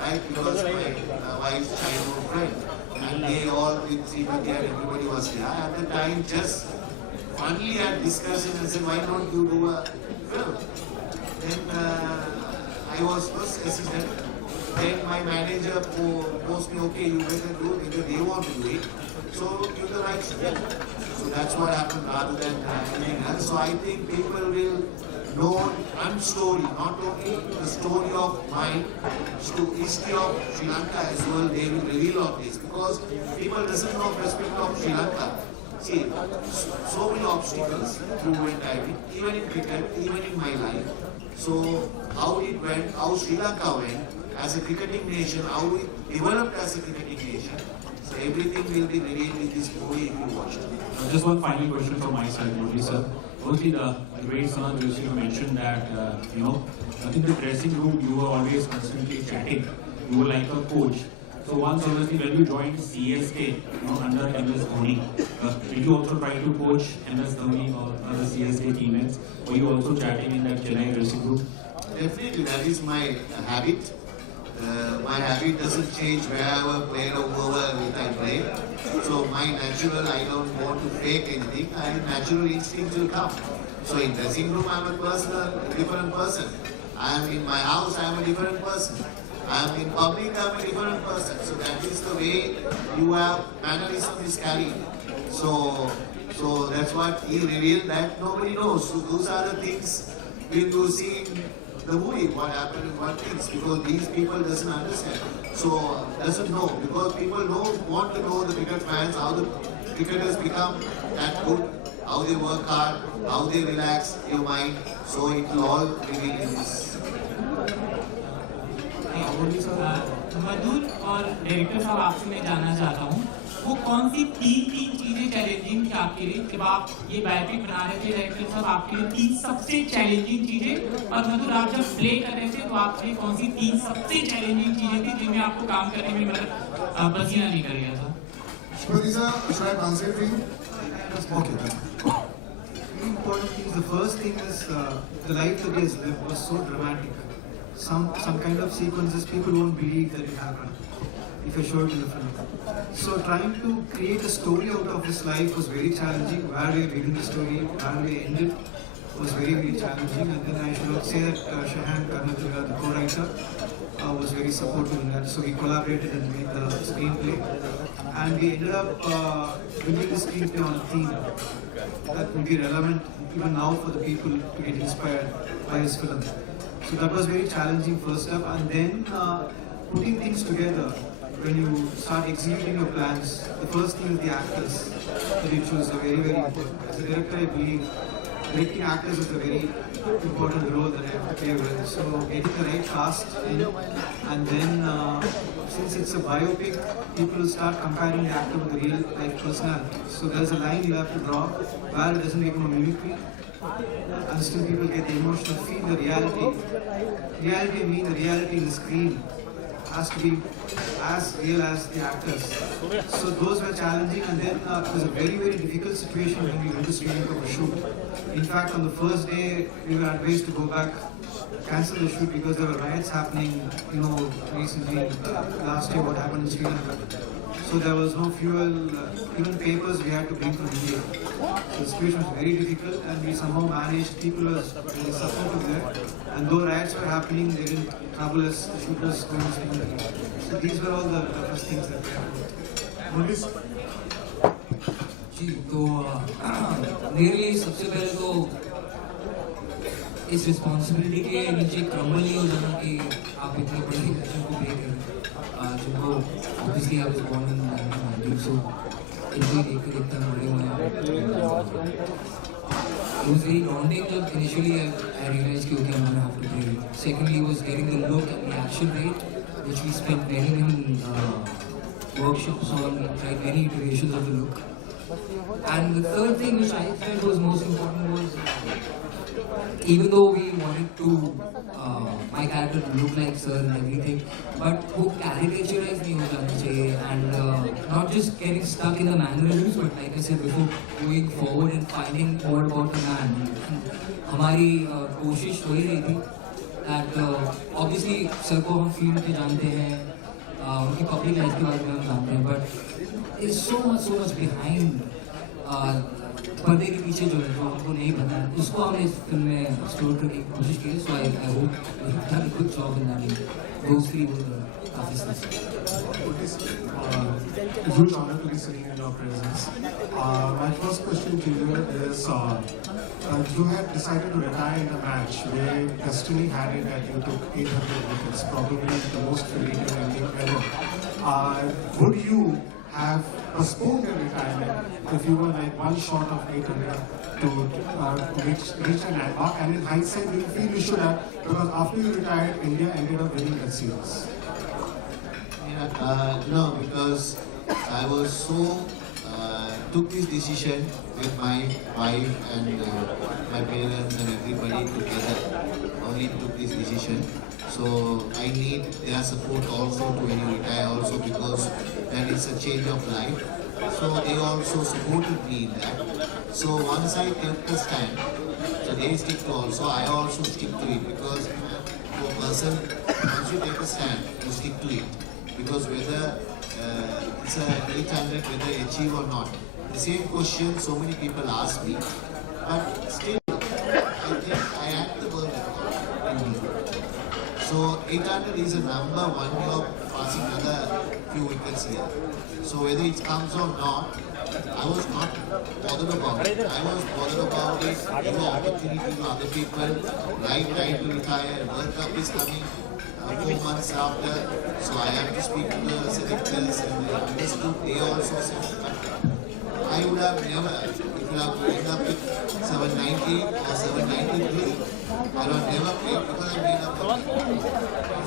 right? Because my wife's childhood friend, and they all with Srimati and everybody was there. At the time, just finally had discussed it and said, why don't you do a film? Then I was first assistant. Then my manager posed me, okay, you better do it, whether they want to do it. So give the rights to them. So that's what happened rather than anything else. So I think people will know one story, not only the story of mine, history of Sri Lanka as well, they will reveal on this. Because people doesn't know perspective of Sri Lanka. See, so many obstacles through and I, even in cricket, even in my life. So how Sri Lanka went as a cricketing nation, how we developed as a cricketing nation. So everything will be revealed in this movie if you watch it. Just one final question from my side, Murli sir. Obviously, the great Sanat Joshi mentioned that, in the dressing room, you were always constantly chatting. You were like a coach. So once obviously when you joined CSK, under MS Dhoni, did you also try to coach MS Dhoni or other CSK teammates? Were you also chatting in that Chennai dressing room? Definitely, that is my habit. My habit doesn't change wherever played or whoever with I play. So my natural, I don't want to fake anything. Natural instincts will come. So in dressing room, I'm a different person. I am in my house, I am a different person. I am in public, I am a different person. So that is the way you have, mannerism is carried. So that's what he revealed, that nobody knows. So those are the things if you see in the movie, what happened and what things, because these people doesn't understand. So doesn't know, because people want to know, the cricket fans, how the cricketers become that good, how they work hard, how they relax your mind. So it will all reveal in this. मधुर और director साहब आपसे मैं जानना चाहता हूँ, वो कौन सी तीन चीजें चैलेंजिंग थी आपके लिए जब आप ये बायोपिक बना रहे थे? डायरेक्टर साहब आपके लिए 3 सबसे चैलेंजिंग चीजें, और मधुर आप जब प्ले कर रहे थे तो आपके लिए कौन सी 3 सबसे चैलेंजिंग चीजें थी जिनमें आपको काम करने में मतलब पसीना निकल गया था? Shubhati sir, should I translate for you? Okay, that's fine. The important thing is, the first thing is the life that he has lived was so dramatic. Some kind of sequences people won't believe that it happened if I show it in the film. So trying to create a story out of his life was very challenging. Where do I begin the story, where do I end it, was very, very challenging. And then I should say that Shahan Karnataka, the co-writer, was very supportive in that. So we collaborated and made the screenplay. And we ended up building the screenplay on a theme that will be relevant even now for the people to get inspired by his film. So that was very challenging first step, and then putting things together. When you start executing your plans, the first thing is the actors that you choose are very, very important. As a director, I believe directing actors is a very important role that I have to play with. So getting the right cast in, and then since it's a biopic, people will start comparing the actor with the real life personality. So there's a line you'll have to draw where it doesn't become a mimicry, and still people get the emotional feel, the reality. Reality, I mean the reality in the screen has to be as real as the actors. So those were challenging, and then it was a very, very difficult situation when we went to Sri Lanka for shoot. In fact, on the first day, we were advised to go back, cancel the shoot because there were riots happening, recently, last year what happened in Sri Lanka. So there was no fuel, even papers we had to bring from India. So the situation was very difficult, and we somehow managed. People were really supportive there, and though riots were happening, they didn't trouble us. The shoot was going smoothly. So these were all the toughest things that we had. जी तो मेरे लिए सबसे पहले तो इस responsibility के नीचे crumble नहीं हो जाना कि आप इतने बड़े एक्शन को प्ले करें जिनको ऑब्वियसली आप बॉर्न इन 1990 सो इनको देखते देखते हम बड़े हुए हैं. It was very daunting जब initially I realized कि okay I'm gonna have to play it. Secondly was getting the look and the action right, which we spent many workshops on, tried many iterations of the look. And the third thing which I felt was most important was, even though we wanted to my character to look like sir and everything, but वो caricaturized नहीं हो जाना चाहिए, and not just getting stuck in the mannerisms, but like I said before, going forward and finding more about the man. And हमारी कोशिश वही रही थी that obviously sir को हम फील्ड पे जानते हैं, उनकी पब्लिक लाइफ के बारे में हम जानते हैं, but there is so much behind पर्दे के पीछे जो है जो हमको नहीं पता है, उसको हमने इस फिल्म में एक्सप्लोर करने की कोशिश की है. So I hope we have done a good job in that. Those three were the toughest things. Huge honor to be sitting in your presence. My first question to you is, you had decided to retire in a match where destiny had it that you took 800 wickets, probably the most filigree ending ever. Would you have postponed your retirement if you were like one short of 800 to reach a landmark? And in hindsight, do you feel you should have? Because after you retired, India ended up winning that series. No, because I was so took this decision with my wife and my parents and everybody together. Only took this decision. So I need their support also to when you retire also, because that is a change of life. So they also supported me in that. So once I took the stand, so they stick to also, I also stick to it, because to a person, once you take a stand, you stick to it. Because whether it's a 800, whether achieve or not, the same question so many people ask me, but still I think I had the world record in me. So 800 is a number, one year passing another few wickets here. So whether it comes or not, I was not bothered about it. I was bothered about it, give opportunity to other people, right time to retire, World Cup is coming 4 months after, so I have to speak to the selectors, and I understood they also said, but I would have never, if you have to end up with 790 or 793, I would have never played because I made up the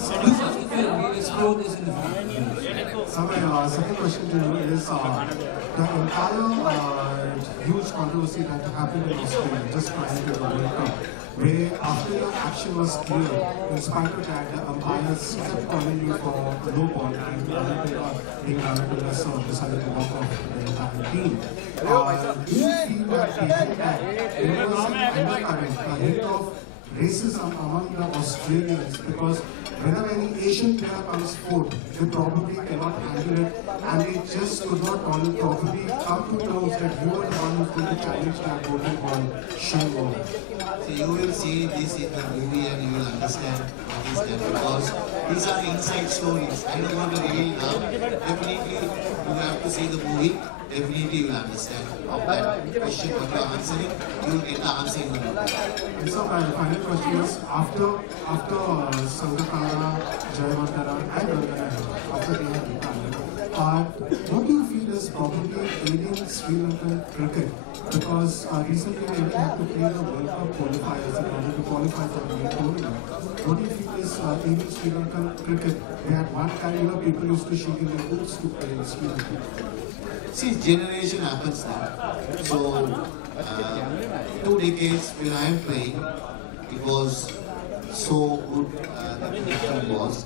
Do watch the film, we've explored this in the film. So my second question to you is, the entire huge controversy that happened in Australia just prior to the World Cup, where after your action was clear, in spite of that, the umpires kept calling you for a low ball, and the other player being directed as decided to walk off the entire team. Do you feel that behind that there was an undercurrent, a hint of racism among the Australians? Because whenever any Asian player comes forth, they probably cannot handle it, and they just could not probably come to terms that you were the one who's going to challenge that golden ball shame over. So you will see this in the movie and you will understand what is there, because these are the inside stories. I don't want to reveal now. Definitely you have to see the movie. Definitely you will understand that question what you are answering. You will get the answer in the movie. And so my final question is, after Sangakkara, Jayawardene and Rangana, after they have retired, what do you feel is probably ailing Sri Lankan cricket? Because recently we had to play the World Cup qualifiers in order to qualify for the main tournament. What do you feel is ailing Sri Lankan cricket? We had one time, people used to shake in their boots to play in Sri Lanka. See, generation happens now. So, 2 decades when I am playing, it was so good that the game was.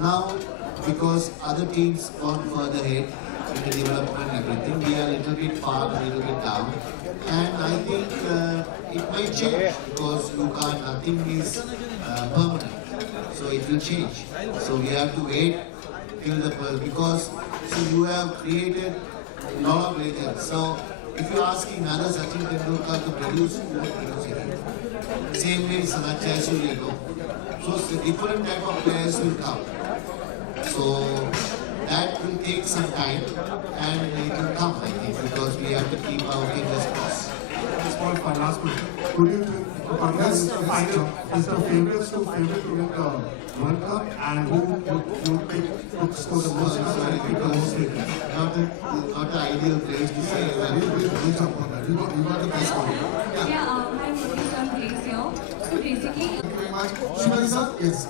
Now, because other teams gone further ahead in the development and everything, we are a little bit far, a little bit down. And I think it might change, because you can't, nothing is permanent. So it will change. So we have to wait kill the pearl because see, you have created a lot of legends. So if you're asking another Sachin Tendulkar to produce, you won't produce it. Same way Sanat Jayasuriya, no. So different type of players will come. So that will take some time and it will come, I think, because we have to keep our fingers crossed. Small last question. Would you think is the favorites to favorite to win the World Cup, and who would you pick to score the most runs, pick the most wickets? Not the ideal place to say. We'll jump on that. You got the best one. Yeah, I'm Murli Grace here. So basically, Thank you very much. Shripati sir, yes.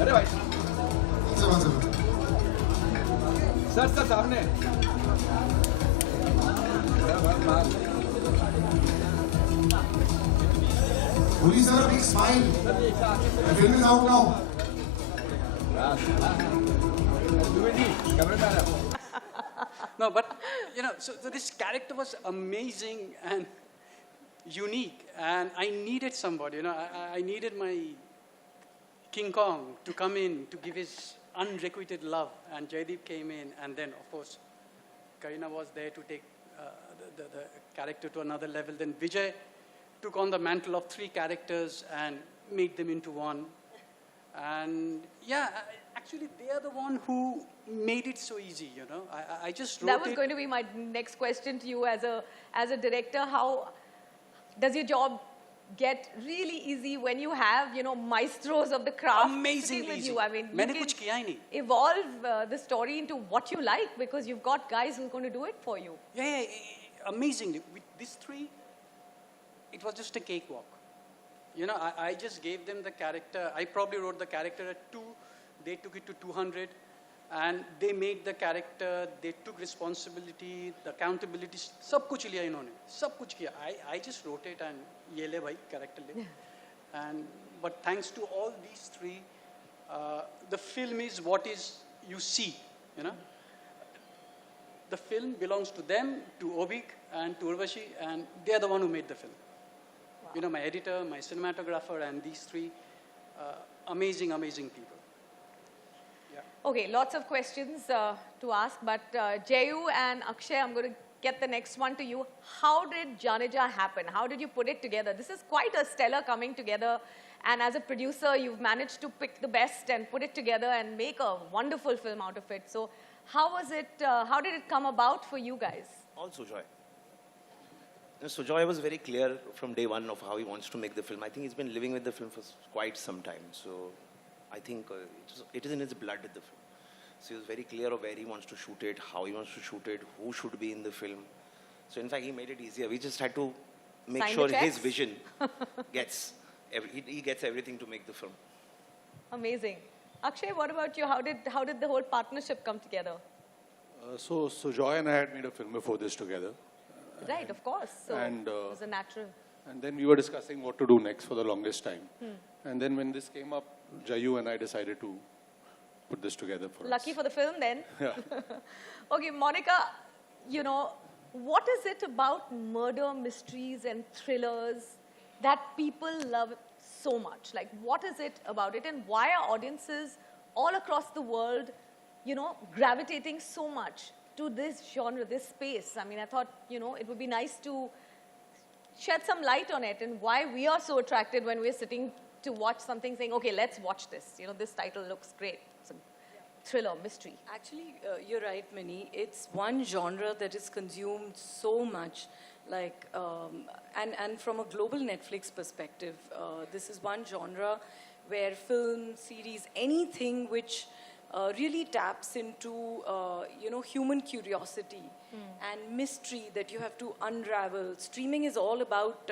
अरे भाई One second. Sir सामने Murli sir, a big smile. The film is out now. No, but you know, so this character was amazing and unique, and I needed somebody. You know, I needed my King Kong to come in to give his unrequited love, and Jaideep came in, and then of course Kareena was there to take the character to another level. Then Vijay took on the mantle of 3 characters and made them into one. And yeah, actually they are the one who made it so easy, you know. I just wrote That was going to be my next question to you as a director. How does your job get really easy when you have, you know, maestros of the craft Amazingly with easy. you? I mean, मैंने you कुछ किया ही नहीं. can evolve the story into what you like because you've got guys who are going to do it for you. Yeah, amazingly. With these 3, it was just a cakewalk. You know, I just gave them the character. I probably wrote the character at 2. They took it to 200. And they made the character. They took responsibility, the accountability. सब कुछ लिया इन्होंने. सब कुछ किया. I just wrote it and ये ले भाई character ले. And but thanks to all these 3, the film is what is you see. You know. The film belongs to them, to Obik and to Urvashi, and they are the one who made the film. Wow. You know, my editor, my cinematographer, and these 3 amazing, amazing people. Yeah. Okay, lots of questions to ask, but Jayu and Akshay, I'm going to get the next one to you. How did Janeja happen? How did you put it together? This is quite a stellar coming together, and as a producer, you've managed to pick the best and put it together and make a wonderful film out of it. So how was it, how did it come about for you guys? All Sujoy. Sujoy was very clear from day one of how he wants to make the film. I think he's been living with the film for quite some time. So I think it is in his blood, the film. So he was very clear of where he wants to shoot it, how he wants to shoot it, who should be in the film. So in fact, he made it easier. We just had to make sure his vision gets, he gets everything to make the film. Amazing. Akshay, what about you? How did the whole partnership come together? So Sujoy and I had made a film before this together. Right, of course. So and, it was a natural. And then we were discussing what to do next for the longest time. And then when this came up, Jayu and I decided to put this together for us. Lucky for the film then. Yeah. Okay, Monica, you know, what is it about murder mysteries and thrillers that people love so much? Like, what is it about it, and why are audiences all across the world, you know, gravitating so much to this genre, this space? I mean, I thought, you know, it would be nice to shed some light on it and why we are so attracted when we're sitting to watch something saying, okay, let's watch this. You know, this title looks great. It's a thriller, mystery. Actually, you're right, Minnie. It's one genre that is consumed so much. Like, and from a global Netflix perspective, this is one genre where film, series, anything which really taps into, you know, human curiosity and mystery that you have to unravel. Streaming is all about,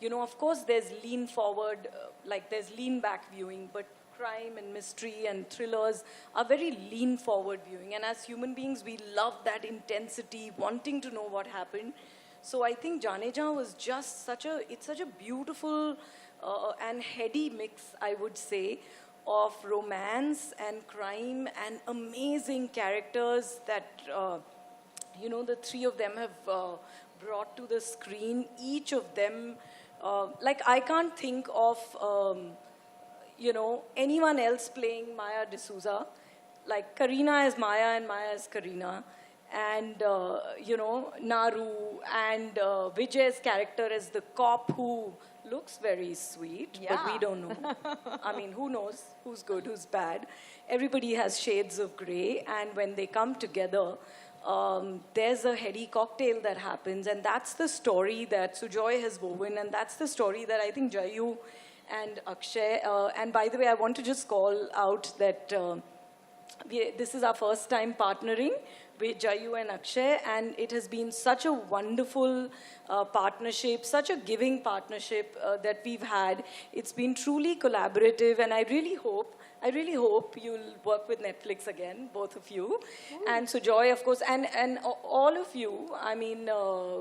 you know, of course there's lean forward, like there's lean back viewing, but crime and mystery and thrillers are very lean forward viewing. And as human beings, we love that intensity, wanting to know what happened. So I think Janeja was just such a beautiful and heady mix, I would say, of romance and crime and amazing characters that, you know, the 3 of them have brought to the screen. Each of them like I can't think of, anyone else playing Maya D'Souza. Like Karina is Maya and Maya is Karina. And, Naru and Vijay's character is the cop who looks very sweet, but we don't know. I mean, who knows who's good, who's bad. Everybody has shades of grey, and when they come together, there's a heady cocktail that happens, and that's the story that Sujoy has woven, and that's the story that I think Jayu and Akshay, and by the way, I want to just call out that this is our first time partnering with Jayu and Akshay, and it has been such a wonderful partnership, such a giving partnership that we've had. It's been truly collaborative, and I really hope you'll work with Netflix again, both of you. And Sujoy, of course, and all of you. I mean,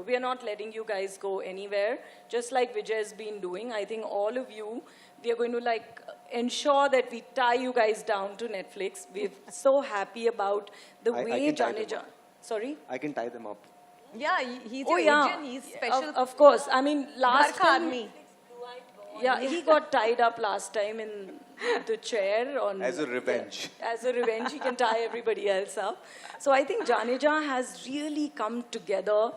we are not letting you guys go anywhere, just like Vijay has been doing. I think all of you, we are going to ensure that we tie you guys down to Netflix. We're so happy about the way Janeja. Sorry? I can tie them up. Yeah, he's your agent, he's special. Of course. I mean, last Garka time, Army. yeah, he got tied up last time in the chair. As a revenge. Yeah, as a revenge, he can tie everybody else up. So I think Janeja has really come together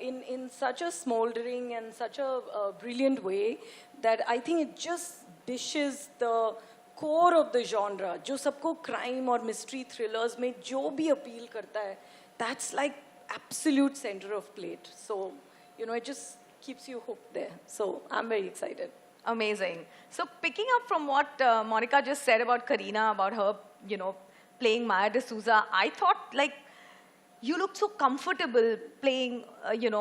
in such a smoldering and such a brilliant way that I think it just dishes the core of the genre, जो सबको crime or mystery thrillers में जो भी appeal करता है, that's like absolute center of plate. So, it just keeps you hooked there. So, I'm very excited. Amazing. So, picking up from what Monica just said about Karina, about her, playing Maya D'Souza, I thought, you looked so comfortable playing,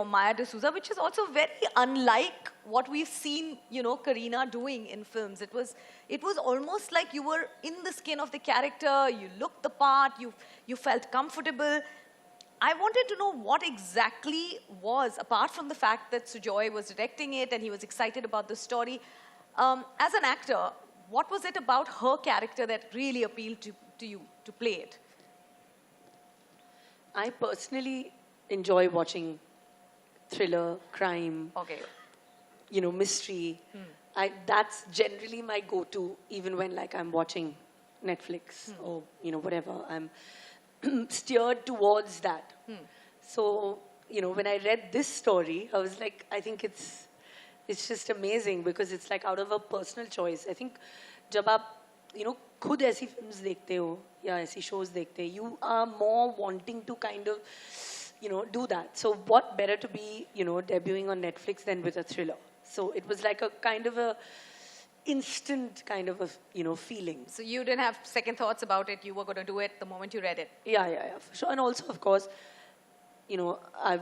Maya D'Souza, which is also very unlike what we've seen, Karina doing in films. It was almost like you were in the skin of the character, you looked the part, you felt comfortable. I wanted to know what exactly was, apart from the fact that Sujoy was directing it and he was excited about the story, as an actor, what was it about her character that really appealed to you to play it? I personally enjoy watching thriller, crime, mystery. That's generally my go-to, even when I'm watching Netflix or whatever. I'm steered towards that. So when I read this story, I was like, I think it's just amazing because it's out of a personal choice. I think जब आप खुद ऐसी films देखते हो या ऐसी shows देखते हैं, you are more wanting to kind of do that. So what better to be debuting on Netflix than with a thriller? So it was like a kind of a instant kind of a feeling. So you didn't have second thoughts about it, you were going to do it the moment you read it? Yeah, for sure. And also, of course, I've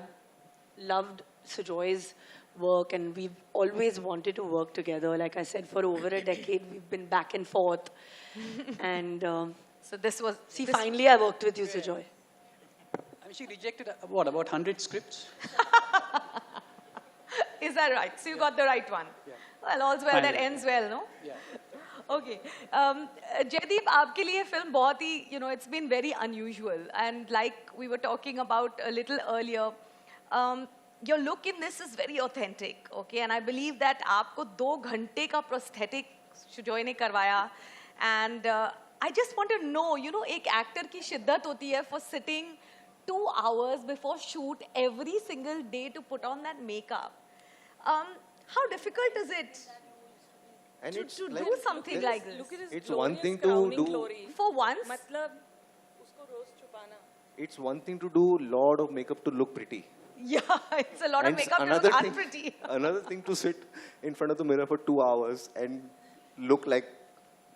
loved Sujoy's work and we've always wanted to work together. Like I said, for over a decade, we've been back and forth. And so this was... finally I worked with you, Sujoy. I mean, she rejected, about 100 scripts? Is that right? So you got the right one. Yeah. Well, all's well that ends well, no? Yeah. Okay. Jaideep, आपके लिए film बहुत ही, it's been very unusual. And like we were talking about a little earlier, your look in this is very authentic, okay? And I believe that आपको 2 घंटे का prosthetic Sujoy ने करवाया. And I just want to know, एक actor की शिद्दत होती है for sitting 2 hours before shoot every single day to put on that makeup. How difficult is it to do something like this? Look at his it's one thing to do. Glory. For once? मतलब उसको रोज छुपाना. It's one thing to do lot of makeup to look pretty. Yeah, it's a lot of makeup to look unpretty. Another thing to sit in front of the mirror for 2 hours and look like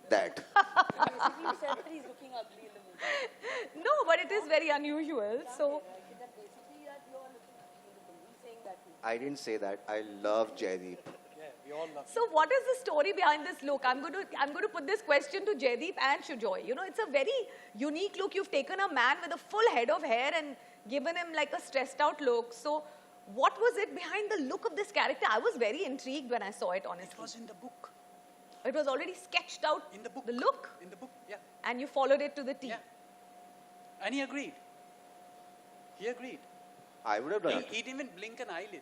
that. Basically, you said that he's looking ugly in the movie. No, but it is very unusual. So. I didn't say that. I love Jaideep. Yeah, we all love So what is the story behind this look? I'm going to put this question to Jaideep and Sujoy. It's a very unique look. You've taken a man with a full head of hair and given him like a stressed out look. So what was it behind the look of this character? I was very intrigued when I saw it, honestly. It was in the book. It was already sketched out, in the book. The look? In the book, yeah. And you followed it to the T. Yeah. And he agreed. He agreed. I would have done it. He didn't even blink an eyelid.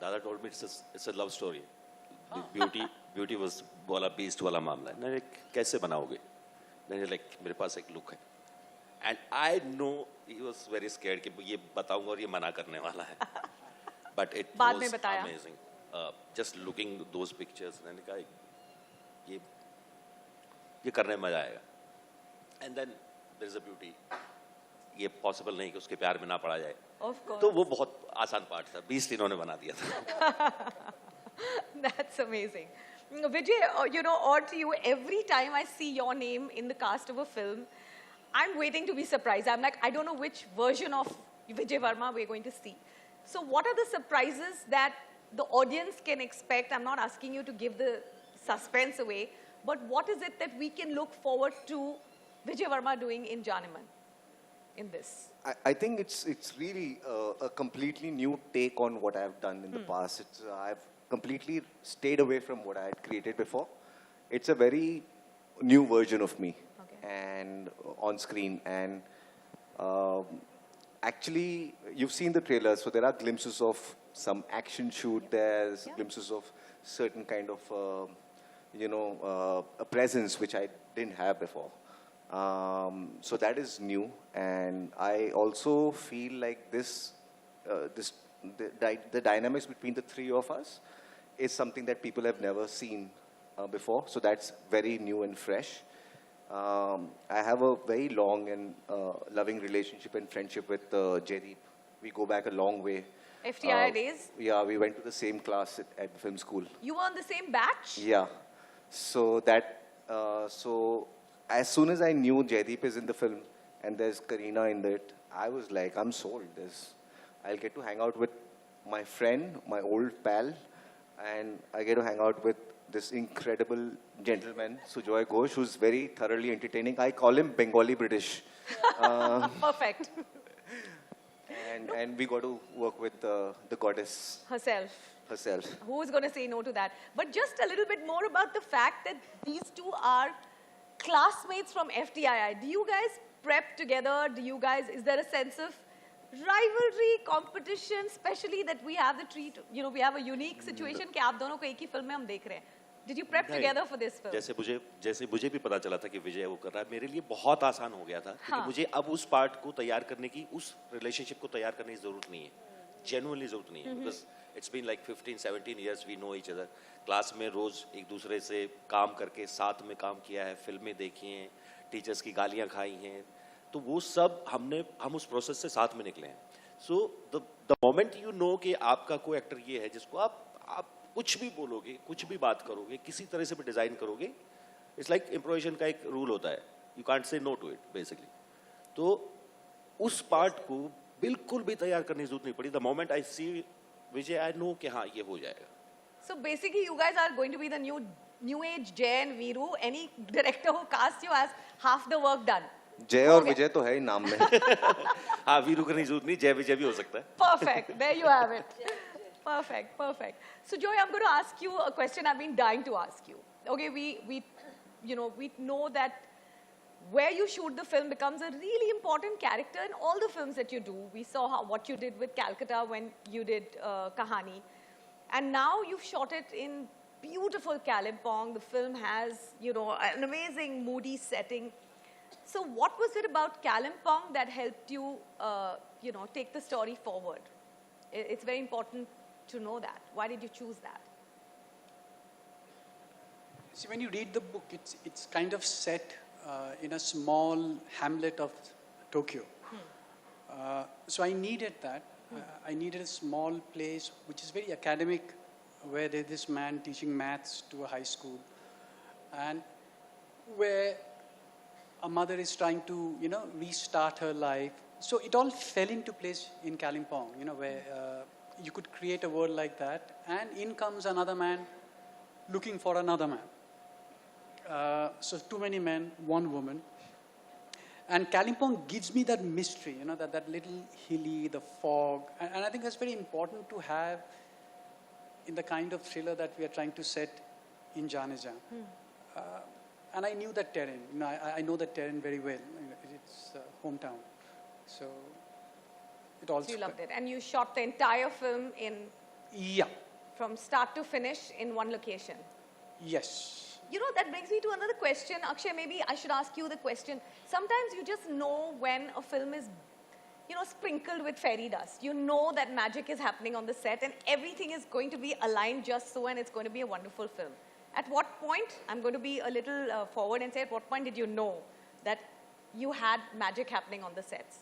Dada told me it's a love story. Beauty was वाला beast वाला मामला है. मैंने कैसे बनाओगे? मैंने like मेरे पास एक look है. And I know he was very scared कि ये बताऊंगा और ये मना करने वाला है. But it was amazing. Just looking those pictures, मैंने कहा ये करने में मजा आएगा. And then there is a beauty. ये possible नहीं कि उसके प्यार में ना पड़ा जाए. Of course. तो वो बहुत आसान पार्ट था. 20 इन्होंने बना दिया था. That's amazing. Vijay, you know, or to you, every time I see your name in the cast of a film, I'm waiting to be surprised. I'm like, I don't know which version of Vijay Varma we're going to see. So what are the surprises that the audience can expect? I'm not asking you to give the suspense away, but what is it that we can look forward to Vijay Varma doing in Janeman in this? I think it's really a completely new take on what I've done in the past. I've completely stayed away from what I had created before. It's a very new version of me and on screen. And actually, you've seen the trailer, so there are glimpses of some action shoot. There's glimpses of certain kind of, a presence which I didn't have before. So that is new, and I also feel like the dynamics between the three of us is something that people have never seen before. So that's very new and fresh. I have a very long and loving relationship and friendship with Jaideep. We go back a long way. FTI days? Yeah, we went to the same class at the film school. You were on the same batch? Yeah. So as soon as I knew Jaideep is in the film and there's Kareena in it, I was like, I'm sold. I'll get to hang out with my friend, my old pal, and I get to hang out with this incredible gentleman, Sujoy Ghosh, who's very thoroughly entertaining. I call him Bengali British. Perfect. And we got to work with the goddess herself. Who is going to say no to that? But just a little bit more about the fact that these two are classmates from FTII. Do you guys prep together? Is there a sense of rivalry, competition, especially that we have we have a unique situation कि आप दोनों को एक ही film में हम देख रहे हैं. Did you prep together for this film? जैसे मुझे भी पता चला था कि विजय वो कर रहा है, मेरे लिए बहुत आसान हो गया था क्योंकि मुझे अब उस पार्ट को तैयार करने की, उस रिलेशनशिप को तैयार करने की जरूरत नहीं है. Genuinely जरूरत नहीं है. Because it's been like 15-17 years we know each other. Class में रोज एक दूसरे से काम करके साथ में काम किया है, फिल्में देखी हैं, टीचर्स की गालियाँ खाई हैं, तो वो सब हम उस प्रोसेस से साथ में निकले हैं. So the moment you know कि आपका कोई एक्टर ये है जिसको आप कुछ भी बोलोगे, कुछ भी बात करोगे, किसी तरह से भी डिजाइन करोगे, इट्स लाइक इम्प्रोवाइजेशन का एक रूल होता है, you can't say no to it basically. तो उस पार्ट को बिल्कुल भी तैयार करने की जरूरत नहीं पड़ी. The moment I see Vijay, I know कि हाँ ये हो जाएगा. So basically, you guys are going to be the new age Jay and Veeru. Any director who casts you has half the work done. जय और विजय तो है ही नाम में. हाँ, वीरू करने की जरूरत नहीं, जय विजय भी हो सकता है. Perfect. There you have it. Perfect. So Joy, I'm going to ask you a question I've been dying to ask you. Okay, we know that where you shoot the film becomes a really important character in all the films that you do. We saw what you did with Calcutta when you did Kahani. And now you've shot it in beautiful Kalimpong. The film has, an amazing moody setting. So what was it about Kalimpong that helped you, take the story forward? It's very important to know that. Why did you choose that? See, when you read the book, it's kind of set in a small hamlet of Tokyo. So I needed that. I needed a small place which is very academic, where there's this man teaching maths to a high school, and where a mother is trying to, restart her life. So it all fell into place in Kalimpong, where you could create a world like that, and in comes another man looking for another man. So too many men, one woman. And Kalimpong gives me that mystery, that little hilly, the fog. And I think that's very important to have in the kind of thriller that we are trying to set in Janeja. And I knew that terrain. I know that terrain very well. It's hometown. So it also... So you loved it. And you shot the entire film in Yeah. From start to finish in one location. Yes. You know, that brings me to another question. Akshay, maybe I should ask you the question. Sometimes you just know when a film is, you know, sprinkled with fairy dust. You know that magic is happening on the set and everything is going to be aligned just so and it's going to be a wonderful film. At what point, I'm going to be a little forward and say, at what point did you know that you had magic happening on the sets?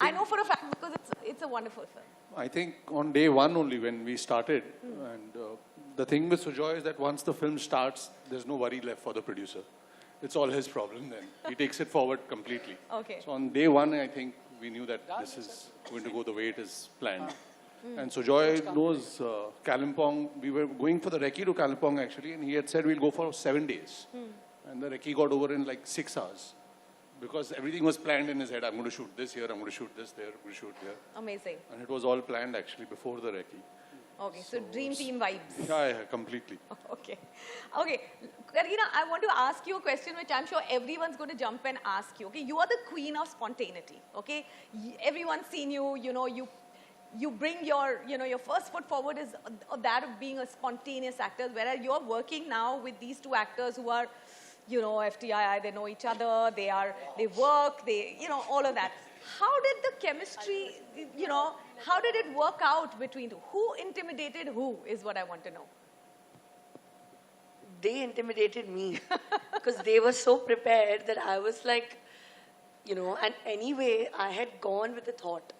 I know for a fact because it's a wonderful film. I think on day one only when we started, and the thing with Sujoy is that once the film starts, there's no worry left for the producer. It's all his problem then. He takes it forward completely. Okay. So on day one, I think we knew that this is going to go the way it is planned. And Sujoy knows Kalimpong. We were going for the recce to Kalimpong actually, and he had said we'll go for 7 days. And the recce got over in like 6 hours. Because everything was planned in his head. I'm going to shoot this here, I'm going to shoot this there, I'm going to shoot there. Amazing. And it was all planned actually before the recce. Okay, so dream team vibes. Yeah, completely. Okay. Okay, Kareena, I want to ask you a question which I'm sure everyone's going to jump and ask you. Okay, you are the queen of spontaneity. Okay, everyone's seen you. You know, you bring your, you know, your first foot forward is that of being a spontaneous actor. Whereas you're working now with these two actors who are, you know, FTII, they know each other, they work, you know, all of that. How did the chemistry, you know, how did it work out between two? Who intimidated who is what I want to know. They intimidated me because they were so prepared that I was like, you know, and anyway, I had gone with the thought.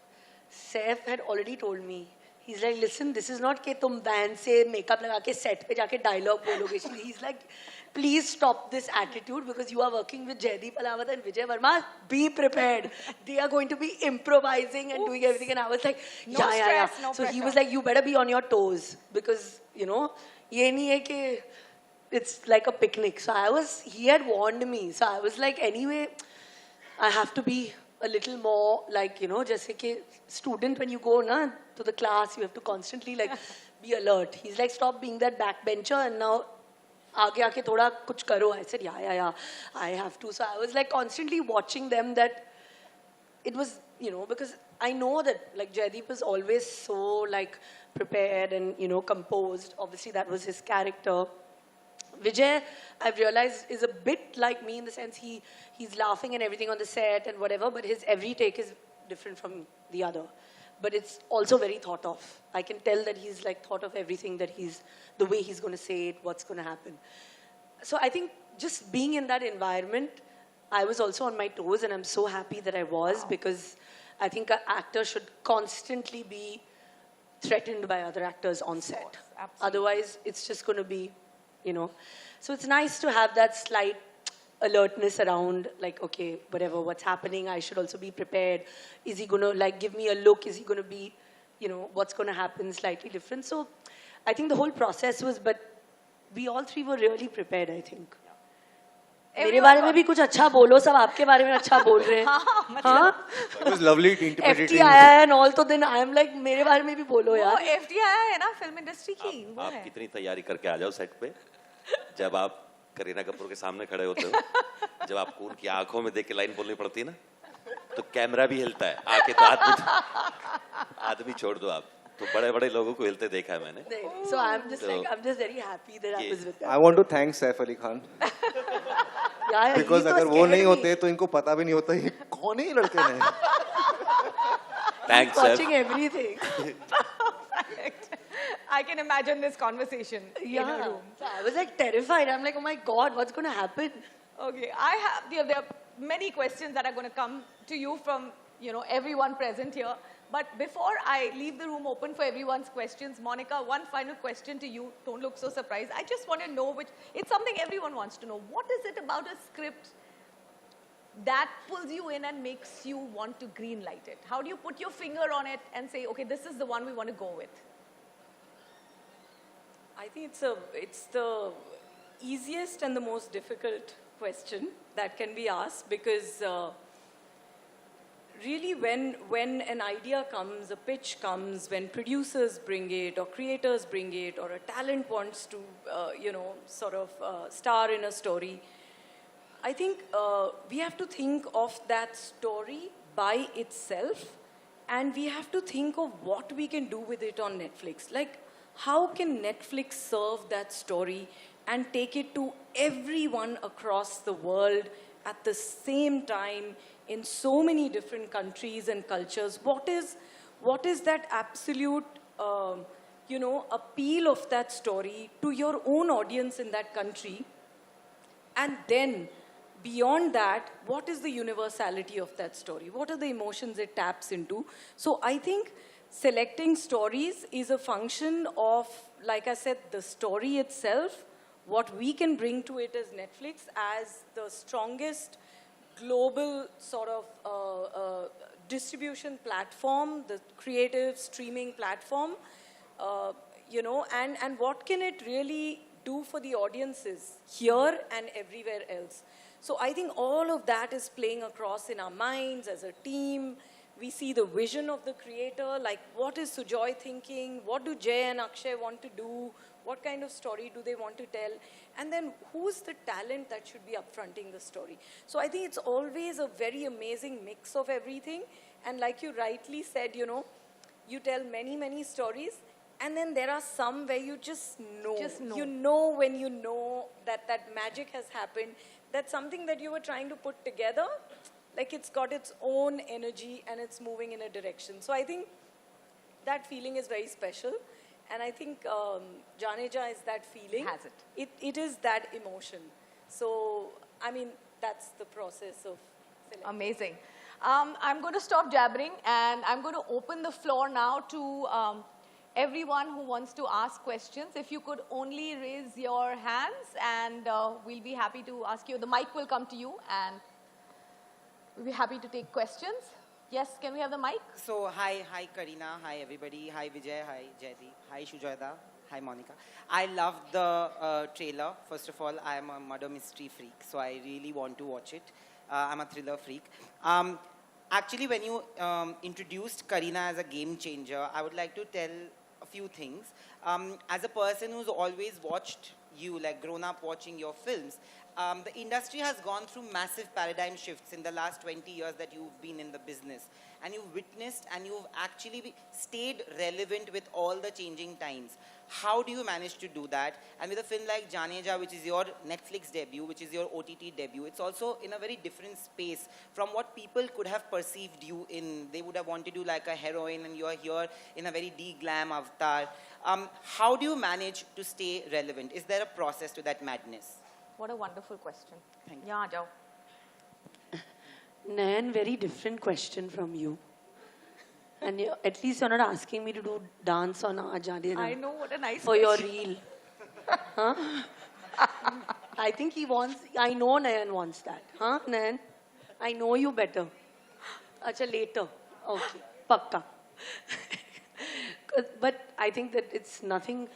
Saif had already told me, he's like, listen, this is not ke tum band se makeup laga ke set pe jaake dialogue bologe. He's like, please stop this attitude because you are working with Jaideep Ahlawat and Vijay Verma. Be prepared. They are going to be improvising and doing everything. And I was like, No stress, no So he pressure. was like, you better be on your toes because, you know, ye nahi hai ke it's like a picnic. So he had warned me. So I was like, anyway, I have to be a little more like, you know, just like a student when you go na, to the class, you have to constantly like be alert. He's like, stop being that backbencher and now aage aake thoda kuch karo. I said, yeah, I have to. So I was like constantly watching them that it was, you know, because I know that like Jaideep is always so like prepared and, you know, composed. Obviously that was his character. Vijay, I've realized, is a bit like me in the sense he's laughing and everything on the set and whatever, but his every take is different from the other. But it's also very thought of. I can tell that he's like thought of everything that the way he's going to say it, what's going to happen. So I think just being in that environment, I was also on my toes and I'm so happy that I was because I think an actor should constantly be threatened by other actors on set. Otherwise, it's just going to be, you know. So it's nice to have that slight alertness around, like, okay, whatever, what's happening, I should also be prepared. Is he going to, like, give me a look? Is he going to be, you know, what's going to happen slightly different? So I think the whole process was, but we all three were really prepared, I think. मेरे बारे में भी कुछ अच्छा बोलो सब आपके बारे में अच्छा बोल रहे हैं हाँ It was lovely intimidating. FTII and all तो then I am like मेरे बारे में भी बोलो यार वो FTII है ना फिल्म इंडस्ट्री की वो आप है कितनी तैयारी करके आ जाओ सेट पे जब आप करीना कपूर के सामने खड़े होते हो जब आपको उनकी आंखों में देख के लाइन बोलनी पड़ती है ना तो कैमरा भी हिलता है आके तो आदमी छोड़ दो आप तो बड़े-बड़े लोगों को हिलते देखा है मैंने so I'm just very happy that I was with them I want to thank Saif Ali Khan. Because अगर वो नहीं होते तो इनको पता भी नहीं होता ये कौन है ये लड़के ने. Thanks, watching everything. I can imagine this conversation in a room. So I was like terrified. I'm like, oh my God, what's going to happen? Okay, there are many questions that are going to come to you from, you know, everyone present here. But before I leave the room open for everyone's questions, Monica, one final question to you. Don't look so surprised. I just want to know it's something everyone wants to know. What is it about a script that pulls you in and makes you want to green light it? How do you put your finger on it and say, okay, this is the one we want to go with? I think it's the easiest and the most difficult question that can be asked because really when an idea comes, a pitch comes, when producers bring it or creators bring it or a talent wants to, you know, sort of star in a story, I think we have to think of that story by itself and we have to think of what we can do with it on Netflix. Like, how can Netflix serve that story and take it to everyone across the world at the same time in so many different countries and cultures? What is that absolute, appeal of that story to your own audience in that country? And then, beyond that, what is the universality of that story? What are the emotions it taps into? So I think selecting stories is a function of, like I said, the story itself, what we can bring to it as Netflix as the strongest global sort of distribution platform, the creative streaming platform, and what can it really do for the audiences here and everywhere else. So I think all of that is playing across in our minds as a team. We see the vision of the creator, like what is Sujoy thinking, what do Jay and Akshay want to do, what kind of story do they want to tell, and then who's the talent that should be upfronting the story. So I think it's always a very amazing mix of everything, and like you rightly said, you tell many, many stories, and then there are some where you just know. You know when you know that that magic has happened, that something that you were trying to put together, like it's got its own energy and it's moving in a direction. So I think that feeling is very special. And I think Janeja is that feeling. Has it? It is that emotion. So, I mean, that's the process of selection. Amazing. I'm going to stop jabbering and I'm going to open the floor now to everyone who wants to ask questions. If you could only raise your hands and we'll be happy to ask you. The mic will come to you and we'll be happy to take questions. Yes, can we have the mic? So, hi Karina, hi everybody, hi Vijay, hi Jaideep, hi Shujoyda, hi Monica. I loved the trailer. First of all, I am a murder mystery freak, so I really want to watch it. I'm a thriller freak. Actually, when you introduced Karina as a game changer, I would like to tell a few things. As a person who's always watched you, like grown up watching your films, the industry has gone through massive paradigm shifts in the last 20 years that you've been in the business. And you've witnessed and you've actually stayed relevant with all the changing times. How do you manage to do that? And with a film like Janeja, which is your Netflix debut, which is your OTT debut, it's also in a very different space from what people could have perceived you in. They would have wanted you like a heroine and you're here in a very de-glam avatar. How do you manage to stay relevant? Is there a process to that madness? What a wonderful question. Thank you. Yeah, Jao. Nayan, very different question from you. And at least you're not asking me to do dance on Ajadi. I know, what a nice for your question. reel. Huh? I think he wants, I know Nayan wants that. Huh, Nayan? I know you better. Acha, later. Okay, pakka. But I think that it's nothing,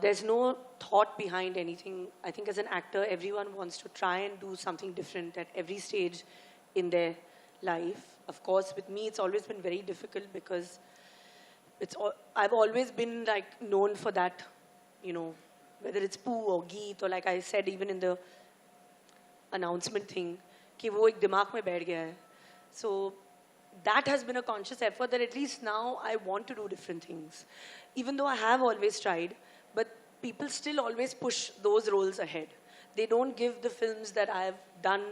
there's no thought behind anything. I think as an actor, everyone wants to try and do something different at every stage in their life. Of course, with me, it's always been very difficult because I've always been like known for that, whether it's Poo or Geet or like I said, even in the announcement thing, कि वो एक दिमाग में बैठ गया है. So that has been a conscious effort that at least now I want to do different things. Even though I have always tried, but people still always push those roles ahead. They don't give the films that I have done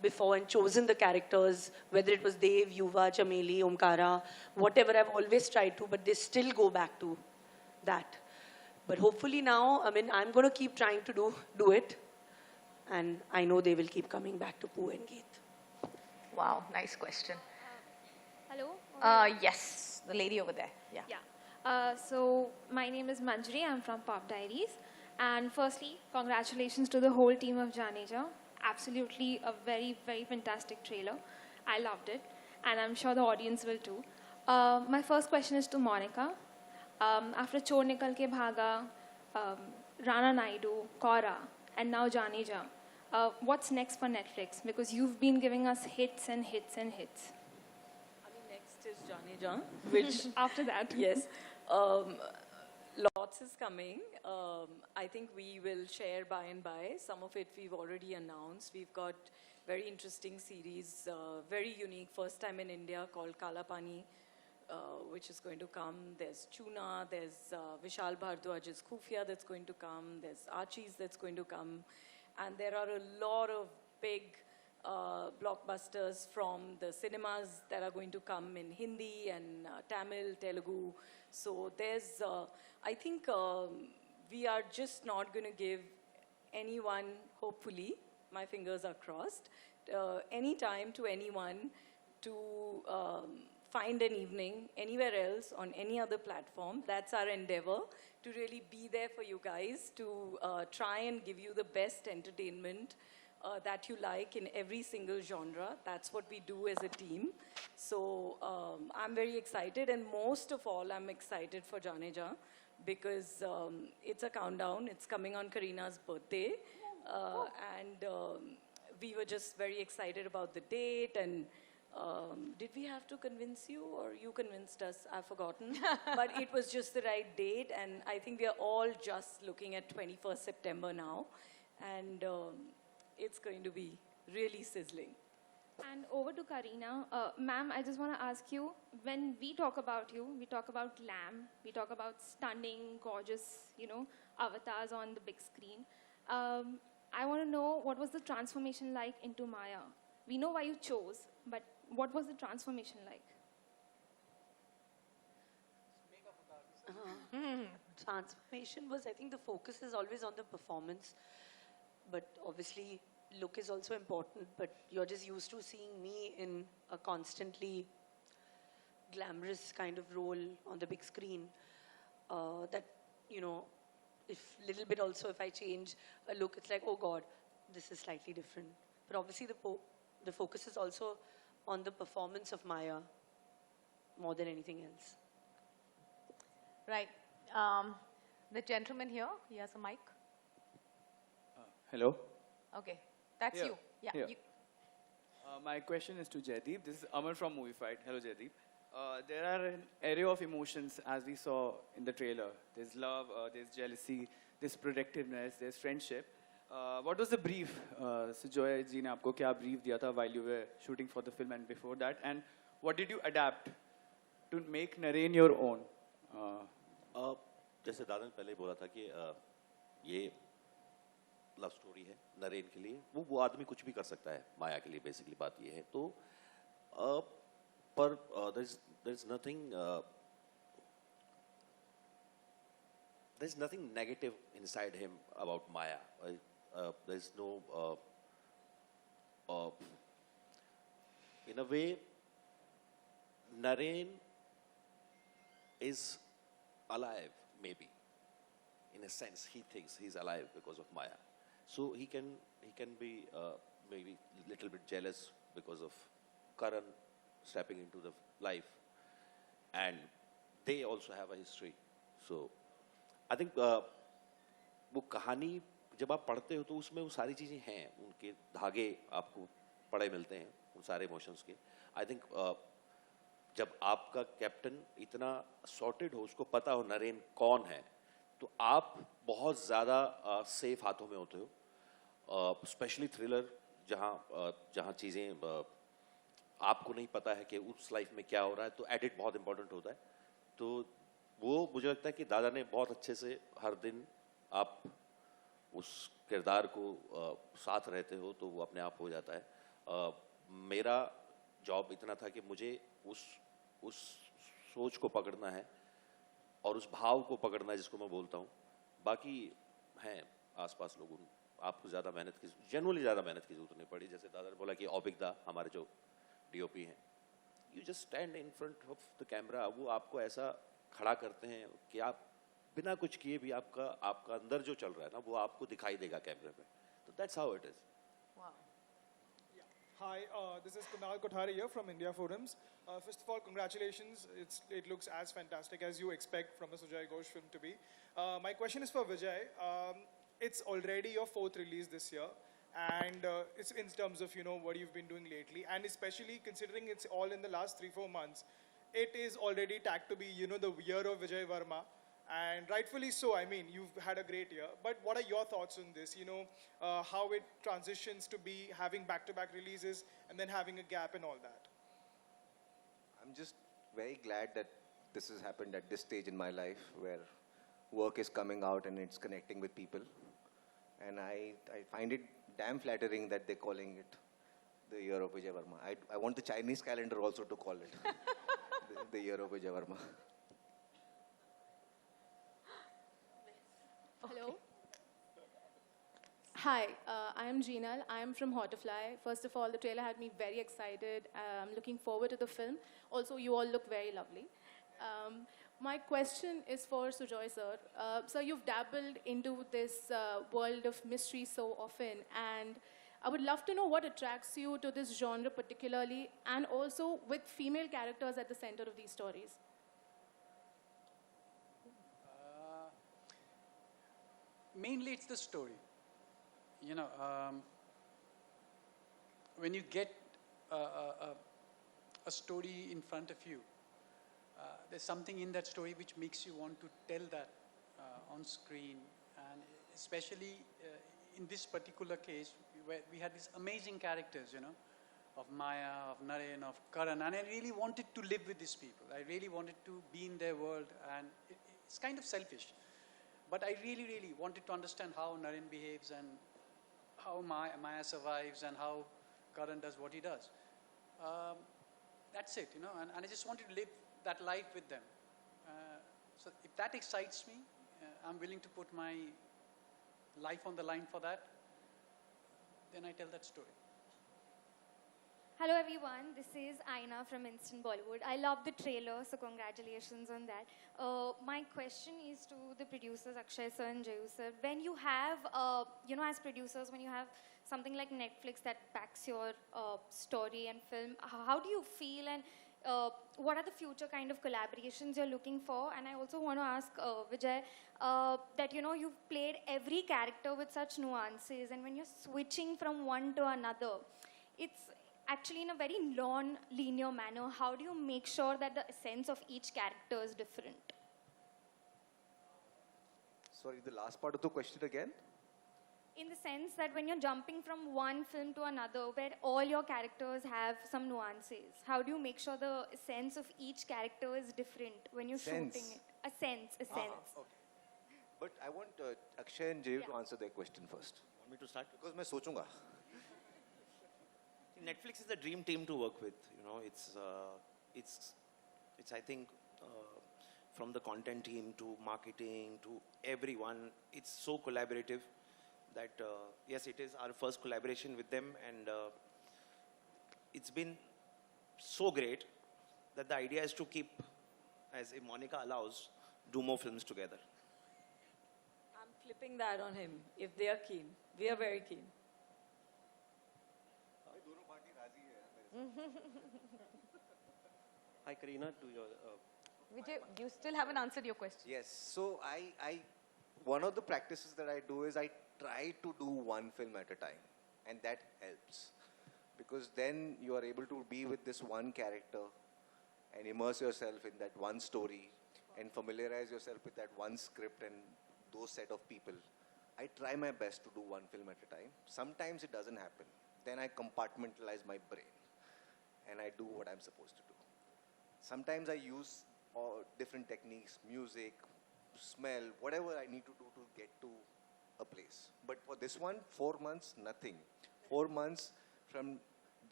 before and chosen the characters, whether it was Dev, Yuva, Chameli, Omkara, whatever, I've always tried to, but they still go back to that. But hopefully now, I mean, I'm going to keep trying to do it, and I know they will keep coming back to Poo and Geet. Wow, nice question. Hello? Yes, the lady over there. Yeah. So my name is Manjari. I'm from Pop Diaries. And firstly, congratulations to the whole team of Janeja. Absolutely a very, very fantastic trailer. I loved it. And I'm sure the audience will too. My first question is to Monica. After Chor Nikal Ke Bhaga, Rana Naidu, Kora, and now Janeja, what's next for Netflix? Because you've been giving us hits and hits and hits. I mean, next is Janeja, which... After that. Yes.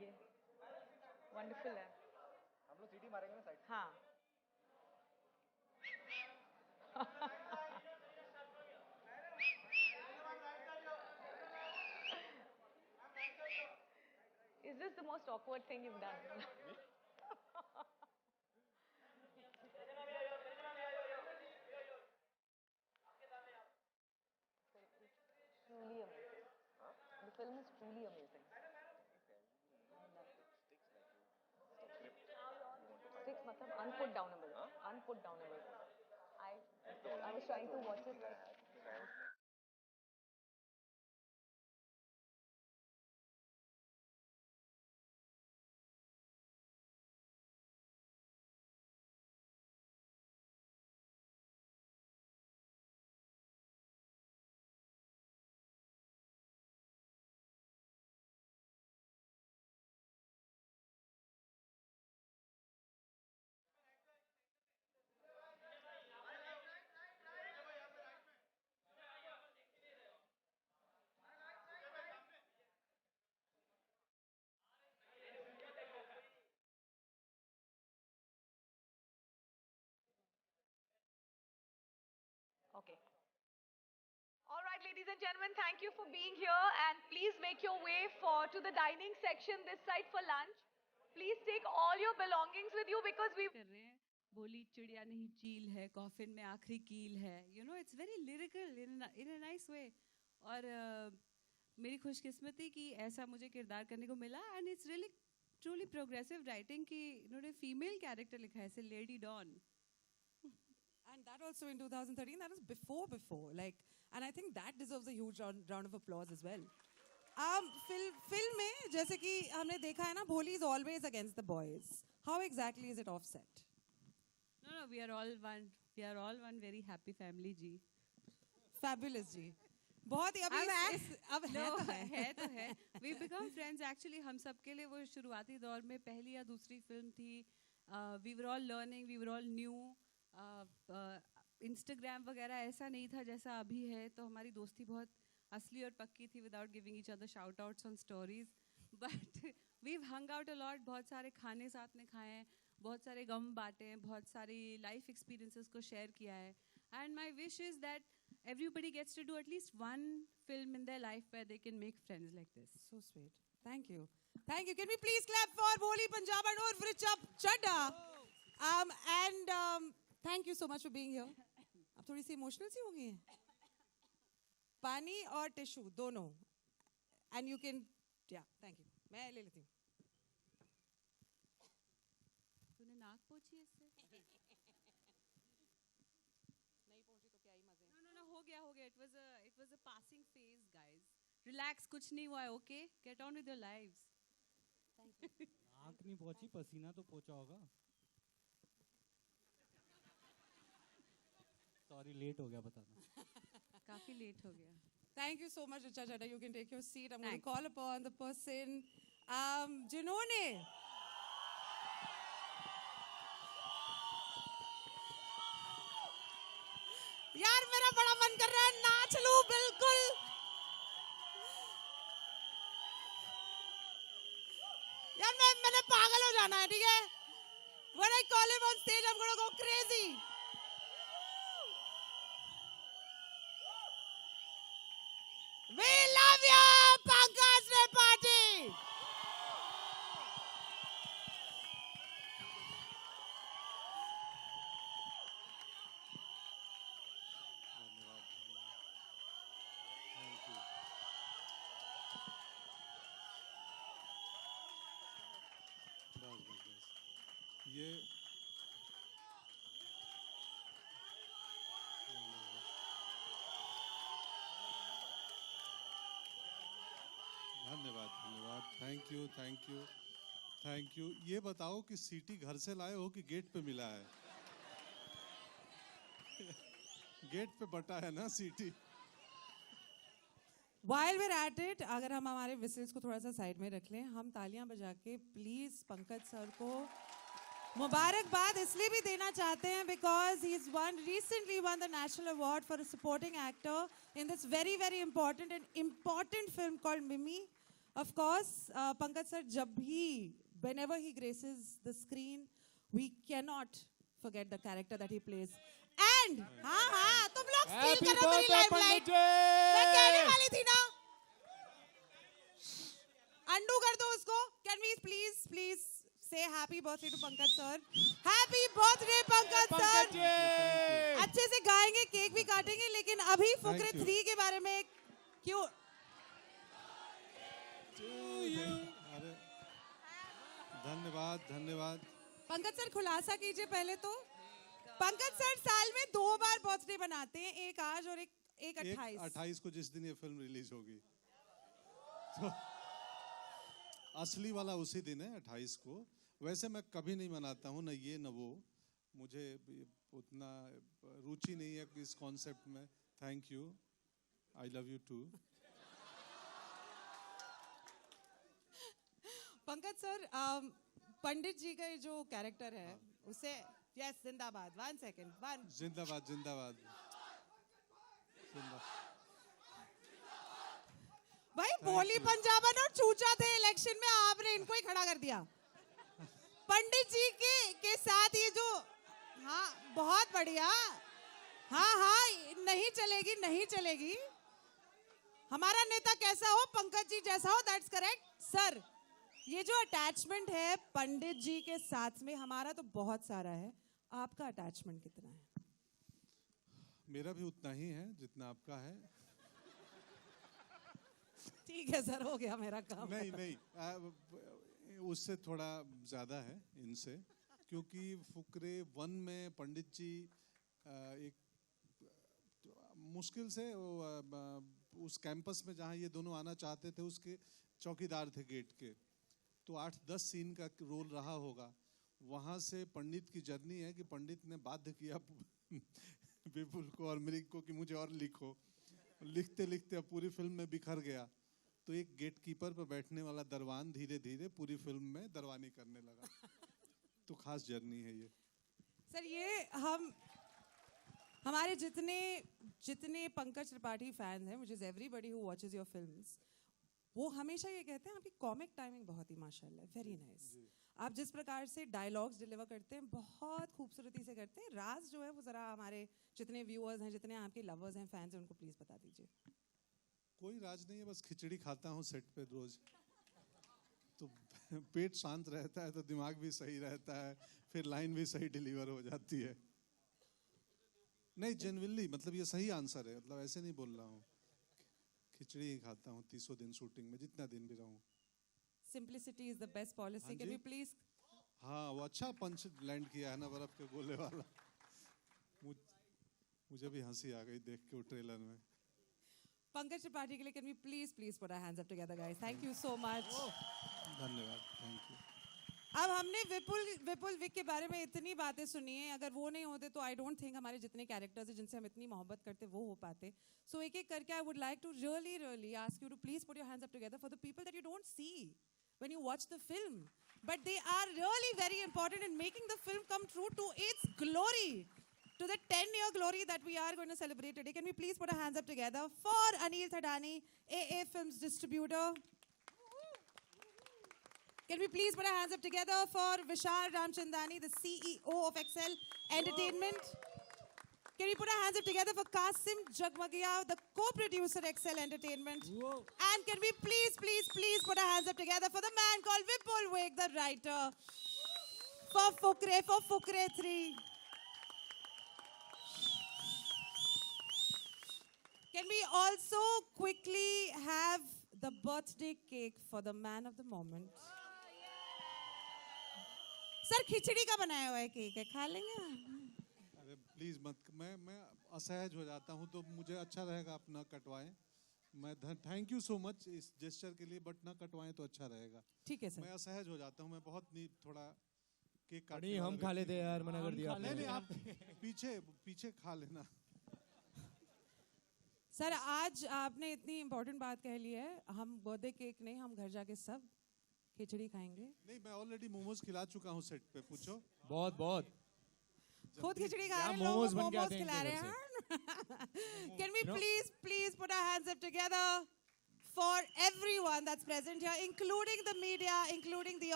ये wonderful है. हम लोग सीटी मारेंगे ना side. हाँ. Is this the most awkward thing you've done? Truly amazing. The film is truly amazing. Sticks, matlab unput downable. Unput downable. I was trying to watch it. Okay. All right, ladies and gentlemen, thank you for being here, and please make your way to the dining section this side for lunch. Please take all your belongings with you because we कर रहे हैं बोली चिड़िया नहीं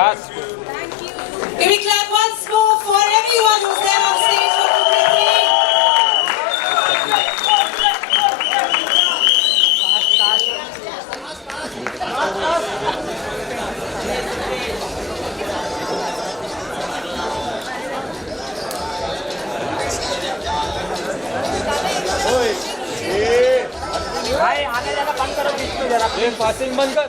Can we clap once more for everyone who's there on stage for भाई आने जाना बंद करो बीच में जरा प्लीज फास्टिंग बंद कर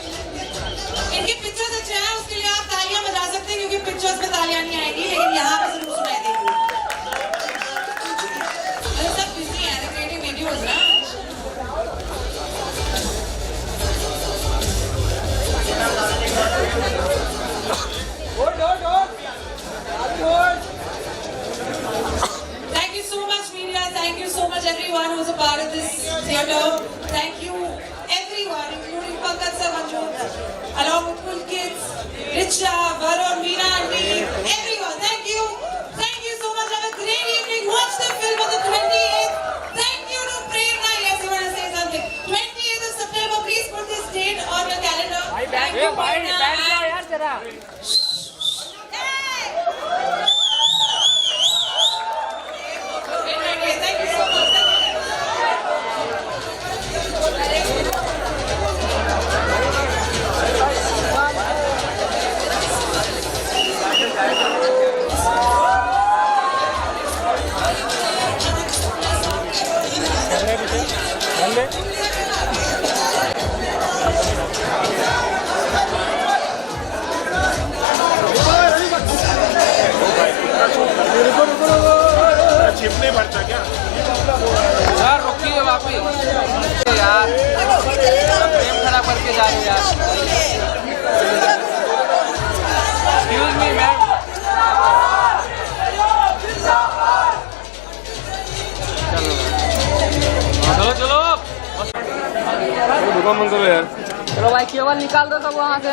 इनके पिक्चर्स अच्छे हैं उसके लिए आप तालियां बजा सकते हैं क्योंकि पिक्चर्स में तालियां नहीं आएंगी लेकिन यहाँ पे जरूर सुनाई देगी अरे सब बिजी हैं क्रिएटिंग वीडियोस ना Thank you so much, media. Thank you so much, everyone who's a part of this theatre. Thank you, everyone, including Pankaj Samanjot, along with Cool Kids, Richa, Varun, Meena, and me. Everyone, thank you. Thank you so much. Have a great evening. Watch the film on the 28th. Thank you to Prerna. Yes, you want to say something? 28th of September. Please put this date on your calendar. Thank you, Prerna. Thank you so much. Chip नहीं बढ़ता क्या यार रुकिए वापस यार प्रेम खराब करके जा रही यार एक्सक्यूज मी मैम चलो चलो दुकान बंद करो यार चलो भाई केवल निकाल दो सब वहाँ से